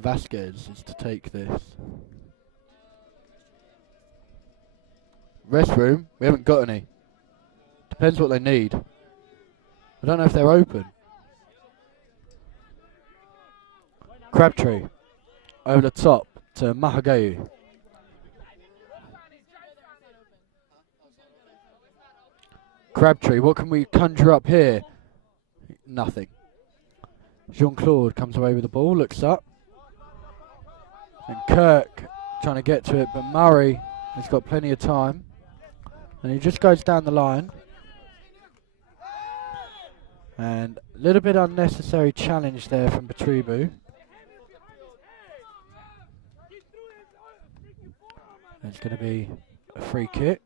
Vasquez is to take this. Rest room? We haven't got any. Depends what they need. I don't know if they're open. Crabtree over the top to Mahagayu. Crabtree, what can we conjure up here? Nothing. Jean-Claude comes away with the ball, looks up. And Kirk trying to get to it, but Murray has got plenty of time. And he just goes down the line. And a little bit unnecessary challenge there from Batribu. It's going to be a free kick.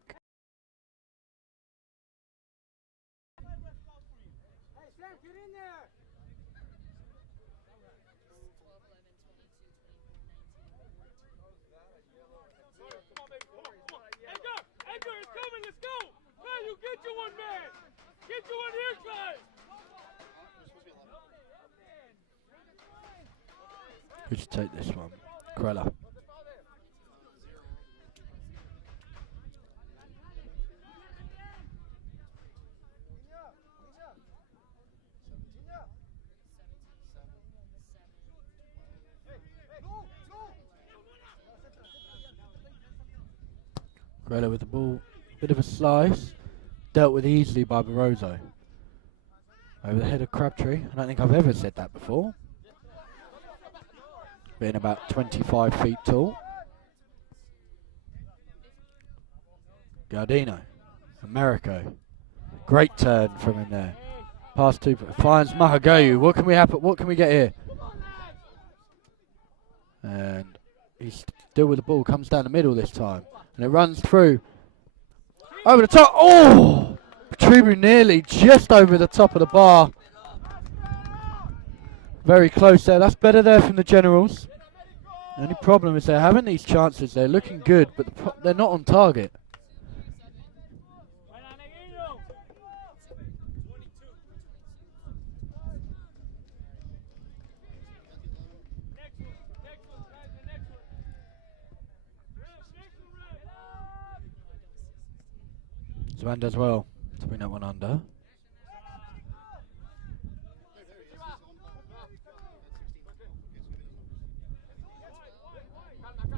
Who should take this one? Krella. Krella with the ball. Bit of a slice. Dealt with easily by Barroso. Over the head of Crabtree. I don't think I've ever said that before. Being about 25 feet tall. Gardino. Americo. Great turn from him there. Pass to finds Mahagayu. What can we happen? What can we get here? And he's still with the ball. Comes down the middle this time. And it runs through. Over the top. Oh! Tribu nearly just over the top of the bar. Very close there. That's better there from the Generals. The only problem is they're having these chances. They're looking good, but they're not on target. Zwan does well to bring that one under.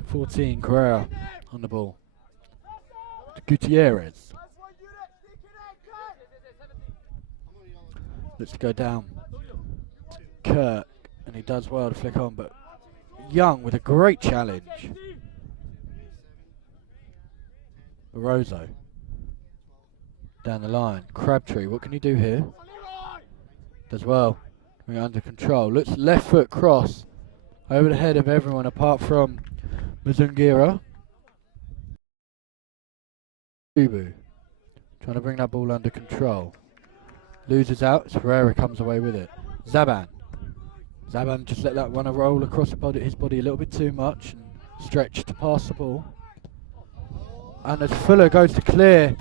14, Correa on the ball. Gutierrez. Looks to go down. Kirk, and he does well to flick on, but Young with a great challenge. Barroso. Down the line. Crabtree, what can you do here? Does well. We're under control. Looks left foot cross. Over the head of everyone apart from Mzungira. Ubu. Trying to bring that ball under control. Loses out. Ferreira comes away with it. Zaban. Zaban just let that one roll across his body a little bit too much. And stretch to pass the ball. And as Fuller goes to clear,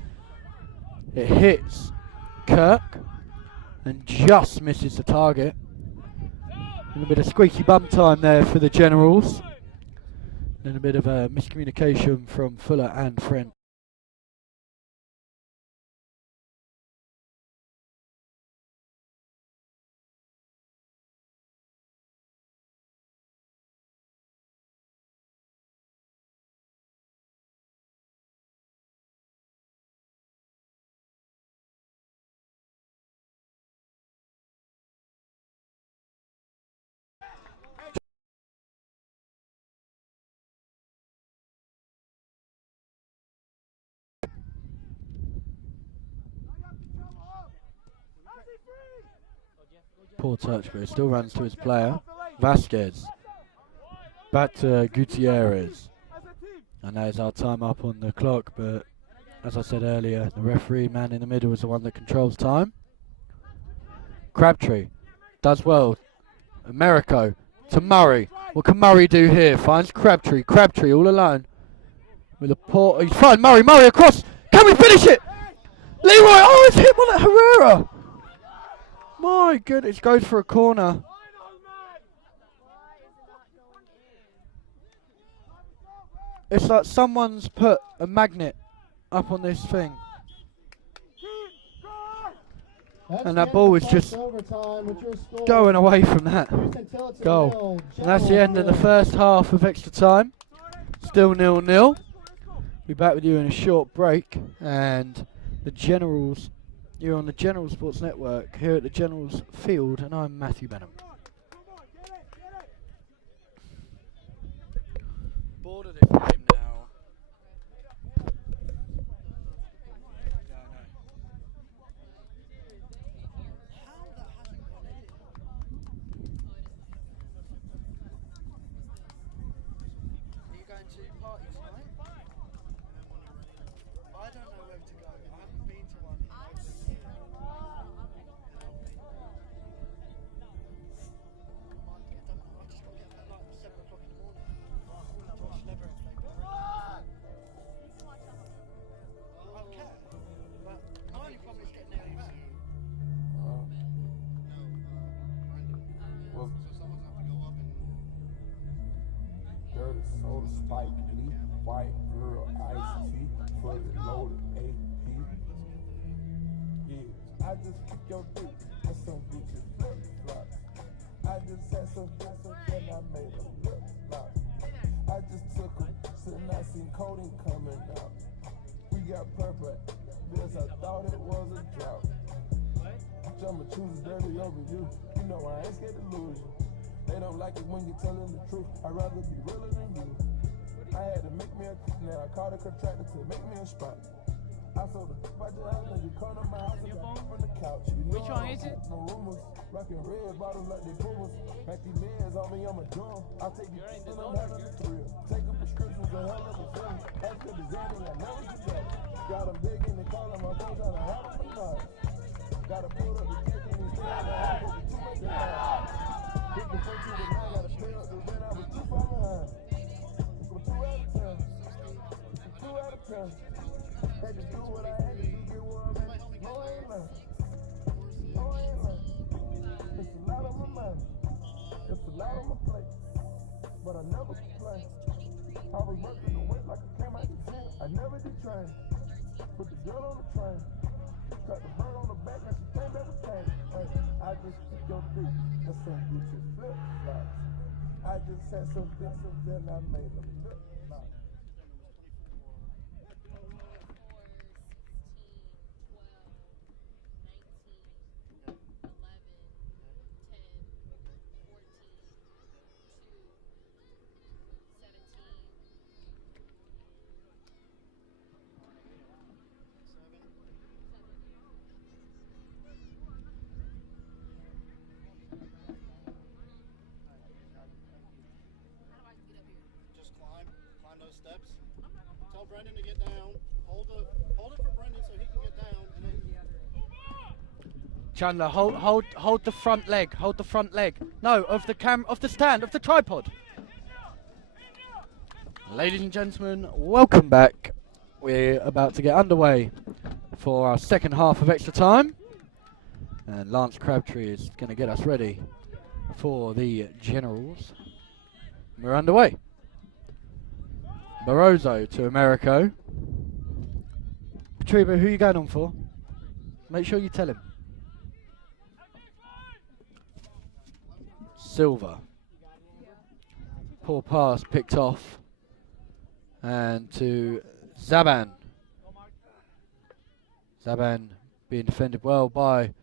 it hits Kirk and just misses the target. And a bit of squeaky bum time there for the Generals. And a bit of a miscommunication from Fuller and French. Poor touch, but he still runs to his player. Vasquez. Back to Gutierrez. And that is our time up on the clock, but as I said earlier, the referee man in the middle is the one that controls time. Crabtree does well. Americo to Murray. What can Murray do here? Finds Crabtree. Crabtree all alone. With a poor. He's fine. Murray across. Can we finish it? Leroy. Oh, it's hit one at Herrera. My goodness, goes for a corner. It's like someone's put a magnet up on this thing. That's And the that end ball of was the just first overtime with your score. going away from that Houston Tillotson goal. nil, And that's the end of the Generals first half of extra time. Still 0-0. Be back with you in a short break. And the Generals, you're on the General Sports Network here at the Generals Field, and I'm Matthew Benham. Bored of this game now. Are you going to parties tonight? I don't know where to go. I haven't been to one in over a year. I just got to get up at like 7 o'clock in the morning. Josh never explained it. Okay. But my only problem is getting there back. Well, so someone's have to go up and Dirty soda, Spike Lee, white girl, iced tea, fully loaded AP. Yeah, I just took your dick and some Gucci flip flops. I just had some drinks and then I made a lip lock. I just took them, sitting I seen coding coming out. We got purple, this I thought it was a drought. I'ma choose dirty over you. You know I ain't scared to lose you. They don't like it when you're telling the truth. I'd rather be realer than you. I had to make me a now I called a contractor to make me a spot. I sold the by the house and you come to my house and got from the couch. You know which one is it? No rumors. Rockin' red bottles like they pumas. Back these bands on me, I'm a drum. I'll take you and I'm having a thrill. Taking prescriptions and hell of a film. After the Xanny, I know it's a joke. Got them big in the collar, my phone trying to have them a lot. Gotta pull up the cake and he's down the house to make it hard. Hit the first to the nine, gotta pay up the rent, I was too far behind. From 2 out of 10. From 2 out of 10. Had to do what I had to do, get where I'm at. No, I ain't lying. No, I ain't lying. It's a lot on my mind. It's a lot on my plate. But I never complain. I was working the weight like I came out the gym. I never did train. Put the girl on the train. Got the bird on the back and she came back with cane. Hey, I just took your dick and some Gucci flip flops. I just had some drinks and then I made a flip flop. just climb those steps. Tell Brendan to get down. Hold it for Brendan so he can get down, and then Chandler, hold the front leg. Hold the front leg. No, of the stand, of the tripod. Ladies and gentlemen, welcome back. We're about to get underway for our second half of extra time. And Lance Crabtree is going to get us ready for the Generals. We're underway. Barroso to Americo. Petriba, who are you going on for? Make sure you tell him. Silva. Poor pass picked off. And to Zaban. Zaban being defended well by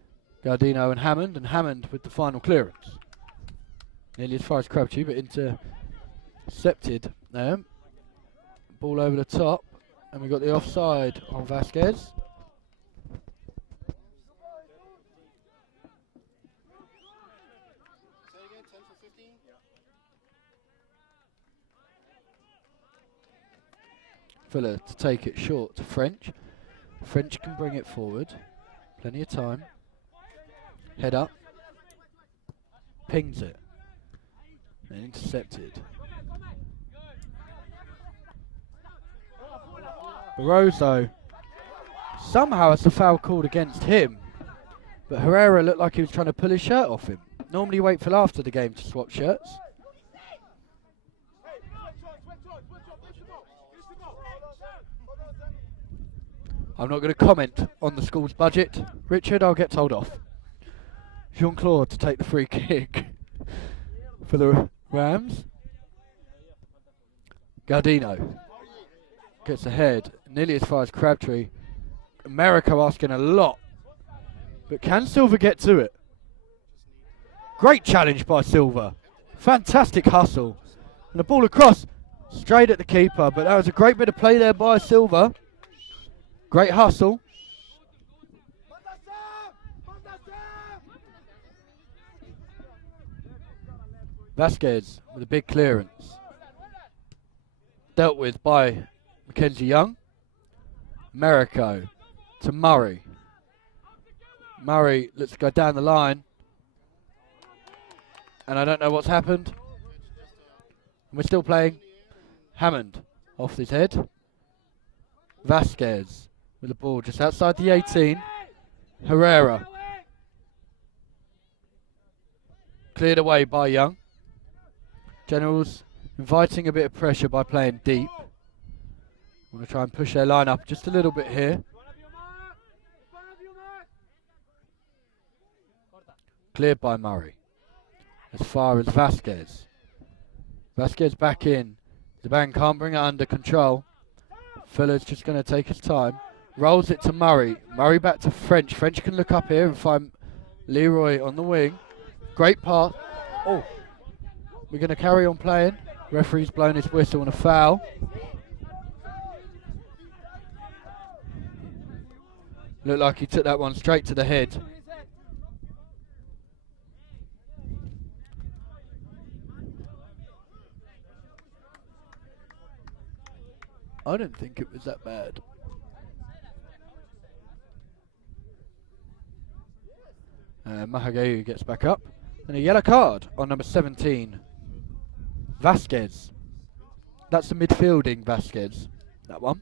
Gardino and Hammond with the final clearance. Nearly as far as Crabtree, but intercepted there. Ball over the top, and we got the offside on Vasquez. say again, 10 for 15? Fuller to take it short to French. French can bring it forward. Plenty of time. Head up. Pings it. And intercepted. Barroso. Somehow it's a foul called against him. But Herrera looked like he was trying to pull his shirt off him. Normally wait till after the game to swap shirts. I'm not going to comment on the school's budget. Richard, I'll get told off. Jean-Claude to take the free kick for the Rams. Gardino gets ahead, nearly as far as Crabtree. America asking a lot, but can Silver get to it? Great challenge by Silver. Fantastic hustle. And the ball across, straight at the keeper, but that was a great bit of play there by Silver. Great hustle. Vasquez with a big clearance. Dealt with by Mackenzie Young. Merico to Murray. Murray, let's go down the line. And I don't know what's happened. We're still playing. Hammond off his head. Vasquez with the ball just outside the 18. Herrera. Cleared away by Young. Generals inviting a bit of pressure by playing deep. Want to try and push their line up just a little bit here. Cleared by Murray. As far as Vasquez. Vasquez back in. Zaban can't bring it under control. Fuller's just going to take his time. Rolls it to Murray. Murray back to French. French can look up here and find Leroy on the wing. Great pass. Oh, we're going to carry on playing. Referee's blown his whistle on a foul. Looked like he took that one straight to the head. I didn't think it was that bad. Mahageu gets back up. And a yellow card on number 17. Vasquez. That's the midfielding Vasquez. That one.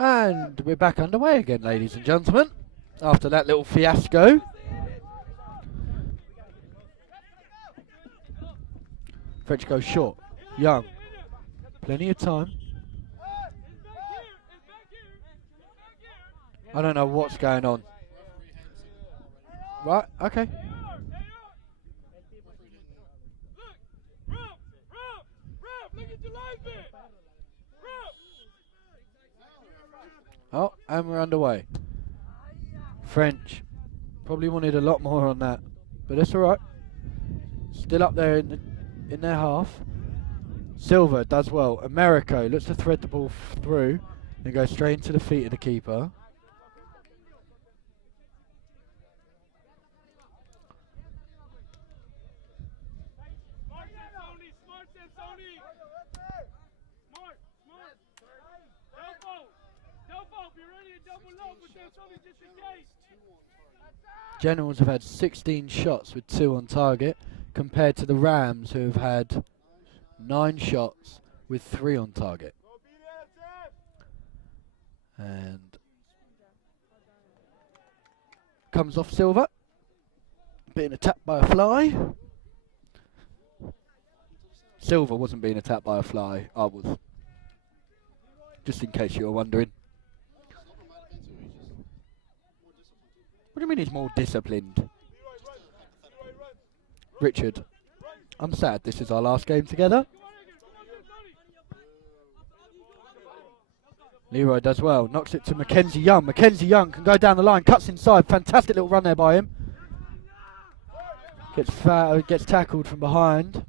And we're back underway again, ladies and gentlemen, after that little fiasco. French goes short. Young. Plenty of time. I don't know what's going on. Right, okay. Oh, and we're underway. French probably wanted a lot more on that, but that's all right. Still up there in their half. Silva does well. Americo looks to thread the ball through and go straight into the feet of the keeper. Generals have had 16 shots with 2 on target, compared to the Rams, who have had 9 shots with 3 on target. And comes off Silver, being attacked by a fly. Silver wasn't being attacked by a fly, I was. Just in case you were wondering. What do you mean he's more disciplined? Richard, I'm sad this is our last game together. Leroy does well, knocks it to Mackenzie Young. Mackenzie Young can go down the line, cuts inside. Fantastic little run there by him. Gets tackled from behind.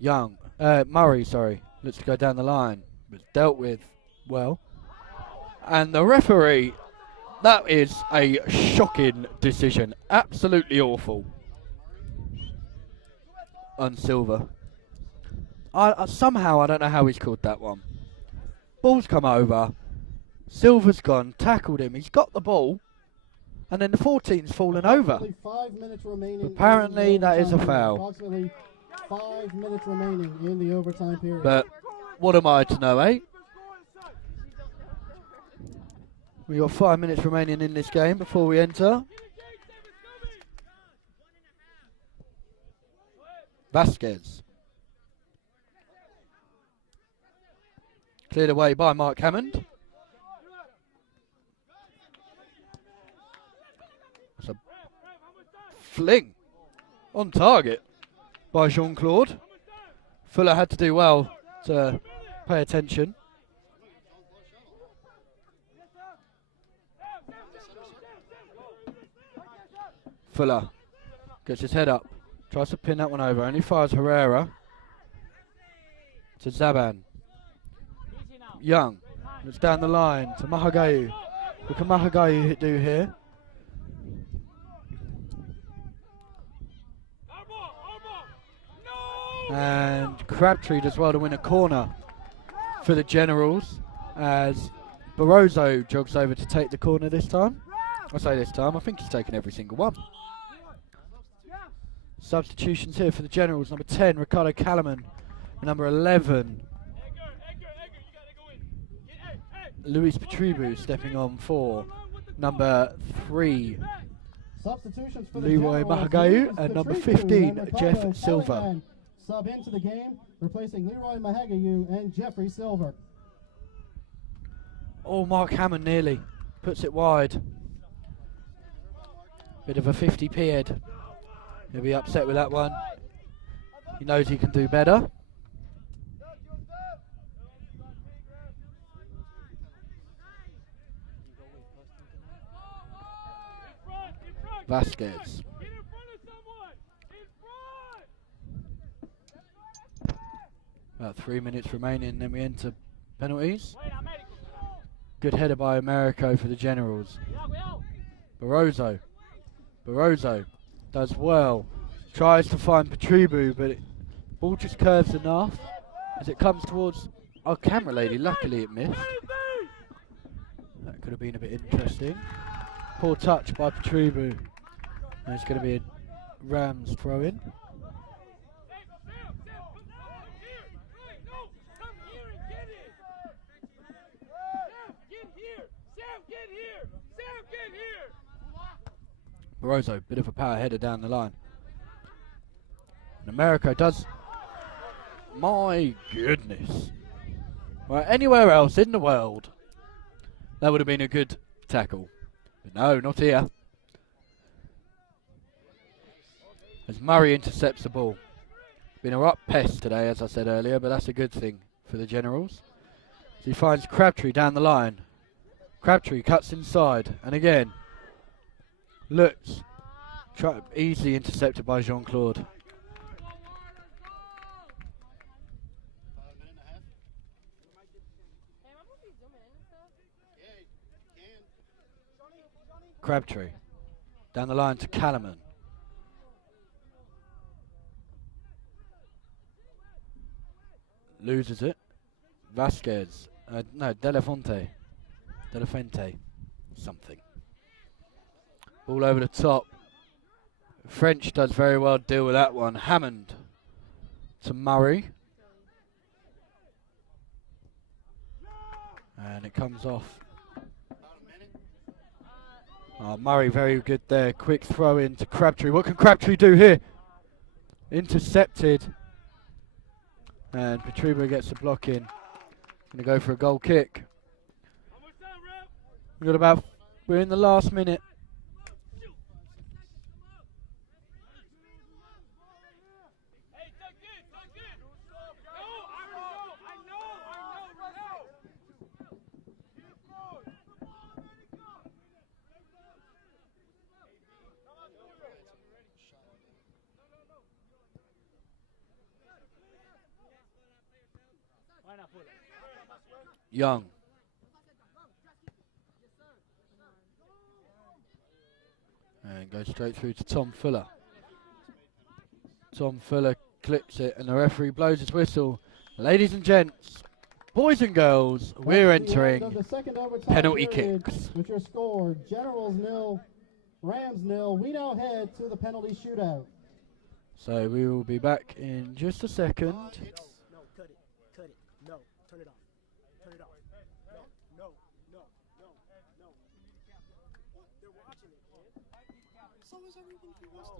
Murray, sorry, looks to go down the line. Was dealt with well. And the referee, that is a shocking decision. Absolutely awful. On Silver. Somehow, I don't know how he's called that one. Ball's come over. Silver's gone, tackled him. He's got the ball. And then the 14's fallen over. Approximately 5 minutes remaining. Apparently, in the that is a overtime period. foul. Approximately 5 minutes remaining in the overtime period. But what am I to know, eh? We got 5 minutes remaining in this game before we enter. Vasquez. Cleared away by Mark Hammond. It's a fling on target by Jean-Claude. Fuller had to do well to pay attention. Fuller gets his head up, tries to pin that one over, only fires Herrera to Zaban. Young, it's down the line to Mahagayu. What can Mahagayu do here? And Crabtree does well to win a corner for the Generals as Barroso jogs over to take the corner this time. I say this time, I think he's taken every single one. Substitutions here for the Generals. Number 10, Ricardo Calaman. Number 11, Luis Petribu stepping on for number 3, Substitutions for the Leroy Generals, Mahagayu, Luis and number Petribu 15, and Jeff Ricardo Silva. Callahan sub into the game, replacing Leroy Mahagayu and Jeffrey Silver. Oh, Mark Hammond nearly puts it wide. Bit of a 50p head. He'll be upset with that one. He knows he can do better. Vasquez. About 3 minutes remaining, then we enter penalties. Good header by Americo for the Generals. Barroso does well. Tries to find Petribu, but the ball just curves enough as it comes towards our camera lady. Luckily it missed. That could have been a bit interesting. Poor touch by Petribu. And it's going to be a Rams throw in. Barroso, bit of a power header down the line. And America does. My goodness. Right, anywhere else in the world, that would have been a good tackle. But no, not here. As Murray intercepts the ball. Been a right pest today, as I said earlier, but that's a good thing for the Generals. So he finds Crabtree down the line. Crabtree cuts inside, and again, looks easily intercepted by Jean-Claude. Crabtree down the line to Calaman. Loses it. Vasquez. No, Delafente. Something. Ball over the top. French does very well to deal with that one. Hammond to Murray. And it comes off. Murray very good there. Quick throw in to Crabtree. What can Crabtree do here? Intercepted. And Petribu gets the block in. Gonna go for a goal kick. We're in the last minute. Young. And goes straight through to Tom Fuller. Tom Fuller clips it and the referee blows his whistle. Ladies and gents, boys and girls, we're That's the end of entering the second overtime penalty period. kicks. With your score, Generals 0, Rams 0. We now head to the penalty shootout. So we will be back in just a second. No, cut it. Cut it. No, turn it off. Turn it off. No. They're watching it, kid. So is everyone who wants to.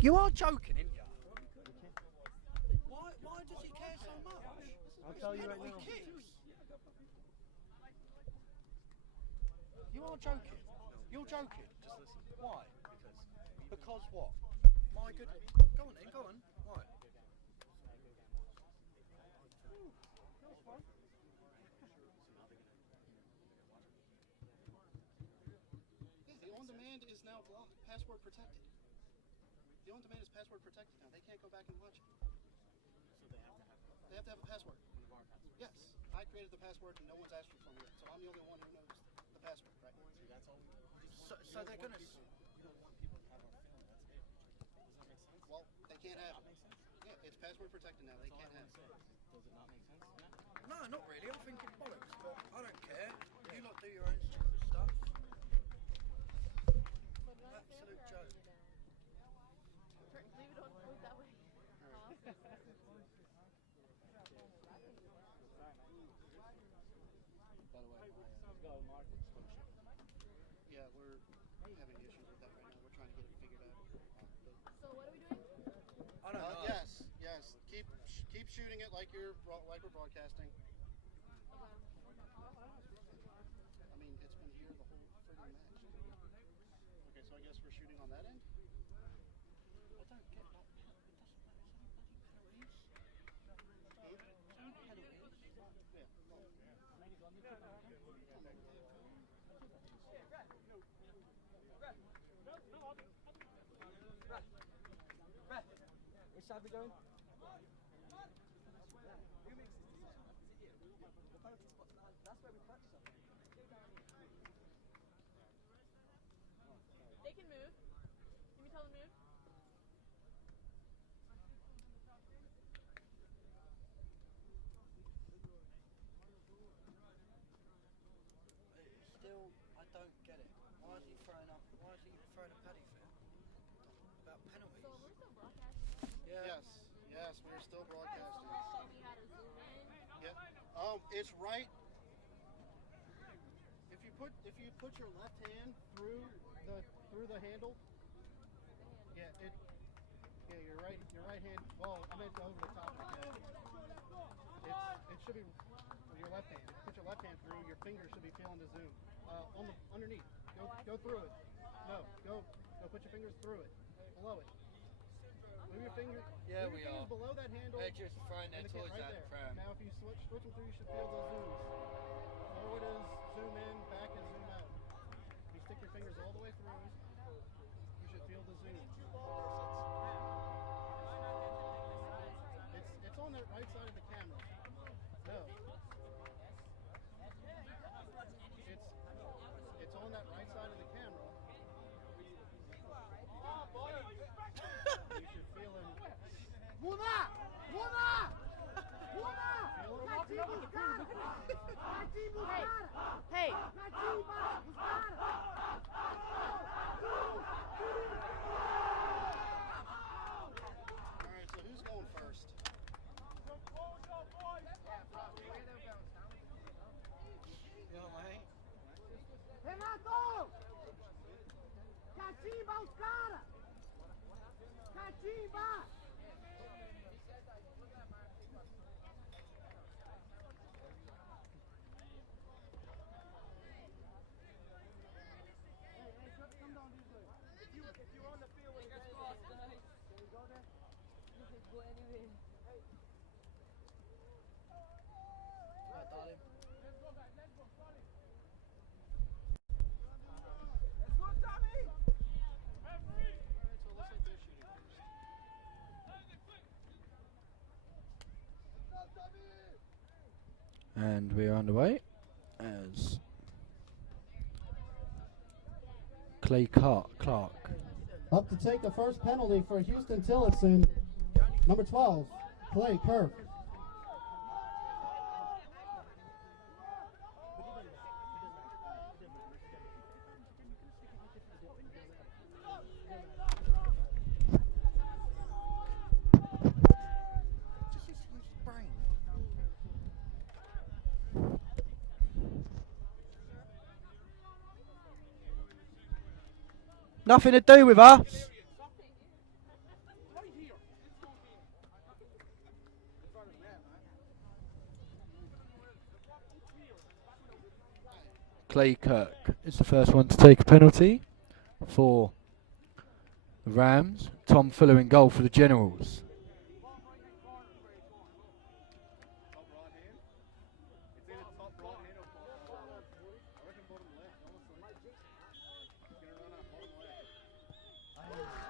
You are joking, ain't you? Why does he care so much? I'll tell you right Penalty now. kicks. You are joking. You're joking. Just listen. Why? Because what? My goodness. Go on then, go on. Why? Yeah, the on-demand is now blocked, password protected. The on-demand is password protected now. They can't go back and watch it. They have to have a password. Yes, I created the password and no one's asked for it, so I'm the only one who knows the password, right? So they're gonna. Well, they can't have it. Yeah, it's password protected now. They can't have it. No, not really. I think it's bollocks, but I don't care. You lot do your own stupid stuff. Absolute joke. Leave it on move that way. Yeah, we're having issues with that right now. We're trying to get it figured out. So what are we doing? I don't know. Yes. Keep shooting it like we're broadcasting. I mean, it's been here the whole friggin' match. Okay, so I guess we're shooting on that end. I don't get that. It doesn't matter. Which side we going? They can move. Can we tell them to move? Still, I don't get it. Why is he throwing a paddy fit? About penalties? So we're still broadcasting. Yeah. Yes, we're still broadcasting. Someone show me how to zoom in. Yep. It's right. If you put your left hand through the handle. Yeah, your right hand. Well, I meant over the top. It should be your left hand. If you put your left hand through, your finger should be feeling the zoom. Underneath. Go through it. No, go put your fingers through it. Below it. Move your finger. Yeah, move we your fingers are. below that handle. They're just throwing their and toys right at the there. pram. Now, if you switch them through, you should feel those zooms. Forward is zoom in, back is zoom out. If you stick your fingers all the way through, you should feel the zoom. It's on the right side of the camera. No. It's on that right side of the camera. You should feel him. Hey. Alright, so who's going first? You know what I mean? Renato! Catimba os caras! Catimba! Right, darling. And we are underway as Clay Clark. Up to take the first penalty for Houston Tillotson, number 12, Clay Kirk. Nothing to do with us. Clay Kirk is the first one to take a penalty for the Rams. Tom Fuller in goal for the Generals.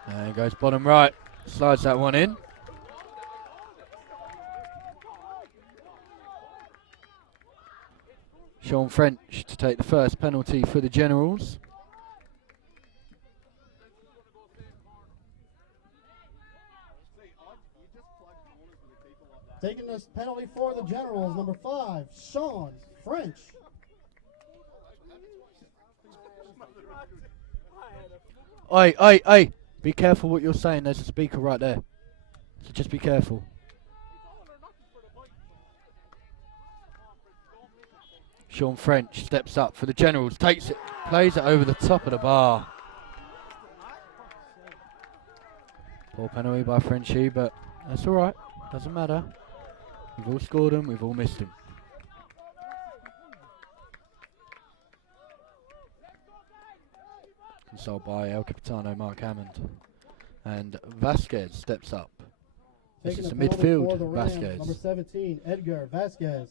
There he goes, bottom right. Slides that one in. Sean French to take the first penalty for the Generals. Taking this penalty for the Generals, number 5, Sean French. Oi. Be careful what you're saying. There's a speaker right there. So just be careful. Sean French steps up for the Generals. Takes it. Plays it over the top of the bar. Poor penalty by Frenchie, but that's all right. Doesn't matter. We've all scored them. We've all missed them. Consoled by El Capitano Mark Hammond. And Vasquez steps up. This Taking is the penalty for the midfield. Rams, Vasquez. number 17, Edgar Vasquez.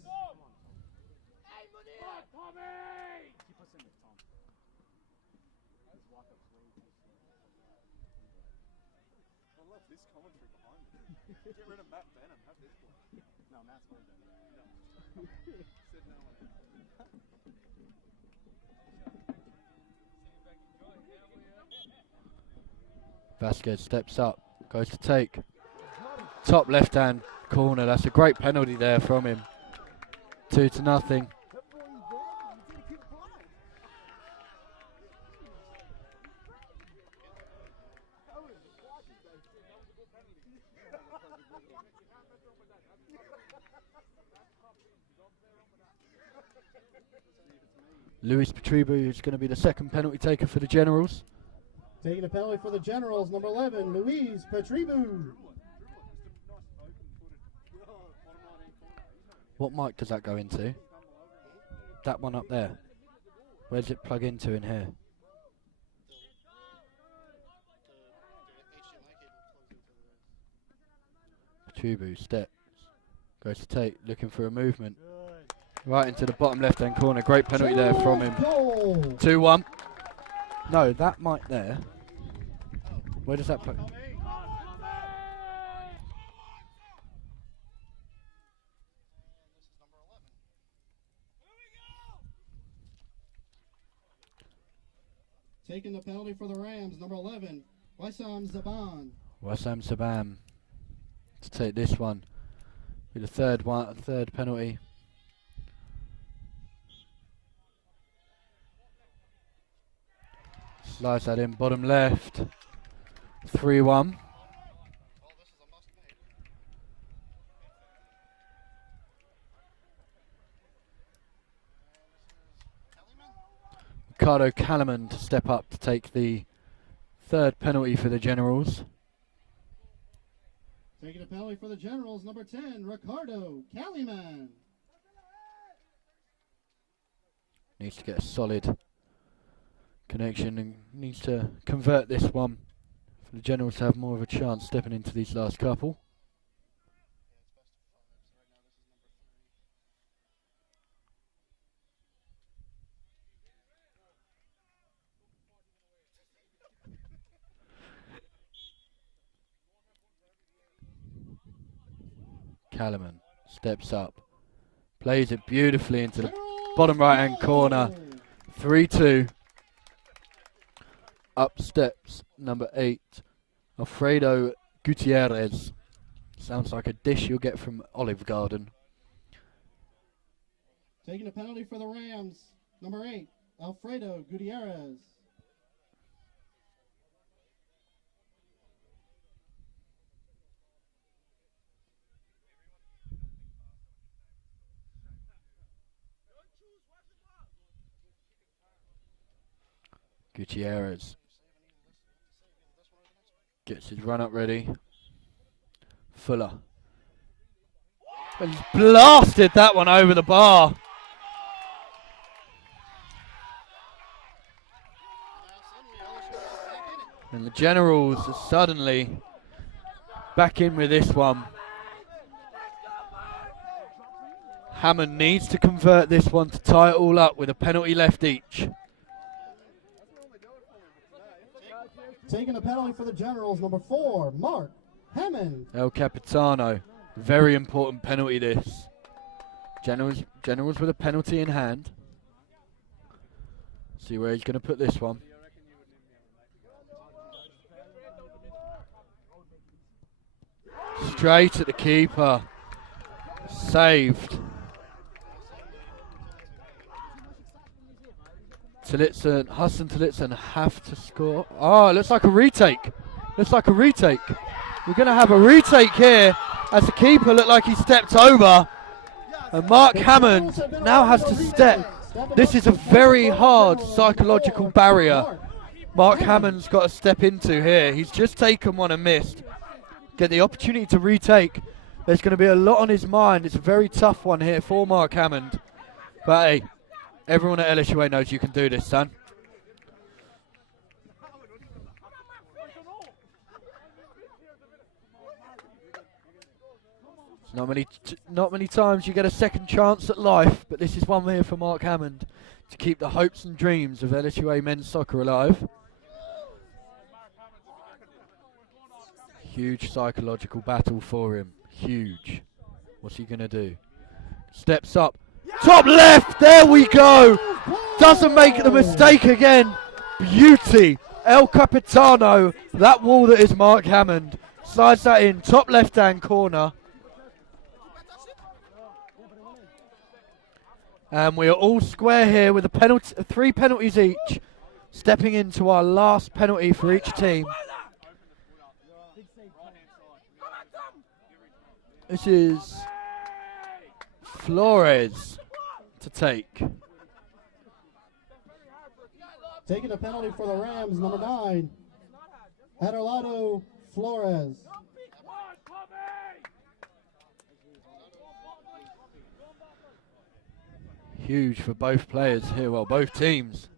Get rid of Matt Benham. Have this one. No, Matt's more than no. Said no one. Vasquez steps up. Goes to take. Top left hand corner. That's a great penalty there from him. 2-0. Luis Petribu is going to be the second penalty taker for the Generals. Taking a penalty for the Generals, number 11, Luis Petribu. What mic does that go into? That one up there. Where does it plug into in here? Petribu steps. Goes to take, looking for a movement. Right into the bottom left-hand corner. Great penalty there from him. 2-1. No, that mic there. Where does that plug? Taking the penalty for the Rams, number 11, Wissam Zaban. Wissam Sabam to take this one. With the third penalty. Slides that in, bottom left. 3-1. Ricardo Calaman to step up to take the third penalty for the Generals. Taking a penalty for the Generals, number 10, Ricardo Caliman. Needs to get a solid connection and needs to convert this one for the Generals to have more of a chance stepping into these last couple. Calaman steps up, Plays it beautifully into the bottom right-hand corner. 3-2. Up steps number 8, Alfredo Gutierrez. Sounds like a dish you'll get from Olive Garden. Taking a penalty for the Rams, number 8, Alfredo Gutierrez. Gutierrez gets his run up ready. Fuller. And he's blasted that one over the bar. And the Generals are suddenly back in with this one. Hammond needs to convert this one to tie it all up with a penalty left each. Taking a penalty for the Generals, number 4, Mark Hammond. El Capitano. Very important penalty this. Generals with a penalty in hand. See where he's going to put this one. Straight at the keeper. Saved. Huston Tillotson have to score. Oh, it looks like a retake. Looks like a retake. We're going to have a retake here as the keeper looked like he stepped over. And Mark Hammond now has to step. This is a very hard psychological barrier Mark Hammond's got to step into here. He's just taken one and missed. Get the opportunity to retake. There's going to be a lot on his mind. It's a very tough one here for Mark Hammond. But hey, everyone at LSUA knows you can do this, son. Not many times you get a second chance at life, but this is one here for Mark Hammond to keep the hopes and dreams of LSUA men's soccer alive. Huge psychological battle for him. Huge. What's he going to do? Steps up. Top left. There we go. Doesn't make the mistake again. Beauty. El Capitano. That wall that is Mark Hammond. Slides that in. Top left-hand corner. And we are all square here with a penalty, 3 penalties each. Stepping into our last penalty for each team. This is Flores to take. Taking a penalty for the Rams, number 9, Adelado Flores. Huge for both players here, well, both teams.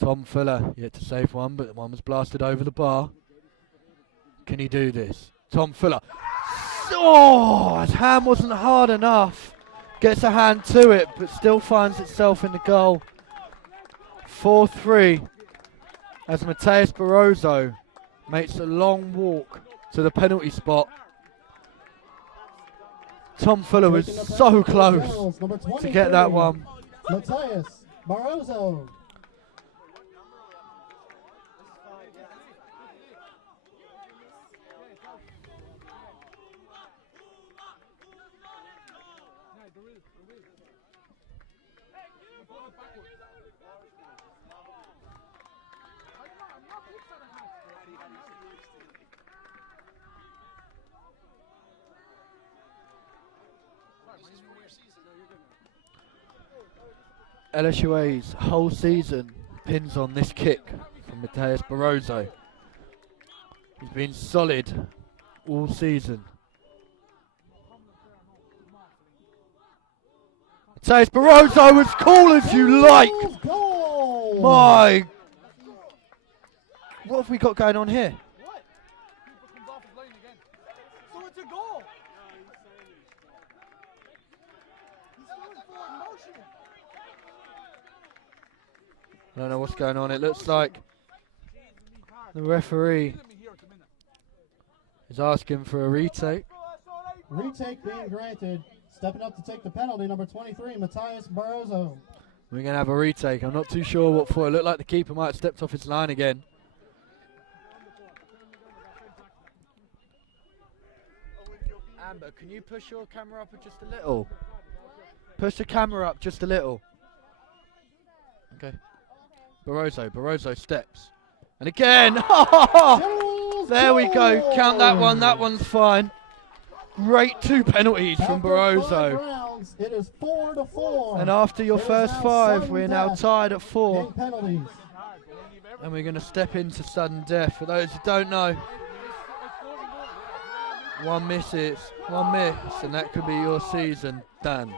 Tom Fuller yet to save one, but one was blasted over the bar. Can he do this? Tom Fuller. Oh, his hand wasn't hard enough. Gets a hand to it, but still finds itself in the goal. 4-3 as Mateus Barroso makes a long walk to the penalty spot. Tom Fuller was so close to get that one. Mateus Barroso. LSUA's whole season pins on this kick from Mateus Barroso. He's been solid all season. Mateus Barroso, as cool as you like. My, what have we got going on here? So it's a goal. I don't know what's going on. It looks like the referee is asking for a retake. Retake being granted. Stepping up to take the penalty, number 23, Matthias Barroso. We're going to have a retake. I'm not too sure what for. It looked like the keeper might have stepped off his line again. Amber, can you push your camera up just a little? Push the camera up just a little. Okay. Barroso steps. And again! There we go. Count that one. That one's fine. Great 2 penalties from Barroso. Rounds, it is 4-4. And after your first 5, we're now death tied at 4. in penalties. And we're going to step into sudden death. For those who don't know, 1 miss, and that could be your season done.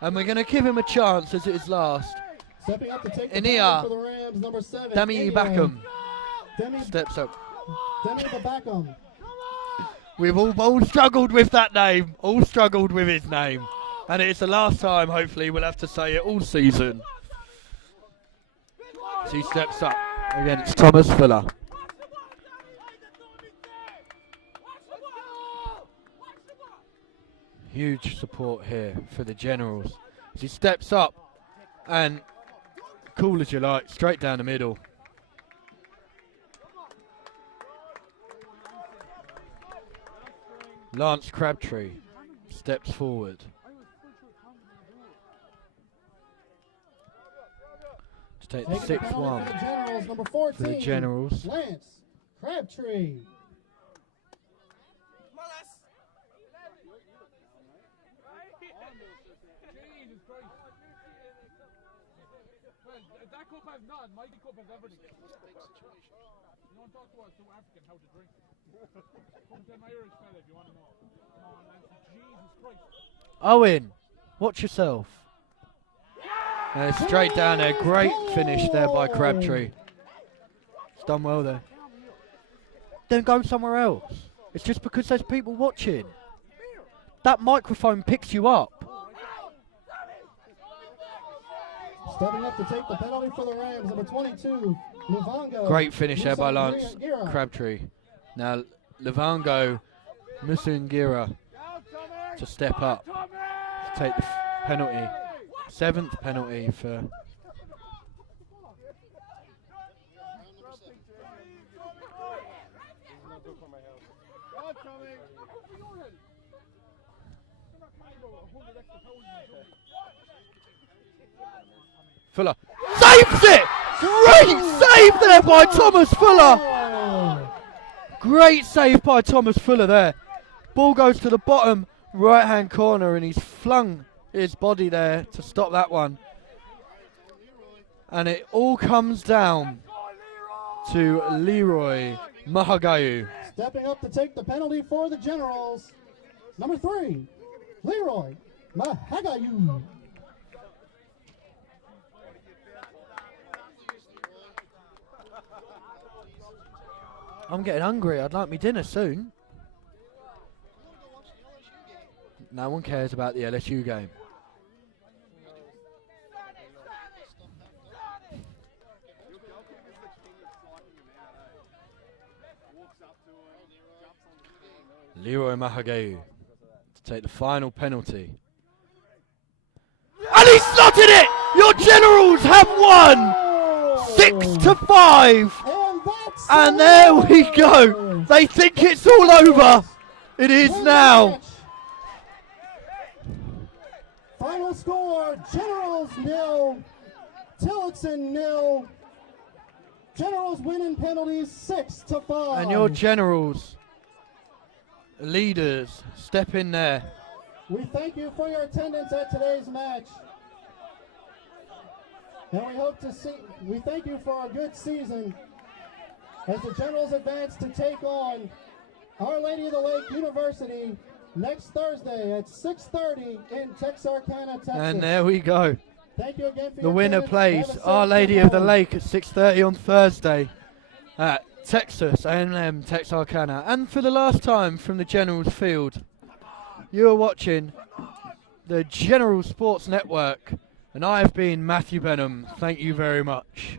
And we're going to give him a chance as it is last. Stepping up to take the In here, penalty for the Rams, number 7. Demi Backham Demi steps up. Backham. We've all struggled with that name, all struggled with his name. And it's the last time, hopefully, we'll have to say it all season. So he steps up against Thomas Fuller. Huge support here for the Generals. As he steps up and, cool as you like, straight down the middle. Lance Crabtree steps forward. To take the 6th one For the Generals, number 14. for the Generals. Lance Crabtree. That cup has none. My cup has everything. You don't talk to us to African how to drink. Come to my Irish fella if you want to know. Come on, lads. Jesus Christ. Owen, watch yourself. Straight down there. Great finish there by Crabtree. It's done well there. Then go somewhere else. It's just because there's people watching. That microphone picks you up. Stepping up to take the penalty for the Rams, number 22, Luvango. Great finish there by Lance Musangira. Crabtree. Now, Luvango Musangira to step up to take the penalty. 7th penalty for... Fuller saves it! Great save there by Thomas Fuller! Great save by Thomas Fuller there. Ball goes to the bottom right hand corner and he's flung his body there to stop that one. And it all comes down to Leroy Mahagayu. Stepping up to take the penalty for the Generals, number 3, Leroy Mahagayu. I'm getting hungry. I'd like me dinner soon. No one cares about the LSU game. Leroy Mahagayu to take the final penalty. And he slotted it! Your Generals have won! 6-5! And there we go. They think it's all over. It is now. Final score, Generals 0, Tillotson 0. Generals winning penalties 6-5. And your Generals, leaders, step in there. We thank you for your attendance at today's match. And we thank you for a good season as the Generals advance to take on Our Lady of the Lake University next Thursday at 6:30 in Texarkana, Texas. And there we go. Thank you again for The your winner attendance. plays Have a safe Our Lady trip of the home. Lake at 6:30 on Thursday at Texas A&M Texarkana. And for the last time from the Generals field, you are watching the General Sports Network, and I have been Matthew Benham. Thank you very much.